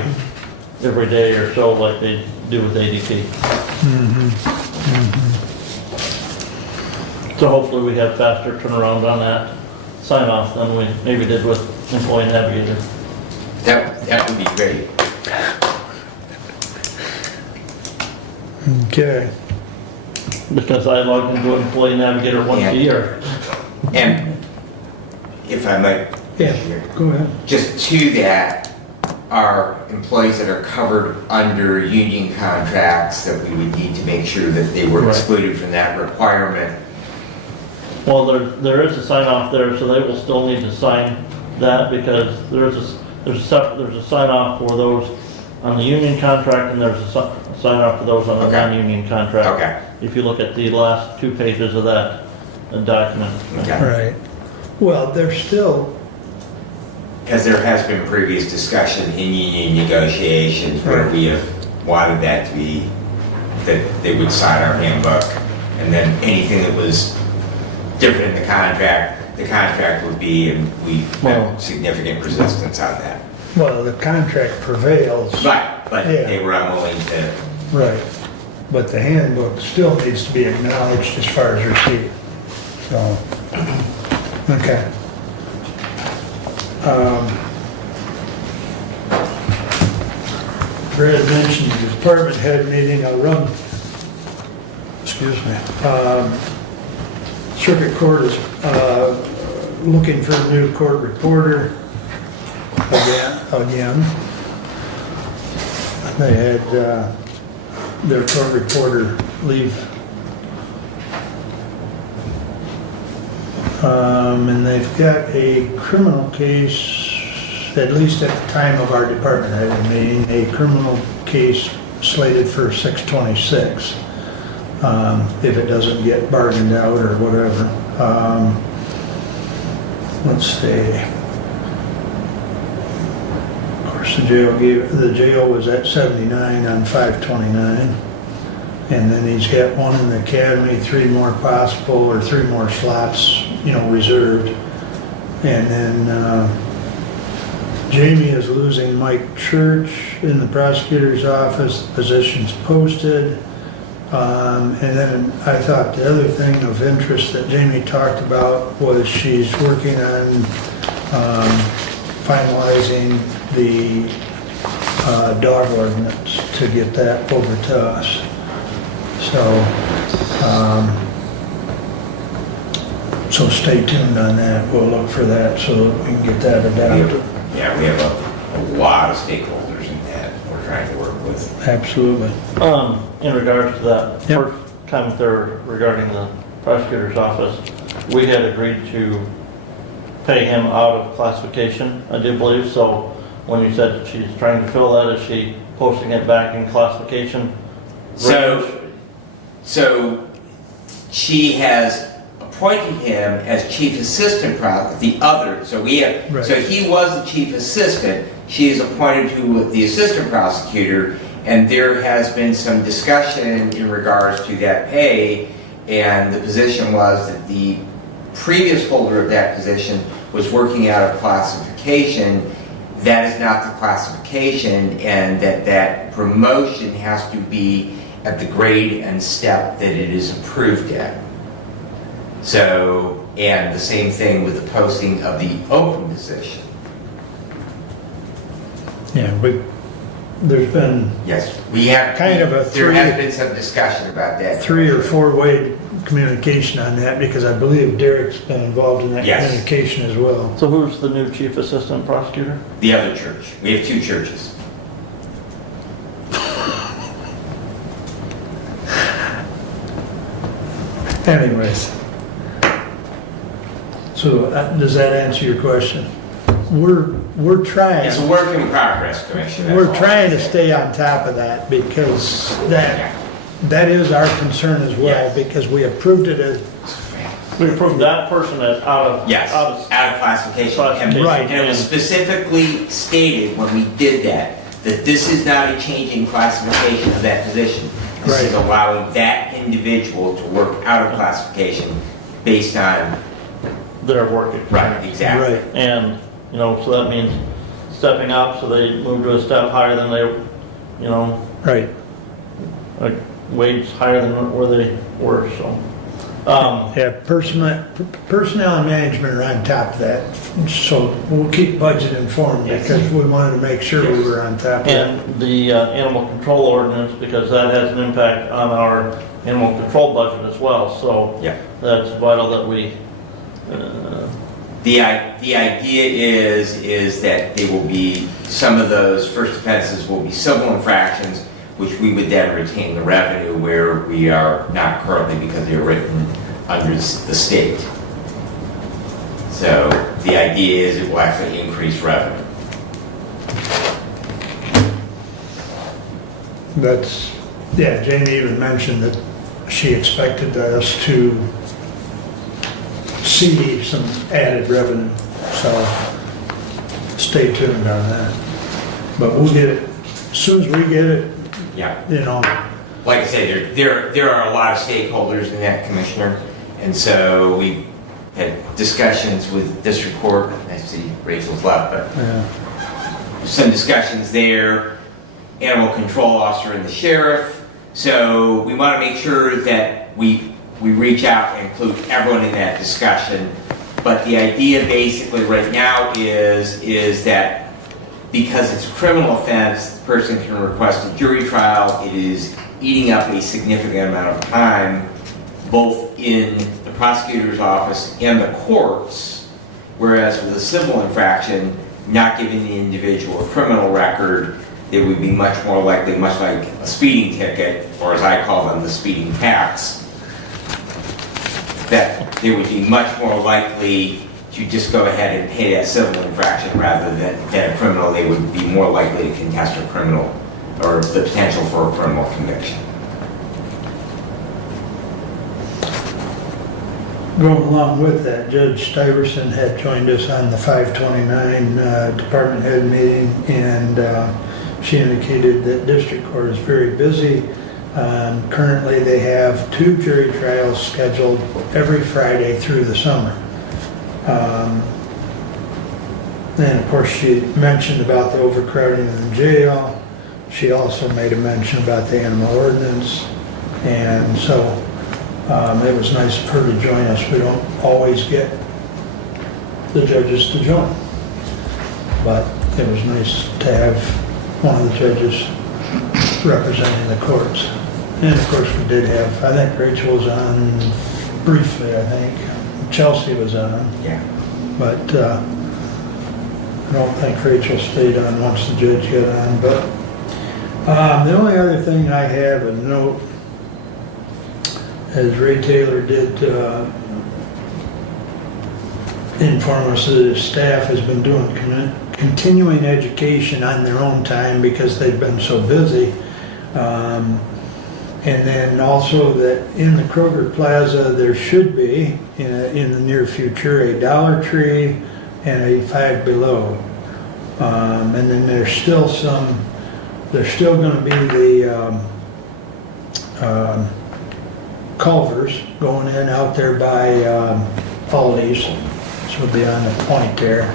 every day or so like they do with ADP. So hopefully we have faster turnaround on that sign off than we maybe did with Employee Navigator. That would be great. Okay. Because I log into Employee Navigator once a Yeah. year. And if I might, Yeah, go ahead. just to that, are employees that are covered under union contracts that we would need to make sure that they were Right. excluded from that requirement. Well, there is a sign off there, so they will still need to sign that because there's a sign off for those on the union contract and there's a sign off for those on the Okay. non-union contract. Okay. If you look at the last 2 pages of that document. Okay. Right. Well, there's still, Because there has been previous discussion in union negotiations where we have wanted that to be, that they would sign our handbook, and then anything that was different in the contract would be, and we Well- have significant resistance on that. well, the contract prevails. But Yeah. they were unwilling to, Right. But the handbook still needs to be acknowledged as far as receipt. So, okay. Brad mentioned the department head meeting. I'll run, excuse me. Circuit Court is looking for a new court reporter again. They had their court reporter leave. And they've got a criminal case, at least at the time of our department head meeting, a criminal case slated for 6/26, if it doesn't get bargained out or whatever. Let's see. Of course, the jail was at 79 on 5/29. And then he's got one in the academy, 3 more possible, or 3 more slots, reserved. And then Jamie is losing Mike Church in the prosecutor's office, position's posted. And then I thought the other thing of interest that Jamie talked about was she's working on finalizing the dog ordinance to get that over to us. So stay tuned on that. We'll look for that so that we can get that adopted. yeah, we have a lot of stakeholders in that we're trying to work with. Absolutely. In regards to that Yep. first comment there regarding the prosecutor's office, we had agreed to pay him out of classification, I do believe. So when you said she's trying to fill that, is she posting it back in classification? So she has appointed him as chief assistant so Right. so he was the chief assistant, she is appointed to the assistant prosecutor, and there has been some discussion in regards to that pay, and the position was that the previous holder of that position was working out of classification. That is not the classification, and that promotion has to be at the grade and step that it is approved at. So, and the same thing with the posting of the open position. Yeah, there's been Yes, we have. Kind of a There has been some discussion about that. 3 or 4-way communication on that because I believe Derek's been involved in that Yes. communication as well. So who's the new chief assistant prosecutor? The other church. We have 2 churches. Anyways. So does that answer your question? We're trying. It's a work in progress, Commissioner. that's We're all. trying to stay on top of that because that is our concern as well, Yes. because we approved it as, We approved that person as out of. Yes, Out of out of classification. classification. Right. And it was specifically stated when we did that this is not a change in classification of that position. This is Right. allowing that individual to work out of classification based on, their work experience. right, exactly. right, And, you know, so that means stepping up, so they move to a step higher than they, you know, right. a wage higher than where they were, so. Yeah, personnel and management are on top of that, so we'll keep budget informed Yes. because we wanted to make sure we were on top of that. And the animal control ordinance, because that has an impact on our animal control budget as well, so. Yeah. That's vital that we, The idea is that they will be, some of those first offenses will be civil infractions, which we would then retain the revenue where we are not currently because they're written under the state. So the idea is it will actually increase revenue. That's, yeah, Jamie even mentioned that she expected us to see some added revenue, so stay tuned on that. But we'll get it, as soon as we get it, Yeah. you know, Like I said, there are a lot of stakeholders in that, Commissioner, and so we had discussions with district court. I see Rachel's left, but yeah, some discussions there, animal control officer and the sheriff. So we want to make sure that we reach out and include everyone in that discussion. But the idea basically right now is that because it's a criminal offense, the person can request a jury trial. It is eating up a significant amount of time, both in the prosecutor's office and the courts. Whereas with a civil infraction, not giving the individual a criminal record, it would be much more likely, much like a speeding ticket, or as I call them, the speeding tax, that they would be much more likely to just go ahead and pay that civil infraction rather than a criminal. They would be more likely to contest a criminal or the potential for a criminal conviction. going along with that, Judge Stuyvesant had joined us on the 529 department head meeting, and she indicated that district court is very busy. Currently, they have 2 jury trials scheduled every Friday through the summer. And of course, she mentioned about the overcrowding in the jail. She also made a mention about the animal ordinance, and so it was nice of her to join us. We don't always get the judges to join, but it was nice to have one of the judges representing the courts. And of course, we did have, I think Rachel was on briefly, I think. Chelsea was on, Yeah. but I don't think Rachel stayed on once the judge got on. But the only other thing I have a note, as Ray Taylor did inform us that his staff has been doing continuing education on their own time because they've been so busy. And then also that in the Kroger Plaza, there should be, in the near future, a Dollar Tree and a Five Below. And then there's still going to be the Culvers going in out there by Aldi's. This will be on the point there.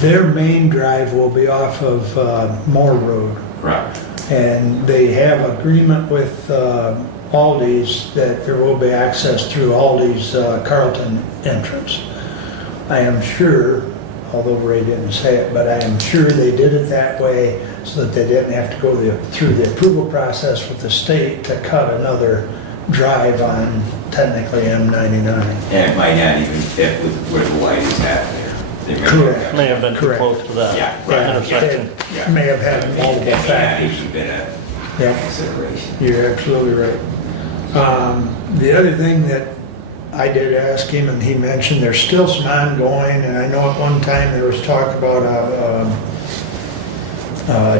Their main drive will be off of Moore Road. Right. And they have agreement with Aldi's that there will be access through Aldi's Carlton entrance. I am sure, although Ray didn't say it, but I am sure they did it that way so that they didn't have to go through the approval process with the state to cut another drive on technically M99. And it might not even fit with where the light is at there. They may- Correct. may have been too Correct. close to that. Yeah, right. Intersection. Yeah. May have had multiple That may not factors. even been a Yeah. consideration. You're absolutely right. The other thing that I did ask him, and he mentioned there's still some ongoing, and I know at one time there was talk about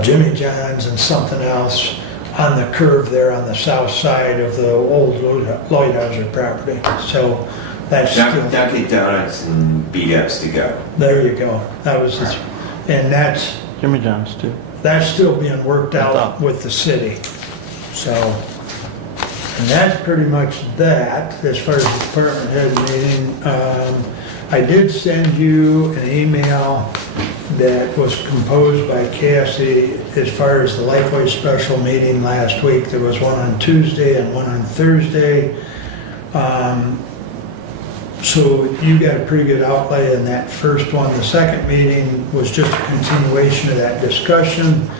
Jimmy John's and something else on the curve there on the south side of the old Lloydhauser property. So that's still, Dunkin' Donuts and beat-ups to go. there you go. That was, and that's Jimmy John's too. still being worked out with the city. So, and that's pretty much that as far as the department head meeting. I did send you an email that was composed by Cassie as far as the Lifeway special meeting last week. There was one on Tuesday and one on Thursday. So you got a pretty good outlay in that first one. The second meeting was just a continuation of that discussion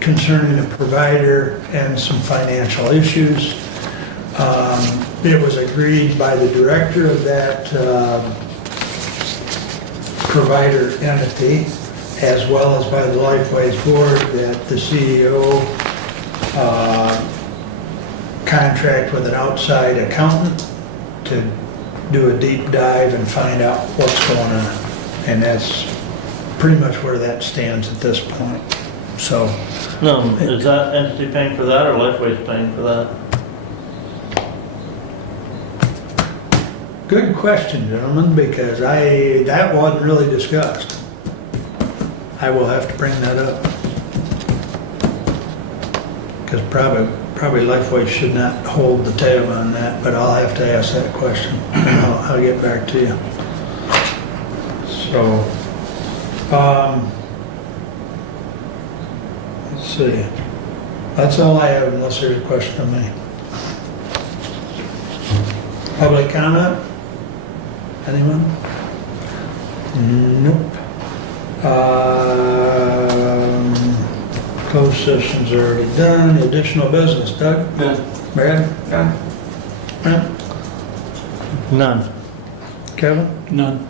concerning a provider and some financial issues. It was agreed by the director of that provider entity, as well as by the Lifeways board, that the CEO contract with an outside accountant to do a deep dive and find out what's going on. And that's pretty much where that stands at this point. So, No, is that entity paying for that or Lifeway's paying for that? good question, gentlemen, because that wasn't really discussed. I will have to bring that up. Because probably Lifeway should not hold the tab on that, but I'll have to ask that question, and I'll get back to you. So, let's see. That's all I have unless there's a question of me. Public comment? Anyone? Nope. Closed session's already done. Additional business, Doug? None. Brad? Done. Brent? None. Kevin? None.